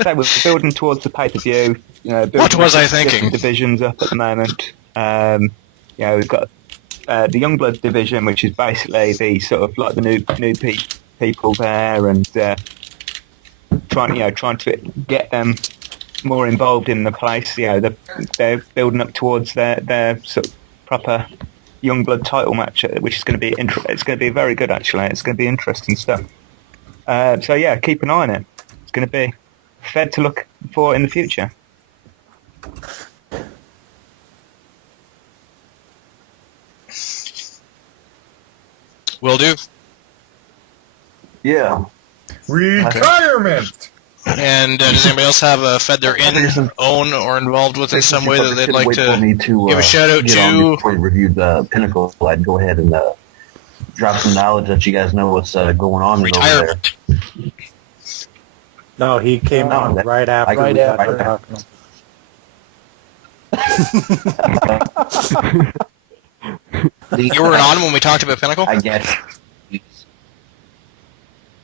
I said, we're building towards the pay-per-view. What was I thinking? Divisions up at the moment. We've got the Youngblood division, which is basically the sort of like the new people there, and trying to get them more involved in the place. They're building up towards their sort of proper Youngblood title match, which is going to be it's going to be very good actually. It's going to be interesting stuff. So yeah, keep an eye on it. It's going to be Fed to look for in the future. Will do. Yeah. Retirement! And does anybody else have a Fed they're in, own, or involved with in some way that they'd like to give a shout out to? Before you reviewed the Pinnacle, I'd go ahead and drop some knowledge that you guys know what's going on over there. No, he came on right after. You weren't on when we talked about Pinnacle? I guess.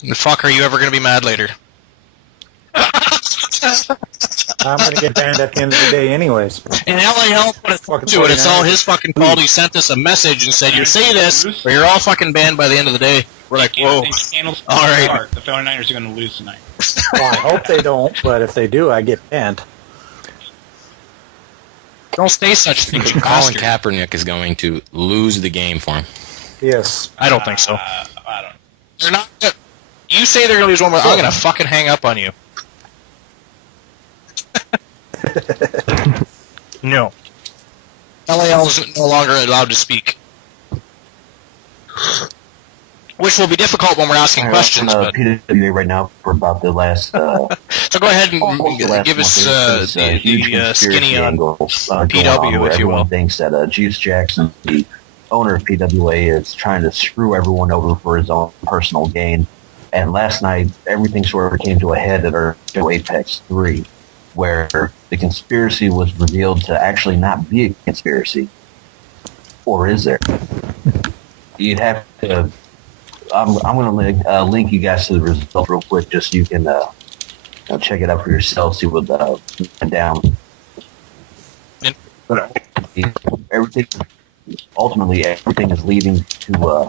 The fuck are you ever going to be mad later? I'm going to get banned at the end of the day anyways. And LAL put us to it. It's all his fucking fault. He sent us a message and said, you say this, or you're all fucking banned by the end of the day. We're like, whoa. All right. The 49ers are going to lose tonight. Well, I hope they don't, but if they do, I get banned. Don't say such things, you Colin bastard. Kaepernick is going to lose the game for him. Yes. I don't think so. I don't. They're not. You say they're going to lose one, but I'm going to fucking hang up on you. No. LAL is no longer allowed to speak. Which will be difficult when we're asking questions. But PWA right now for about the last. So go ahead and give us the skinny on PW, if you will. Everyone thinks that Juice Jackson, the owner of PWA, is trying to screw everyone over for his own personal gain. And last night, everything sort of came to a head at our show Apex 3, where the conspiracy was revealed to actually not be a conspiracy. Or is there? You'd have to... I'm going to link you guys to the result real quick, just so you can check it out for yourself, see what went down. Ultimately, everything is leading to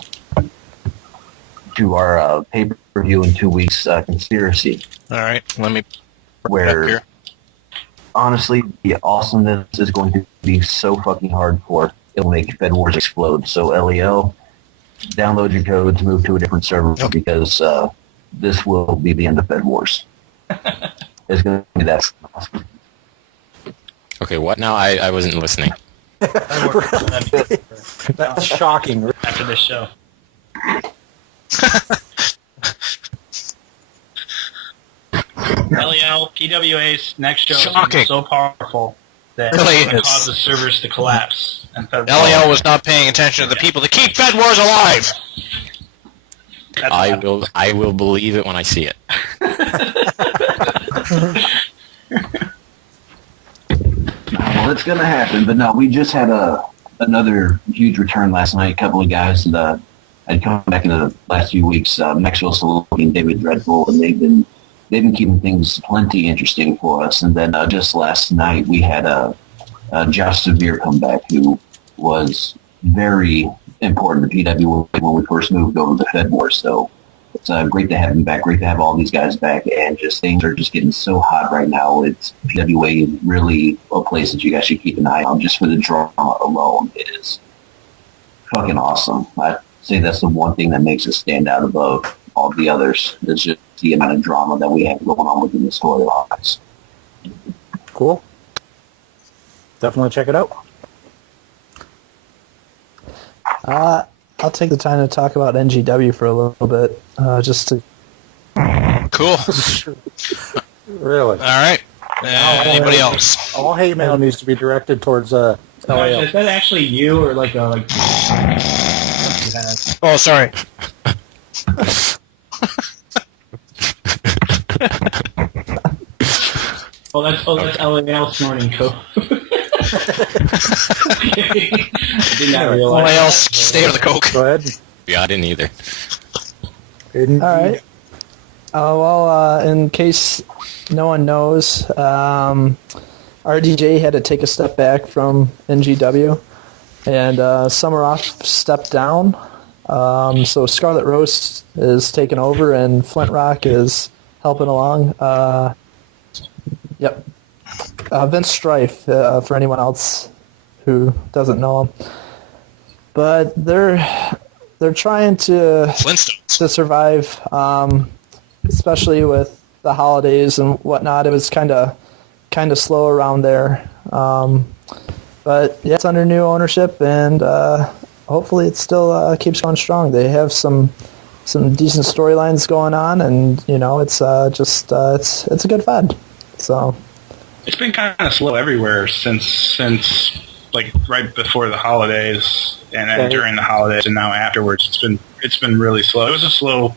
our pay-per-view in 2 weeks conspiracy. All right, let me where here. honestly, the awesomeness is going to be so fucking hardcore. It'll make Fed Wars explode. So LEL, download your codes, move to a different server because this will be the end of Fed Wars. It's going to be that awesome. Okay, what now? I wasn't listening. That's shocking. After this show. LEL, PWA's next show is so powerful that Really it's going to is. cause the servers to collapse. And LEL was not paying attention to the people to keep Fed Wars alive. That's I will believe it when I see it. Well, it's going to happen, but no, we just had another huge return last night. A couple of guys that had come back in the last few weeks. Maxwell Saloni and David Dreadful, and they've been keeping things plenty interesting for us. And then just last night we had Josh Severe come back, who was very important to PWA when we first moved over to Fed Wars. So it's great to have him back. Great to have all these guys back, and just things are just getting so hot right now. It's PWA is really a place that you guys should keep an eye on just for the drama alone. It is fucking awesome. I'd say that's the one thing that makes us stand out above all the others. It's just the amount of drama that we have going on within the storylines. Cool. Definitely check it out. I'll take the time to talk about NGW for a little bit, just to... Cool. Really? All right. Anybody else? All hate mail needs to be directed towards LAL. Is that actually you or like a Oh, sorry. that's LAL snorting coke. I did not realize. Anybody else stay out of the coke? Go ahead. Yeah, I didn't either. All right. Well, in case no one knows, RDJ had to take a step back from NGW, and Summeroff stepped down. So Scarlet Rose is taking over, and Flint Rock is helping along. Yep. Vince Strife, for anyone else who doesn't know him. But they're trying to survive, especially with the holidays and whatnot. It was kind of slow around there. But yeah, it's under new ownership, and hopefully it still keeps going strong. They have some decent storylines going on, and it's it's a good Fed. So it's been kind of slow everywhere since like right before the holidays, and then during the holidays, and now afterwards. It's been really slow. It was a slow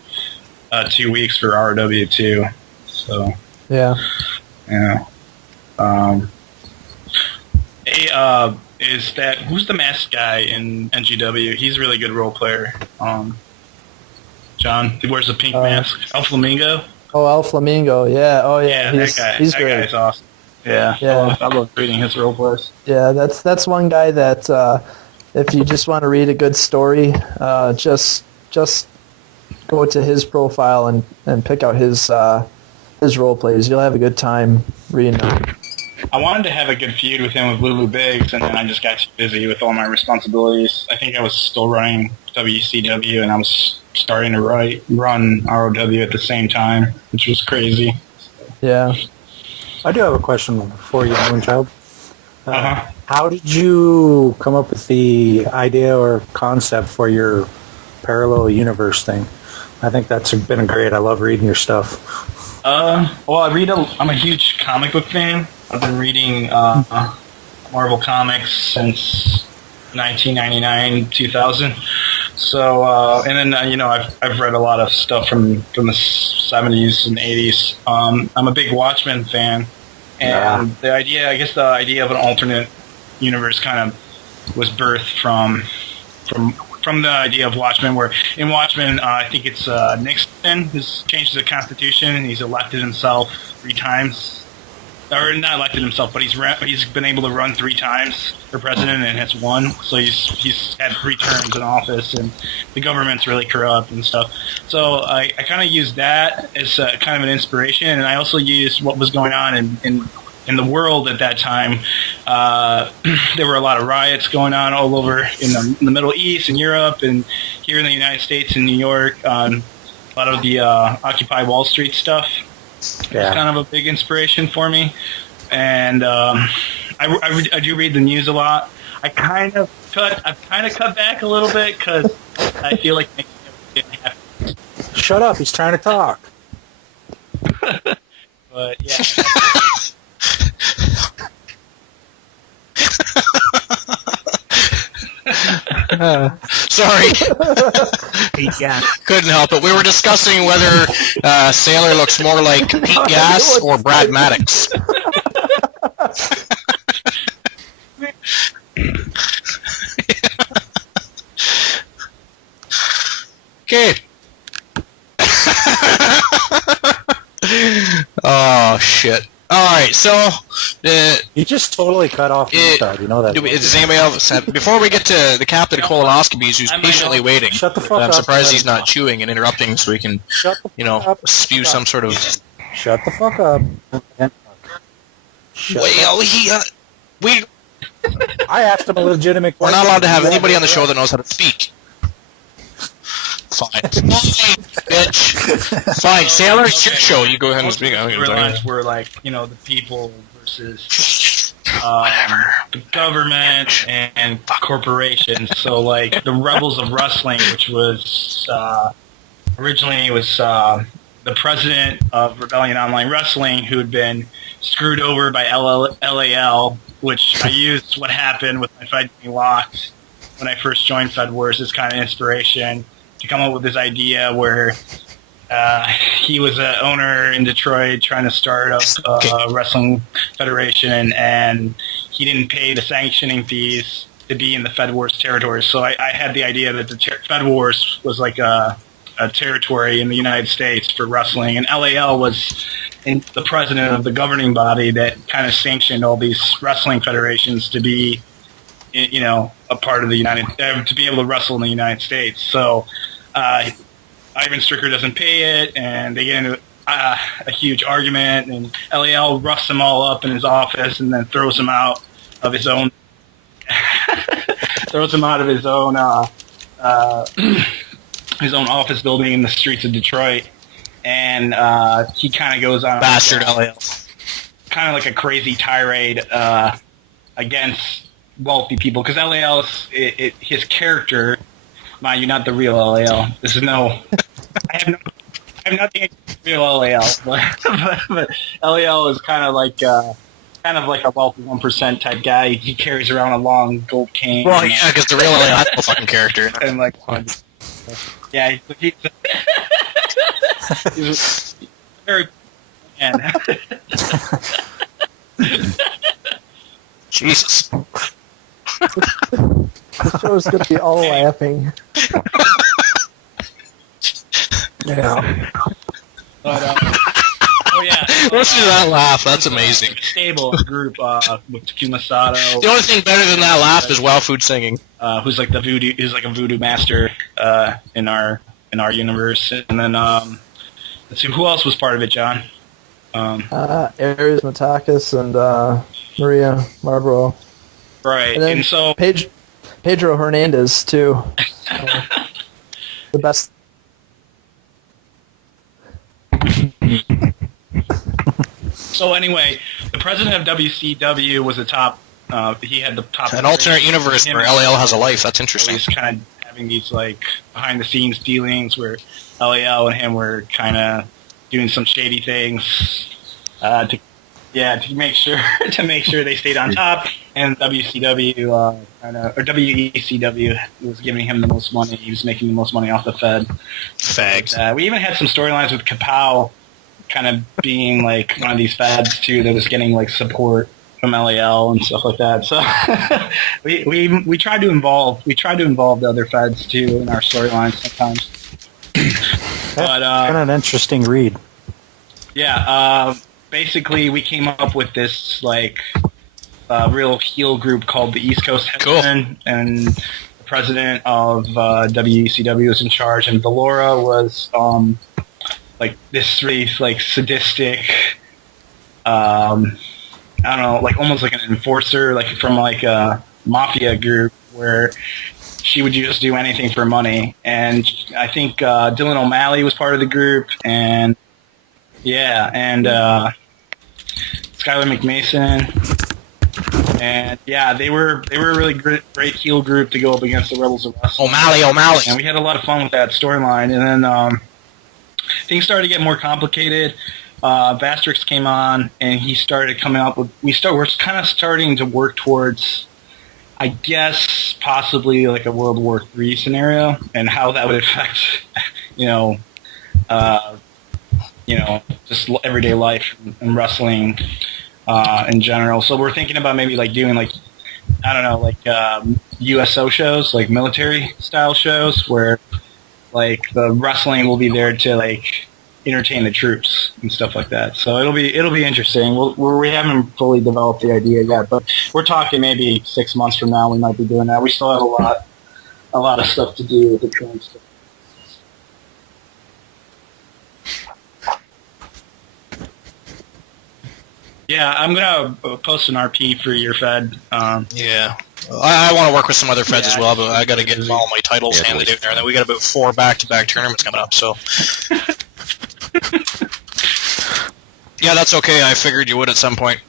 2 weeks for RW too. So yeah. Who's the masked guy in NGW? He's a really good role player. John, he wears a pink mask. El Flamingo. Oh, El Flamingo, yeah. Oh, yeah. That guy. He's that great. guy's awesome. Yeah. I love reading his role plays. Yeah, that's one guy that if you just want to read a good story, just go to his profile and pick out his role plays. You'll have a good time reading them. I wanted to have a good feud with him with Lulu Biggs, and then I just got too busy with all my responsibilities. I think I was still running WCW, and I was starting to run ROW at the same time, which was crazy. Yeah. I do have a question for you, Moonchild. How did you come up with the idea or concept for your parallel universe thing? I think that's been great. I love reading your stuff. Well, I'm a huge comic book fan. I've been reading Marvel Comics since 1999, 2000. So, and then I've read a lot of stuff from the 70s and 80s. I'm a big Watchmen fan, and the idea of an alternate universe kind of was birthed from the idea of Watchmen, where in Watchmen, I think it's Nixon who's changed the Constitution, and he's elected himself 3 times. Or not elected himself, but he's been able to run 3 times for president and has won. So he's had 3 terms in office, and the government's really corrupt and stuff. So I kind of used that as kind of an inspiration, and I also used what was going on in in the world at that time. There were a lot of riots going on all over in the Middle East and Europe, and here in the United States in New York. A lot of the Occupy Wall Street stuff. Yeah. It's kind of a big inspiration for me, and I do read the news a lot. I've kind of cut back a little bit because I feel like it didn't happen. Shut up! He's trying to talk. But yeah. Sorry. Pete Gas. Couldn't help it. We were discussing whether Sailor looks more like Pete Gas or Brad Maddox. Okay. Oh, shit. Alright, so... You just totally cut off the start. You know that. Does anybody else... Before we get to the captain of colonoscopies, who's patiently waiting, Shut the fuck I'm up. surprised he's not chewing and interrupting so we can, spew some sort of... Shut the fuck up. Well, we... I asked him a legitimate We're question. not allowed to have anybody on the show that knows how to speak. Fine. Bitch. Fine. Sailor, it's your show. You go ahead and speak. I realized we're like, the people versus the government and corporations. So, like, the Rebels of Wrestling, which was originally was the president of Rebellion Online Wrestling, who had been screwed over by LAL, which I used what happened with my fight being locked when I first joined Fed Wars as kind of inspiration to come up with this idea where he was an owner in Detroit trying to start up a wrestling federation, and he didn't pay the sanctioning fees to be in the Fed Wars territory. So I had the idea that the Fed Wars was like a territory in the United States for wrestling, and LAL was the president of the governing body that kind of sanctioned all these wrestling federations to be, a part of the to be able to wrestle in the United States. So Ivan Stricker doesn't pay it, and they get into a huge argument, and LAL roughs them all up in his office and then throws him out of his own his own office building in the streets of Detroit. And he kind of goes on Bastard LAL. kind of like a crazy tirade against wealthy people, because LAL is his character. Mind you, not the real LAL. This is I have nothing against real LAL, but LAL is kind of like a wealthy 1% type guy. He carries around a long gold cane. Well, yeah, because the real LAL has no fucking character. And like, yeah, he's very man. Jesus. The show's going to be all laughing. Yeah. But, oh yeah. Listen to that laugh. That's amazing. Stable group with Takuma Sato. The only thing better than that laugh is Wild Food singing. Who's like a voodoo master in our universe. And then let's see, who else was part of it, John? Aries Matakis and Maria Marlboro. Right. And then so Pedro Hernandez too. The best. So anyway, the president of WCW was the top. He had the top. An alternate universe where LAL has a life. That's interesting. He's kind of having these like behind the scenes dealings where LAL and him were kind of doing some shady things to make sure they stayed on top. And WCW or WECW was giving him the most money. He was making the most money off the Fed. Fags. We even had some storylines with Kapow kind of being like one of these Feds too that was getting like support from LAL and stuff like that. So we tried to involve the other Feds too in our storylines sometimes. But kind of an interesting read. Yeah, basically we came up with this like real heel group called the East Coast Henchmen, and the president of WCW was in charge, and Valora was like this really like sadistic I don't know, like almost like an enforcer, like from like a mafia group where she would just do anything for money. And I think Dylan O'Malley was part of the group, and Skylar McMason. And yeah, they were a really great heel group to go up against the Rebels of Wrestling. O'Malley. And we had a lot of fun with that storyline. And then things started to get more complicated. Vastrix came on, and he started coming up with. We're kind of starting to work towards, I guess, possibly like a World War III scenario, and how that would affect, just everyday life and wrestling in general. So we're thinking about maybe like doing like, I don't know, like USO shows, like military style shows, where like the wrestling will be there to like entertain the troops and stuff like that. So it'll be interesting. We haven't fully developed the idea yet, but we're talking maybe 6 months from now we might be doing that. We still have a lot of stuff to do with the current stuff. Yeah, I'm gonna post an RP for your Fed. Yeah. I want to work with some other Feds as well, but I got to get all my titles handed in there. And then we got about 4 back-to-back tournaments coming up, so... Yeah, that's okay. I figured you would at some point.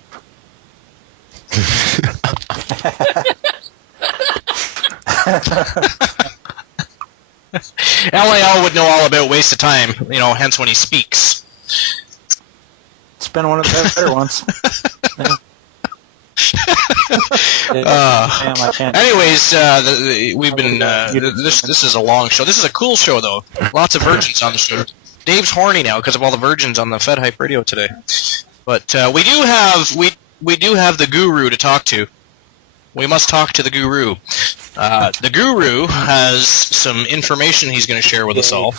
LAL would know all about waste of time, hence when he speaks. It's been one of the better ones. I can't. Anyways, we've been. This is a long show. This is a cool show, though. Lots of virgins on the show. Dave's horny now because of all the virgins on the FedHype Radio today. But we do have the guru to talk to. We must talk to the guru. The guru has some information he's going to share with us all.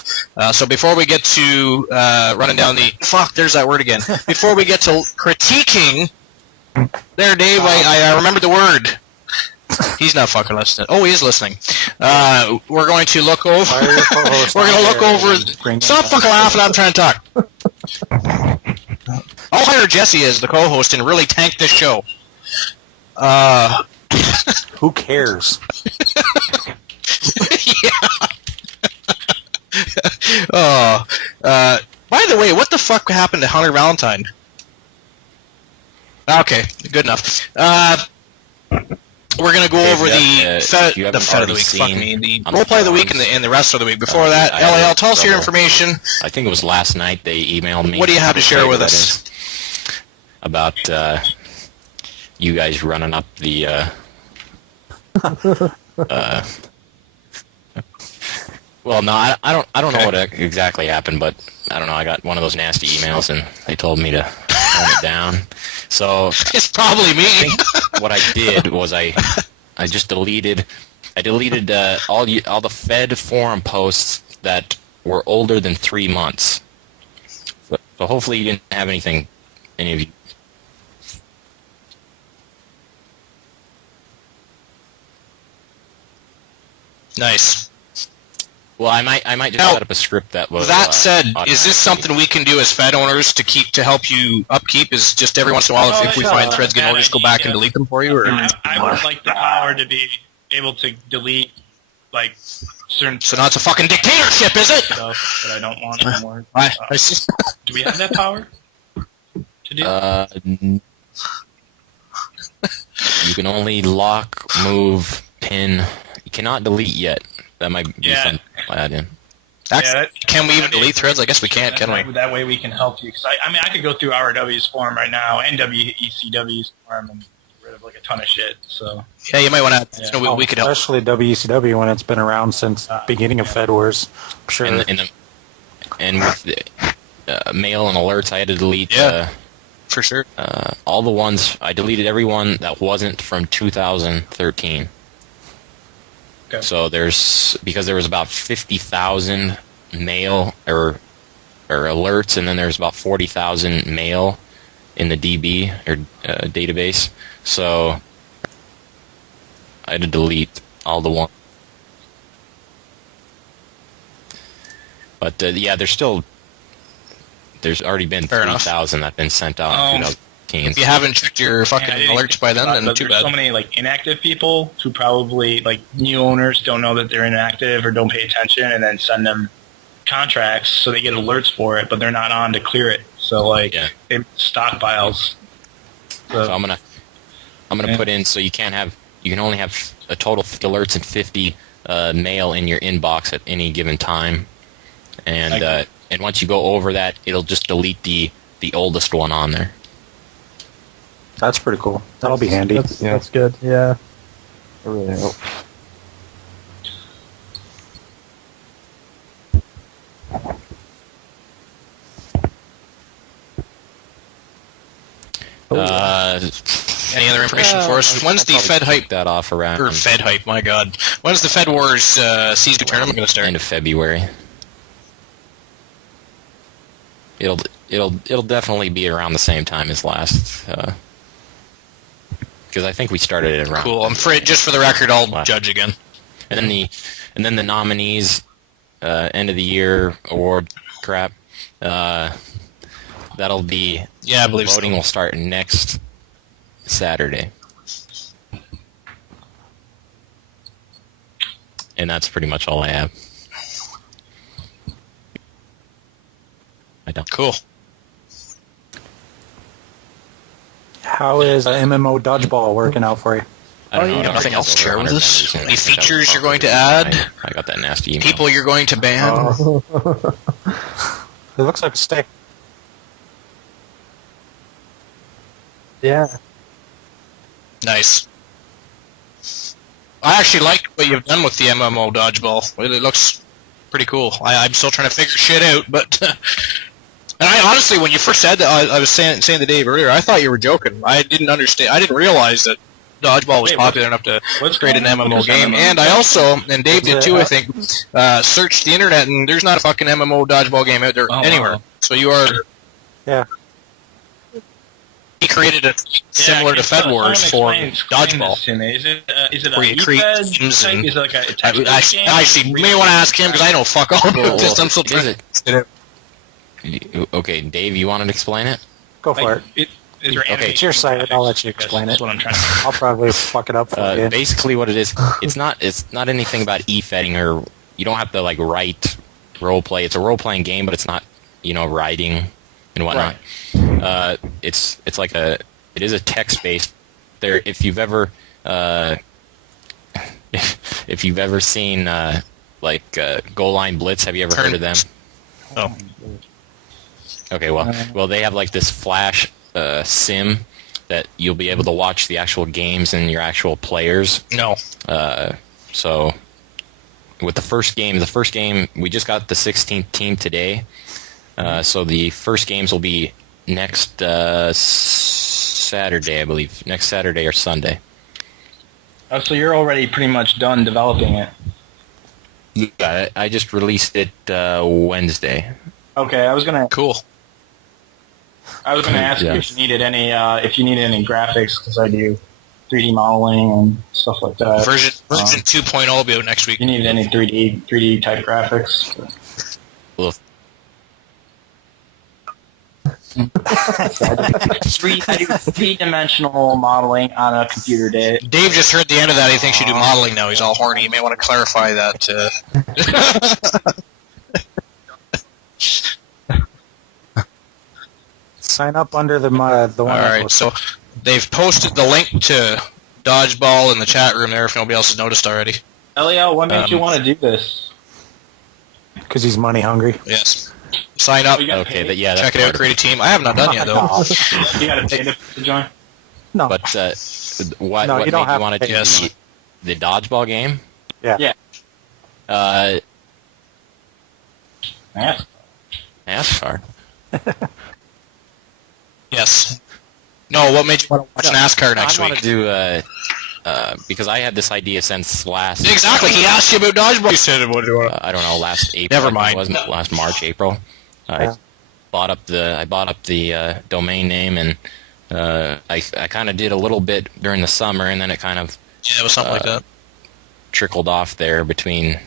So before we get to running down the... Fuck, there's that word again. Before we get to critiquing... There, Dave, I remembered the word. He's not fucking listening. Oh, he is listening. We're going to look over... We're going to look over... Stop fucking laughing, I'm trying to talk. I'll hire Jesse as the co-host and really tank this show. Who cares? Yeah. By the way, what the fuck happened to Hunter Valentine? Okay, good enough. We're gonna go over the Fed of the week. Fuck me, the roleplay of the week and the rest of the week. Before that, LAL, tell us your information. I think it was last night they emailed me. What do you have to share with us? About you guys running up the. Well, no, I don't know what exactly happened, but I don't know. I got one of those nasty emails, and they told me to tone it down. So it's probably me. I think what I did was I just deleted all the Fed forum posts that were older than 3 months. So hopefully you didn't have any of you. Nice. Well, I might just set up a script that was. That said, is this something we can do as Fed owners to help you upkeep? Is just every once in a while, if we find threads getting old, just go back and delete them for you? Or I would like the power to be able to delete like certain. So now it's a fucking dictatorship, is it? Stuff that I don't want anymore. Do we have that power to do? You can only lock, move, pin. You cannot delete yet. That might be something I'll add in. Can we even delete threads? I guess we can't, can we? That way we can help you. Cause I could go through RW's forum right now and WECW's forum and get rid of like a ton of shit. So yeah, you might want to. Yeah. We could help. Especially WECW when it's been around since the beginning of Fed Wars. I'm sure. And with the mail and alerts, I had to delete. For sure. All the ones I deleted, everyone that wasn't from 2013. Okay. So because there was about 50,000 mail or alerts, and then there's about 40,000 mail in the DB or database. So I had to delete all the ones. But there's already been 3,000 that've been sent out. If you haven't checked your fucking alerts by then too there's bad. so many like inactive people who probably like new owners don't know that they're inactive or don't pay attention, and then send them contracts so they get alerts for it, but they're not on to clear it. So like it stockpiles. So I'm gonna put in so you can only have a total of 50 alerts and 50 mail in your inbox at any given time, and once you go over that, it'll just delete the oldest one on there. That's pretty cool. That'll be handy. That's good. Yeah. It really helps. Any other information for us? When's the FedHype that off around? Or FedHype, my God. When's the Fed Wars season tournament going to start? End of February. It'll definitely be around the same time as last. Because I think we started it around. Cool. I'm afraid, just for the record, I'll judge again. And then the nominees, end of the year award crap. That'll be. Yeah, I believe voting will start next Saturday. And that's pretty much all I have. I don't. Cool. How is MMO Dodgeball working out for you? I don't know. You got nothing else to share with us? members, Any features you're going to add? I got that nasty email. People you're going to ban? It looks like a steak. Yeah. Nice. I actually like what you've done with the MMO Dodgeball. It looks pretty cool. I'm still trying to figure shit out, but... and I honestly, when you first said that, I was saying to Dave earlier, I thought you were joking. I didn't understand. I didn't realize that Dodgeball was popular enough to create an MMO game. And I also, and Dave did too, I think, searched the internet, and there's not a fucking MMO Dodgeball game out there anywhere. Wow. So you are... Yeah. He created a similar to Fed Wars for Dodgeball. Is it where you create teams and... Is it like a text-based game? Actually, you may want to ask him, because I know fuck all about this. I'm still trying to... Okay, Dave, you want to explain it? Go for it. Is there It's your site. I'll let you explain it. That's what I'm trying to I'll probably fuck it up for you. Basically, what it is, it's not anything about Efedding, or you don't have to like write role play. It's a role playing game, but it's not writing and whatnot. Right. It's like it is a text based. There, if you've ever seen Goal Line Blitz, have you ever heard of them? Oh. Okay, well, they have like this flash sim that you'll be able to watch the actual games and your actual players. No. So with the first game, we just got the 16th team today. So the first games will be next Saturday, I believe. Next Saturday or Sunday. Oh, so you're already pretty much done developing it. Yeah, I just released it Wednesday. Okay, I was gonna Cool. ask you if you needed any graphics, because I do 3D modeling and stuff like that. Version 2.0 will be out next week. You needed any 3D type graphics? Well, I do three-dimensional modeling on a computer. Dave just heard the end of that. He thinks you do modeling now. He's all horny. You may want to clarify that. Sign up under the one. All right, so they've posted the link to Dodgeball in the chat room there if nobody else has noticed already. Elio, what made you want to do this? Because he's money hungry. Yes. Sign up. Okay, check it out. Create a team. I have not done yet, though. You got to pay to join? No. But what made you want to do the Dodgeball game? Yeah. NASCAR. Yes. No, what made you want to watch NASCAR next I week? want to do because I had this idea since last. Exactly. He asked you about Dodgeball. You said what do you want? I don't know. Last April. Never mind. It wasn't last March, April. I bought up the domain name, and I kind of did a little bit during the summer, and then it kind of it was something like that. Trickled off there between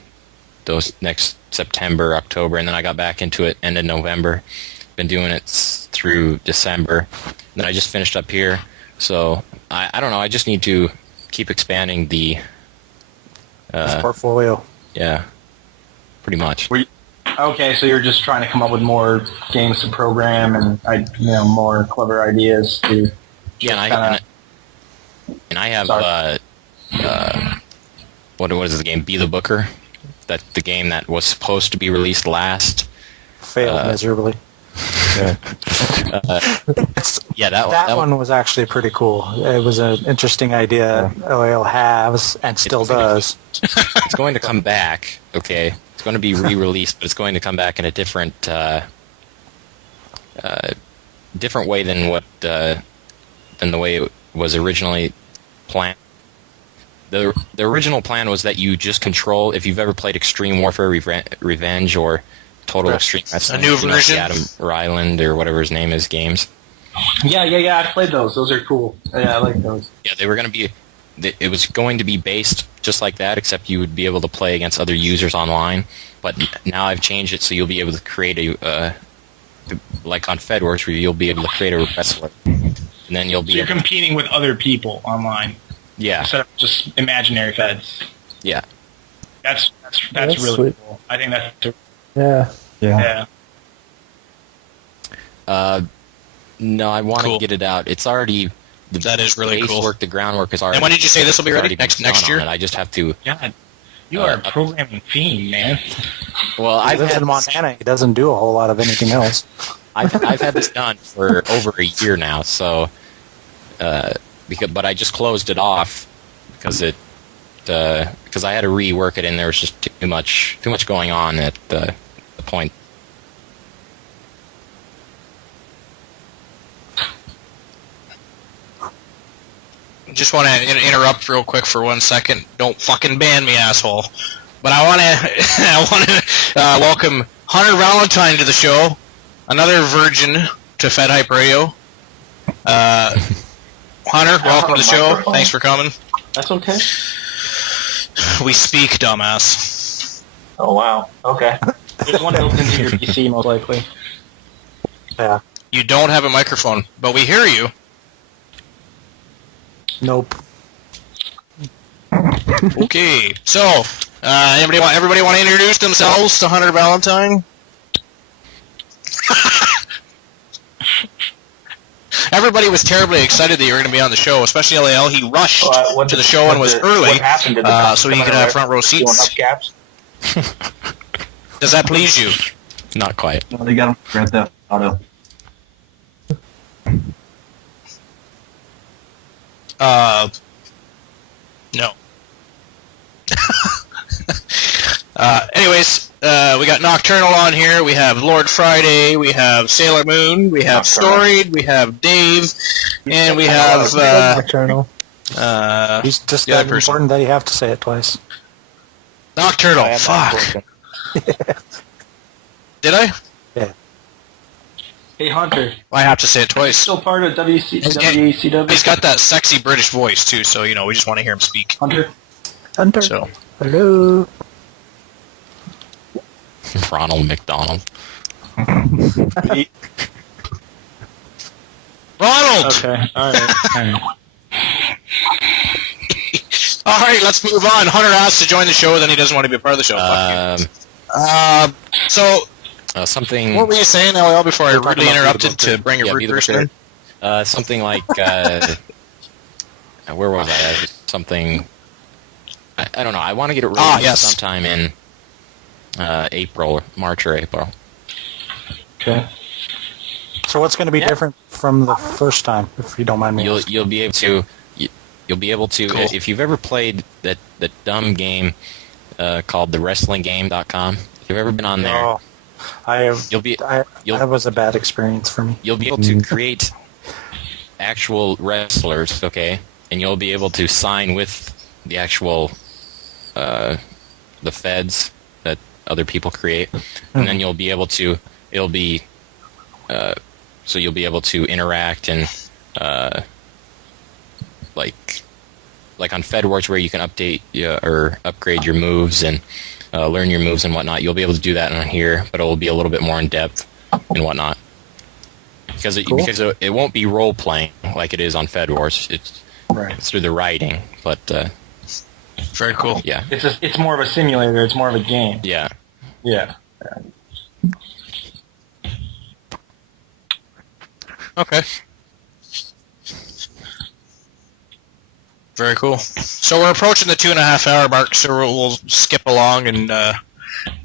those next September, October, and then I got back into it end of November. Been doing it through December. Then I just finished up here. So I don't know. I just need to keep expanding the portfolio. Yeah, pretty much. Okay, so you're just trying to come up with more games to program and more clever ideas to. Yeah, and I have what is the game? Be the Booker. That the game that was supposed to be released last. Failed miserably. That one was actually pretty cool. It was an interesting idea. OL has and still does. It's going to come back. Okay, it's going to be re-released, but it's going to come back in a different way than the way it was originally planned. The original plan was that you just control. If you've ever played Extreme Warfare Revenge or Total Extreme Wrestling, a new version, Adam Ryland or whatever his name is, games. Yeah. I played those. Those are cool. Yeah, I like those. Yeah, they were going to be. It was going to be based just like that, except you would be able to play against other users online. But now I've changed it so you'll be able to create like on FedWars, where you'll be able to create a wrestler, and then you'll be. So you're competing with other people online. Yeah. Instead of just imaginary feds. Yeah. That's That's really sweet. cool. I think that's. Yeah. No, I want to get it out. It's already. That is really cool. The groundwork is already. And when did you say this will be ready? Next year? I just have to. God, you are a programming fiend, man. Well, He lives in Montana. He doesn't do a whole lot of anything else. I've had this done for over a year now, so. But I just closed it off because I had to rework it, and there was just too much going on at the point. Just want to interrupt real quick for 1 second. Don't fucking ban me, asshole. But I want to welcome Hunter Valentine to the show, another virgin to FedHype Radio. Hunter, welcome to the show. Thanks for coming. That's okay. We speak, dumbass. Oh, wow. Okay. There's one built into your PC, most likely. Yeah. You don't have a microphone, but we hear you. Nope. Okay. So, everybody want to introduce themselves to Hunter Valentine? Everybody was terribly excited that you were going to be on the show, especially LAL. He rushed to the show and was early, so he could have front row seats. Does that please you? Not quite. No, they got him Grand Theft Auto. No. Anyways, we got Nocturnal on here, we have Lord Friday, we have Sailor Moon, we have Storied, we have Dave, and we have Nocturnal. He's just that important that you have to say it twice. Nocturnal. Fuck. Did I? Yeah. Hey, Hunter. I have to say it twice. Still part of WCW? He's got that sexy British voice too, so we just want to hear him speak. Hunter. So. Hello. Ronald McDonald. Ronald! Okay, alright. Alright, let's move on. Hunter asked to join the show, then he doesn't want to be a part of the show. Something. What were you saying, LL, before I rudely interrupted to bring your rude person in? Something like, where was I? Something, I don't know. I want to get it released sometime in March or April. Okay. So what's going to be different from the first time, if you don't mind me asking? You'll be able to cool. If you've ever played that dumb game called thewrestlinggame.com, if you've ever been on there. Oh. That was a bad experience for me. You'll be able to create actual wrestlers, okay, and you'll be able to sign with the actual the feds that other people create, and then you'll be able to. It'll be so you'll be able to interact and like on FedWars where you can update or upgrade your moves and. Learn your moves and whatnot. You'll be able to do that on here, but it will be a little bit more in depth and whatnot. because it won't be role playing like it is on Fed Wars. It's through the writing, but very cool. Yeah, it's more of a simulator. It's more of a game. Yeah. Yeah. Okay. Very cool. So we're approaching the 2.5 hour mark, so we'll skip along and.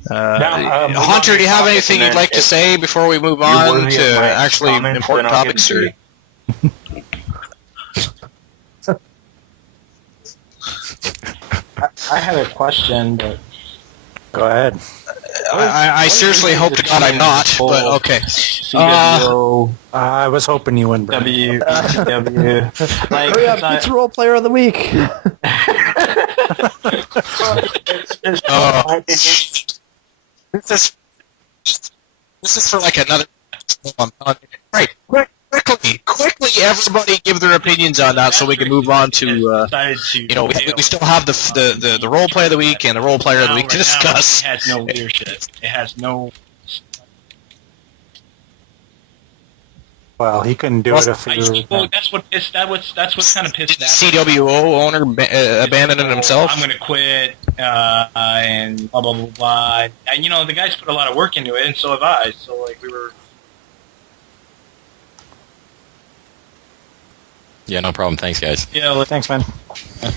Hunter, do you have anything you'd like to say before we move on to actually important topics? Or? I had a question, but go ahead. I seriously hope to God I'm not, but okay. I was hoping you wouldn't. WCW. Hurry up, it's Role Player of the Week. This is for like another. Right, quickly, everybody give their opinions on that, so we can move on to. We still have the Role Player of the Week and the Role Player of the Week to discuss. It has no leadership. It has no. Well, he couldn't do it if he were... That's what's kind of pissed me off. CWO owner abandoning himself. I'm going to quit, and blah, blah, blah, blah. And, the guys put a lot of work into it, and so have I. So, we were... Yeah, no problem. Thanks, guys. Yeah, thanks, man.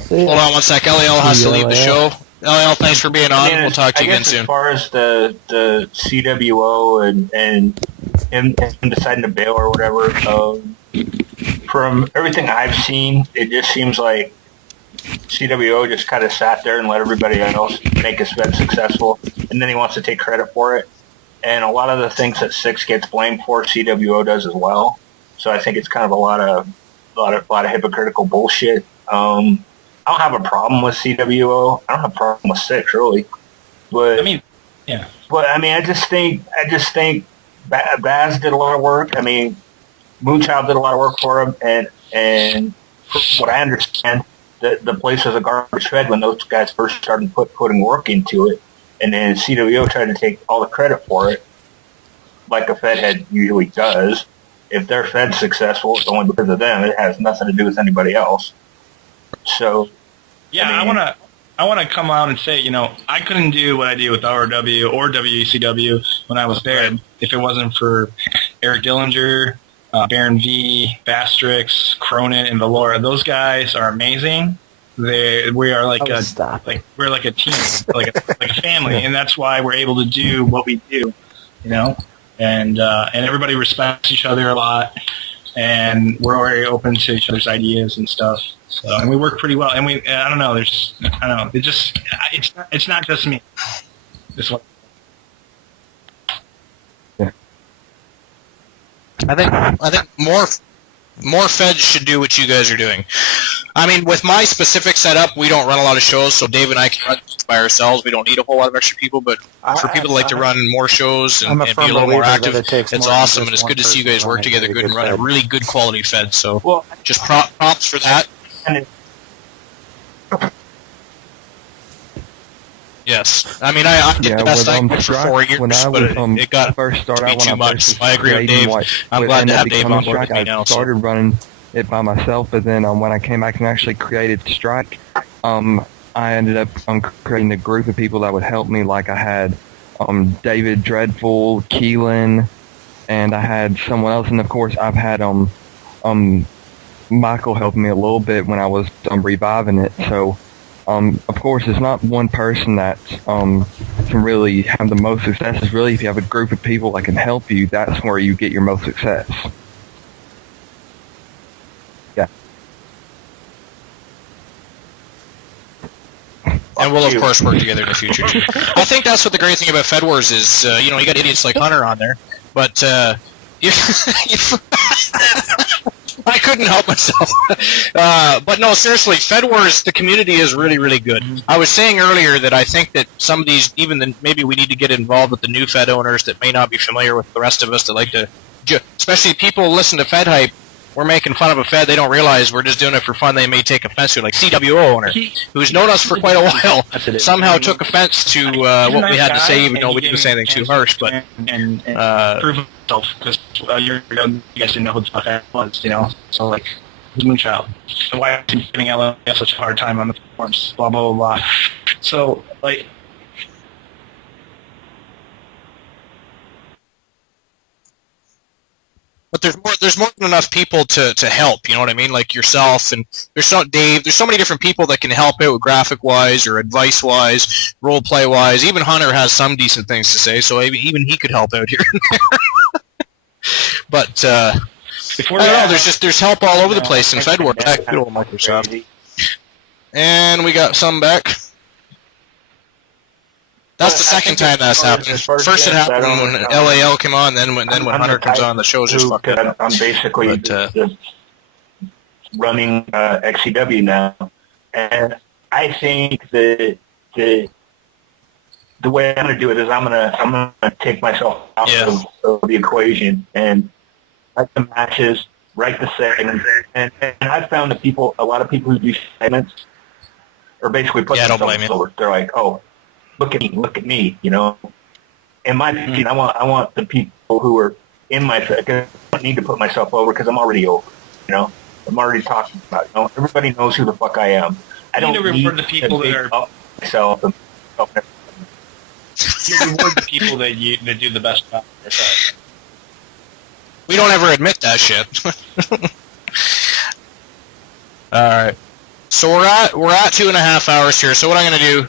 Hold on one sec. LAL has to leave the show. LAL, thanks for being on. We'll talk to you again soon. As far as the CWO and him deciding to bail or whatever, from everything I've seen, it just seems like CWO just kind of sat there and let everybody else make his Fed successful, and then he wants to take credit for it. And a lot of the things that Six gets blamed for, CWO does as well. So I think it's kind of a lot of hypocritical bullshit. I don't have a problem with CWO. I don't have a problem with Six, really. But I just think Baz did a lot of work. Moonchild did a lot of work for him, and from what I understand, the place was a garbage Fed when those guys first started putting work into it, and then CWO tried to take all the credit for it, like a Fed head usually does. If their Fed's successful, it's only because of them. It has nothing to do with anybody else. So, yeah, I want to come out and say, I couldn't do what I do with RW or WECW when I was there if it wasn't for Eric Dillinger, Baron V, Bastrix, Cronin, and Valora. Those guys are amazing. We are like we're like a team, like a family, and that's why we're able to do what we do, and everybody respects each other a lot, and we're very open to each other's ideas and stuff. So, and we work pretty well. And it's not just me. I think more Feds should do what you guys are doing. With my specific setup, we don't run a lot of shows, so Dave and I can run by ourselves. We don't need a whole lot of extra people, but for people that like to run more shows and be a little more active, it's awesome, and it's good to see you guys work together good and run a really good quality Fed, so just props for that. Yes. I did the best I could for 4 years, but it got first started to be too much. I agree with Dave. I'm glad to have Dave on board with me now. I started running it by myself, but then when I came back and actually created Strike, I ended up creating a group of people that would help me. Like I had David Dreadful, Keelan, and I had someone else, and of course I've had Michael helped me a little bit when I was reviving it. So, of course, it's not one person that can really have the most success. It's really if you have a group of people that can help you, that's where you get your most success. Yeah. And we'll, of course, work together in the future. I think that's what the great thing about Fed Wars is, you got idiots like Hunter on there, but I couldn't help myself. But no, seriously, Fed Wars, the community is really, really good. I was saying earlier that I think that some of these, maybe we need to get involved with the new Fed owners that may not be familiar with the rest of us that like to, especially people who listen to FedHype we're making fun of a Fed, they don't realize we're just doing it for fun. They may take offense to it. Like CWO owner, who's known us for quite a while, somehow took offense to what we had to say, even though we didn't say anything too harsh. But prove himself, because a year ago you guys didn't know who the fuck that was, you know. So like, Moonchild. So why are you giving LA such a hard time on the forums? Blah blah blah blah. So like. But there's more than enough people to help, you know what I mean? Like yourself, and there's so many different people that can help out graphic wise or advice wise, role play wise. Even Hunter has some decent things to say, so even he could help out here and there. But I don't know, there's help all over the place in Fed work. Good old Microsoft. And we got some back. That's the second time that's happened. First it happened when LAL came on, then when Hunter comes on, the show's just fucked up. I'm basically just running XCW now, and I think that the way I'm going to do it is I'm going to take myself out of the equation and write the matches, write the segments, and I've found that a lot of people who do segments are basically putting themselves over. They're like, oh, look at me, you know. In my opinion, I want the people who are in my track. I don't need to put myself over because I'm already over, you know. I'm already talking about it. You know? Everybody knows who the fuck I am. I don't need to the people that are up myself. You reward the people that do the best job on their side. We don't ever admit that shit. All right. So we're at 2.5 hours here. So what I'm going to do,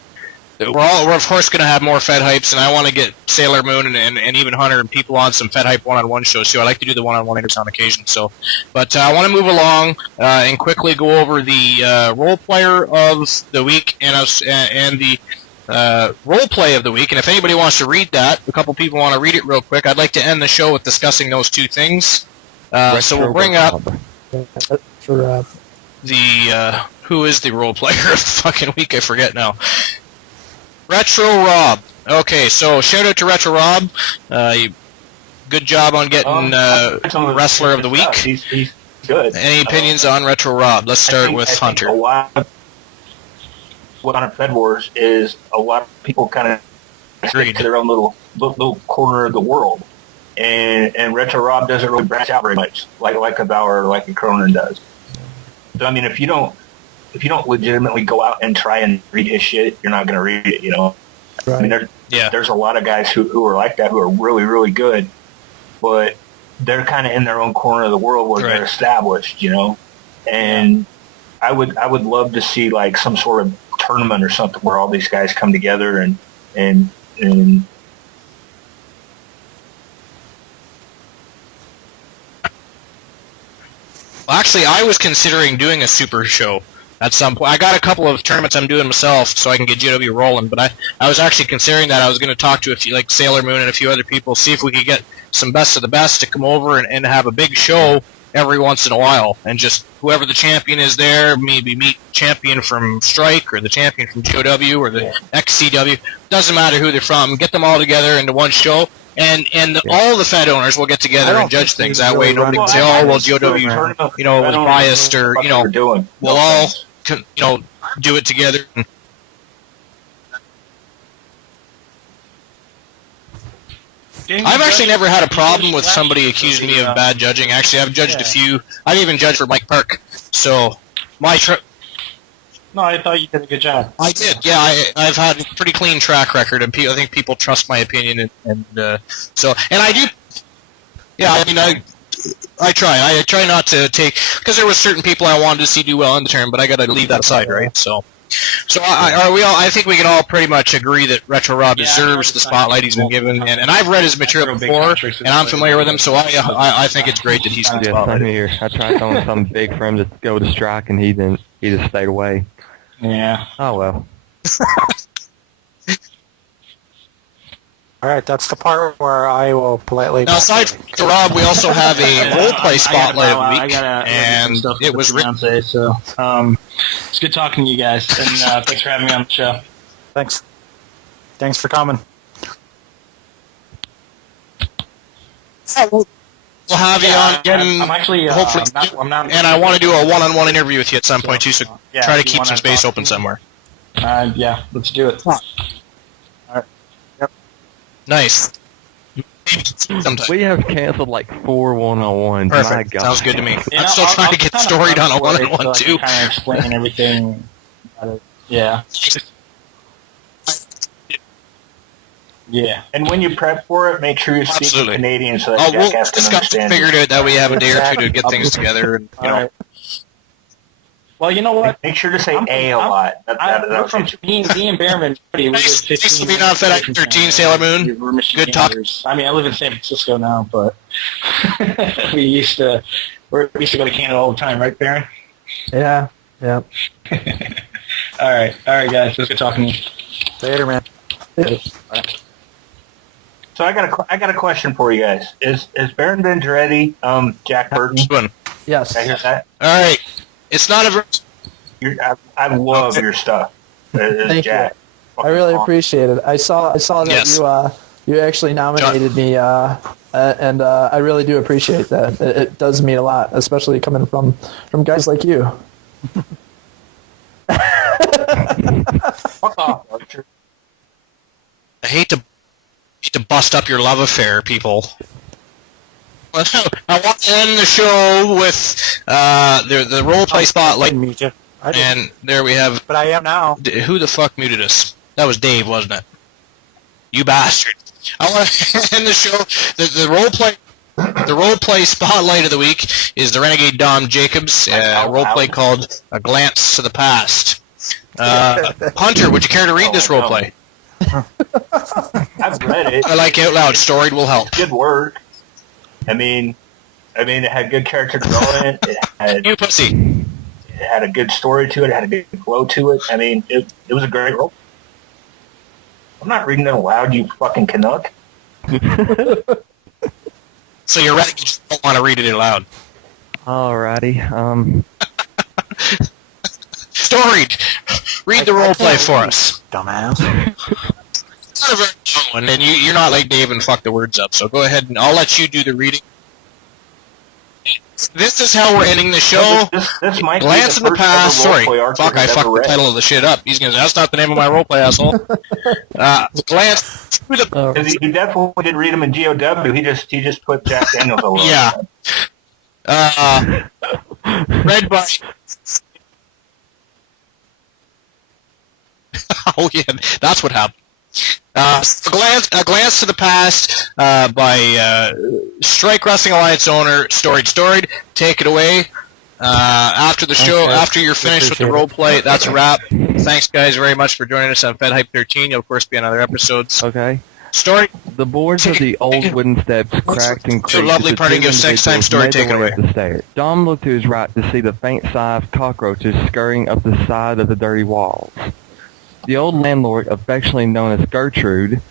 we're of course going to have more Fed hypes, and I want to get Sailor Moon and even Hunter and people on some Fed hype one-on-one shows too. I like to do the one-on-one interviews on occasion. So, but I want to move along and quickly go over the role player of the week and the role play of the week. And if anybody wants to read that, a couple people want to read it real quick. I'd like to end the show with discussing those two things. So we'll bring up the who is the role player of the fucking week? I forget now. Retro Rob. Okay, so shout out to Retro Rob. Good job on getting Wrestler of the Week. He's good. Any opinions on Retro Rob? Let's start with Hunter. What on Fed Wars is a lot of people kind of stick to their own little corner of the world, and Retro Rob doesn't really branch out very much, like a Bauer or like a Cronin does. So I mean, if you don't legitimately go out and try and read his shit, you're not going to read it, you know? Right. I mean, there's a lot of guys who are like that, who are really, really good, but they're kind of in their own corner of the world where they're established, you know? And I would love to see like some sort of tournament or something where all these guys come together and Well, actually, I was considering doing a super show at some point. I got a couple of tournaments I'm doing myself so I can get GW rolling, but I was actually considering that. I was going to talk to a few, like Sailor Moon and a few other people, see if we could get some best of the best to come over and have a big show every once in a while, and just whoever the champion is there, maybe meet champion from Strike or the champion from GOW or the XCW, doesn't matter who they're from, get them all together into one show. And all the Fed owners will get together and judge things. That way nobody can say, oh, well, GOW, you know, was biased, or, you know, we'll all, you know, do it together. I've actually never had a problem with somebody accusing me of bad judging. Actually, I've judged a few. I've even judged for Mike Park. So, No, I thought you did a good job. I did, yeah. I've had a pretty clean track record, and I think people trust my opinion, and I do. Yeah, I mean, I try. I try not to take, because there were certain people I wanted to see do well in the tournament, but I got to leave that aside, right? So I think we can all pretty much agree that Retro Rob deserves the spotlight he's been given, and I've read his material before, and I'm familiar with him, so I think it's great that he's in the spotlight. Same here. I tried throwing something big for him to go to Strike, and he just stayed away. Yeah. Oh, well. All right, that's the part where I will politely... Now, aside from Rob, we also have a role-play spotlight of the week, and it was written... So, it's good talking to you guys, and thanks for having me on the show. Thanks for coming. we'll have you on again. I'm actually hopefully, I'm not. And I want to do a one-on-one interview with you at some point too. So yeah, try to if you keep wanna some space talk open to me. somewhere. Yeah, let's do it. Nice. Sometime. We have canceled like 4 one-on-ones. My Perfect. God. Sounds good to me. You I'm know, still trying to I'll get kinda storied on a prep for it one-on-one so I too. can kind of explain everything. Yeah. Yeah. And when you prep for it, make sure you speak Absolutely. Canadian so that Oh, we'll Jackass can discuss understand. figured it that we have a day or two to get things together. And, you know, Alright. Well, you know what? Make sure to say a lot. We're from me and Behrman. We live 15 Thanks for being on FedHype 13, Sailor Moon. We're Good talk. Michiganders. I mean, I live in San Francisco now, but we used to go to Canada all the time, right, Baron? Yeah. All right, guys. Let's get talking to you. Later, man. So I got a question for you guys. Is Baron Venturetti Jack Burton? Good. Yes. Did I hear that? All right. It's not a... I love your stuff. Thank Jack. you. I really appreciate it. I saw that Yes. you actually nominated me, and I really do appreciate that. It does mean a lot, especially coming from guys like you. Fuck off, Archer. I hate to bust up your love affair, people. I want to end the show with the roleplay spotlight, and there we have. But I am now. Who the fuck muted us? That was Dave, wasn't it? You bastard! I want to end the show. The roleplay spotlight of the week is the Renegade Dom Jacobs roleplay called "A Glance to the Past." Hunter, would you care to read this roleplay? I've read it. I like out loud. Storied will help. Good work. I mean, it had good character development. You pussy. It had a good story to it. It had a good flow to it. I mean, it was a great role. I'm not reading it aloud, you fucking Canuck. So you're ready? You just don't want to read it aloud. Alrighty. Storied, read the roleplay for us. Dumbass. It's not a very long one, and you're not like Dave and fuck the words up. So go ahead and I'll let you do the reading. This is how we're ending the show. This might Glance be in the first past. ever Sorry, roleplay Archer fuck, I has fucked ever the read. title of the shit up. He's gonna say, that's not the name of my roleplay, asshole. Glance through the... 'Cause he definitely did read them in GOW. He just put Jack Daniels all over. Yeah. Read by... Oh, yeah, that's what happened. A glance to the past by Strike Wrestling Alliance owner Storied. Take it away. After the show, Okay. after you're finished with the role play, that's a wrap. Thanks, guys, very much for joining us on FedHype 13. You'll, of course, be on other episodes. Okay. Story. The boards of the old wooden steps cracked and It's a creaked. lovely as the parting two gift. Next time, individuals Story, made their take it way away. up the stairs. Dom looked to his right to see the faint sigh of cockroaches scurrying up the side of the dirty walls. The old landlord, affectionately known as Gertrude,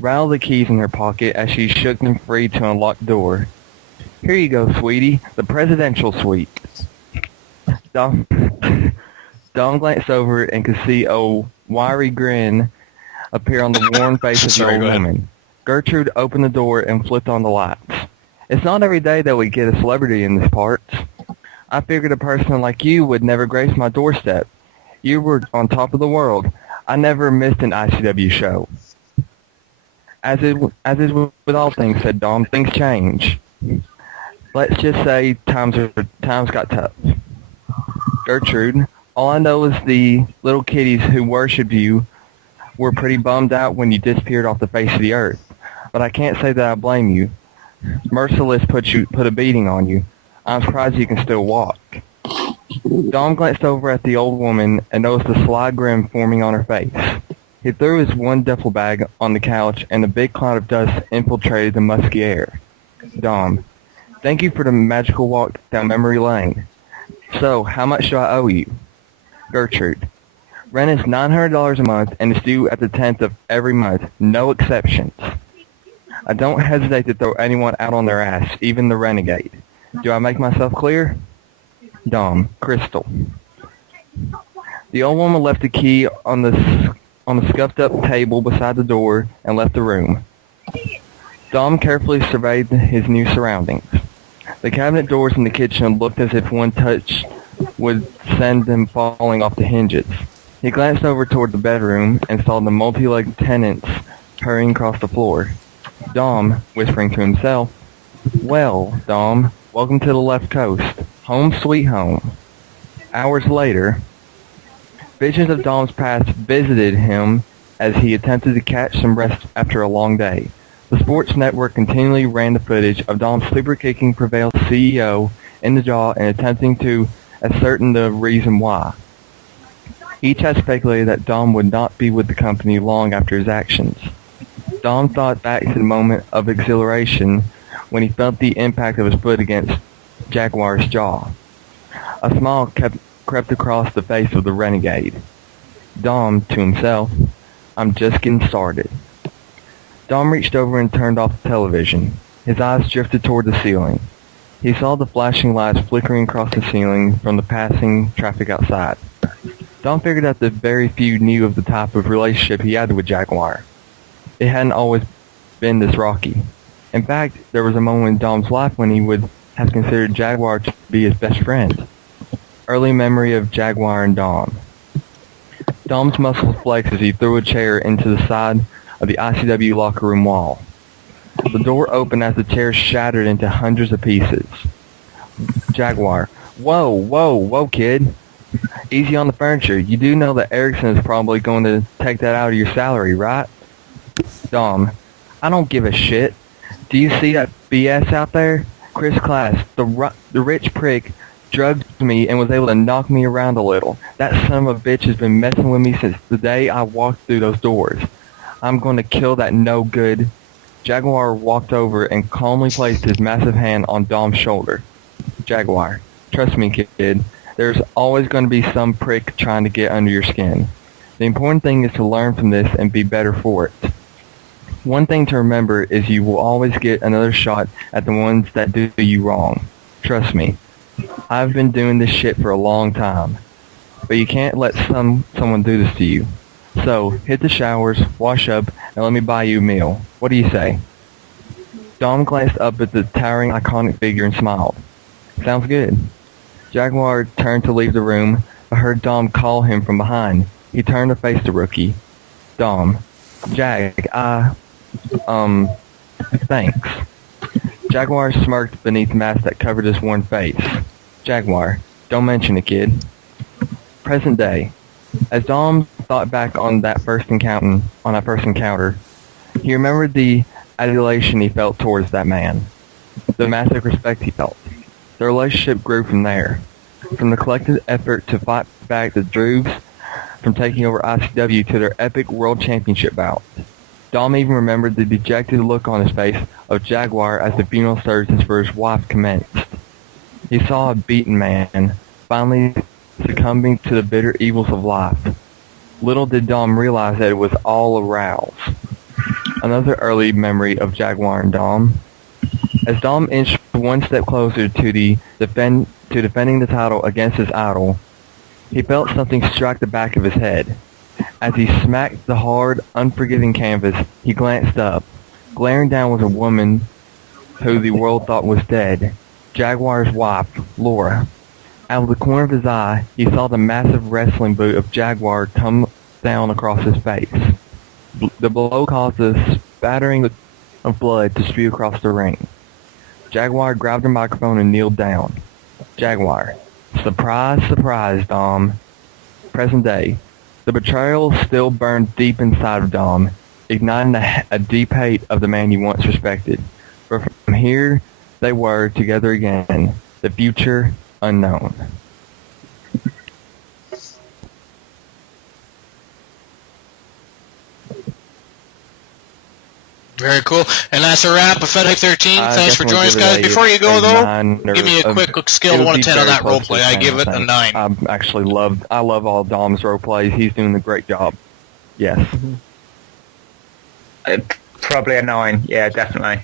rattled the keys in her pocket as she shook them free to unlock the door. Here you go, sweetie, the presidential suite. Dom glanced over and could see a wiry grin appear on the worn face of Sorry, the go old ahead. woman. Gertrude opened the door and flipped on the lights. It's not every day that we get a celebrity in this part. I figured a person like you would never grace my doorstep. You were on top of the world. I never missed an ICW show. As is with all things, said Dom, things change. Let's just say times got tough. Gertrude, all I know is the little kiddies who worship you were pretty bummed out when you disappeared off the face of the earth. But I can't say that I blame you. Merciless put a beating on you. I'm surprised you can still walk. Dom glanced over at the old woman and noticed a sly grin forming on her face. He threw his one duffel bag on the couch and a big cloud of dust infiltrated the musky air. Dom, thank you for the magical walk down memory lane. So, how much do I owe you? Gertrude, rent is $900 a month and is due at the 10th of every month, no exceptions. I don't hesitate to throw anyone out on their ass, even the renegade. Do I make myself clear? Dom, Crystal. The old woman left the key on the scuffed up table beside the door and left the room. Dom carefully surveyed his new surroundings. The cabinet doors in the kitchen looked as if one touch would send them falling off the hinges. He glanced over toward the bedroom and saw the multi-legged tenants hurrying across the floor. Dom, whispering to himself, "Well, Dom, welcome to the left coast. Home sweet home." Hours later, visions of Dom's past visited him as he attempted to catch some rest after a long day. The sports network continually ran the footage of Dom super-kicking Prevail's CEO in the jaw and attempting to ascertain the reason why. Each had speculated that Dom would not be with the company long after his actions. Dom thought back to the moment of exhilaration when he felt the impact of his foot against Jaguar's jaw. A smile crept across the face of the renegade. Dom, to himself, "I'm just getting started." Dom reached over and turned off the television. His eyes drifted toward the ceiling. He saw the flashing lights flickering across the ceiling from the passing traffic outside. Dom figured out that very few knew of the type of relationship he had with Jaguar. It hadn't always been this rocky. In fact, there was a moment in Dom's life when he would have considered Jaguar to be his best friend. Early memory of Jaguar and Dom. Dom's muscles flexed as he threw a chair into the side of the ICW locker room wall. The door opened as the chair shattered into hundreds of pieces. Jaguar, whoa, kid. Easy on the furniture. You do know that Erickson is probably going to take that out of your salary, right? Dom, I don't give a shit. Do you see that BS out there? Chris Class, the rich prick, drugged me and was able to knock me around a little. That son of a bitch has been messing with me since the day I walked through those doors. I'm going to kill that no-good. Jaguar walked over and calmly placed his massive hand on Dom's shoulder. Jaguar, trust me, kid. There's always going to be some prick trying to get under your skin. The important thing is to learn from this and be better for it. One thing to remember is you will always get another shot at the ones that do you wrong. Trust me. I've been doing this shit for a long time. But you can't let someone do this to you. So, hit the showers, wash up, and let me buy you a meal. What do you say? Dom glanced up at the towering, iconic figure and smiled. Sounds good. Jaguar turned to leave the room, but heard Dom call him from behind. He turned to face the rookie. Dom. Jag, thanks. Jaguar smirked beneath the mask that covered his worn face. Jaguar, don't mention it, kid. Present day. As Dom thought back on that first encounter, he remembered the adulation he felt towards that man, the massive respect he felt. The relationship grew from there, from the collective effort to fight back the Droogs from taking over ICW to their epic World Championship bout. Dom even remembered the dejected look on his face of Jaguar as the funeral services for his wife commenced. He saw a beaten man, finally succumbing to the bitter evils of life. Little did Dom realize that it was all a rouse. Another early memory of Jaguar and Dom. As Dom inched one step closer to defending the title against his idol, he felt something strike the back of his head. As he smacked the hard, unforgiving canvas, he glanced up. Glaring down was a woman who the world thought was dead, Jaguar's wife, Laura. Out of the corner of his eye, he saw the massive wrestling boot of Jaguar come down across his face. The blow caused a spattering of blood to spew across the ring. Jaguar grabbed the microphone and kneeled down. Jaguar. Surprise, surprise, Dom. Present day. The betrayal still burned deep inside of Dom, igniting a deep hate of the man he once respected. But from here, they were together again. The future unknown. Very cool. And that's a wrap of FedHype 13. Thanks for joining us, guys. Before you go, though, give me a quick scale of 1 to 10 on that roleplay. I give it a 9. I love all Dom's roleplays. He's doing a great job. Yes. Probably a 9. Yeah, definitely.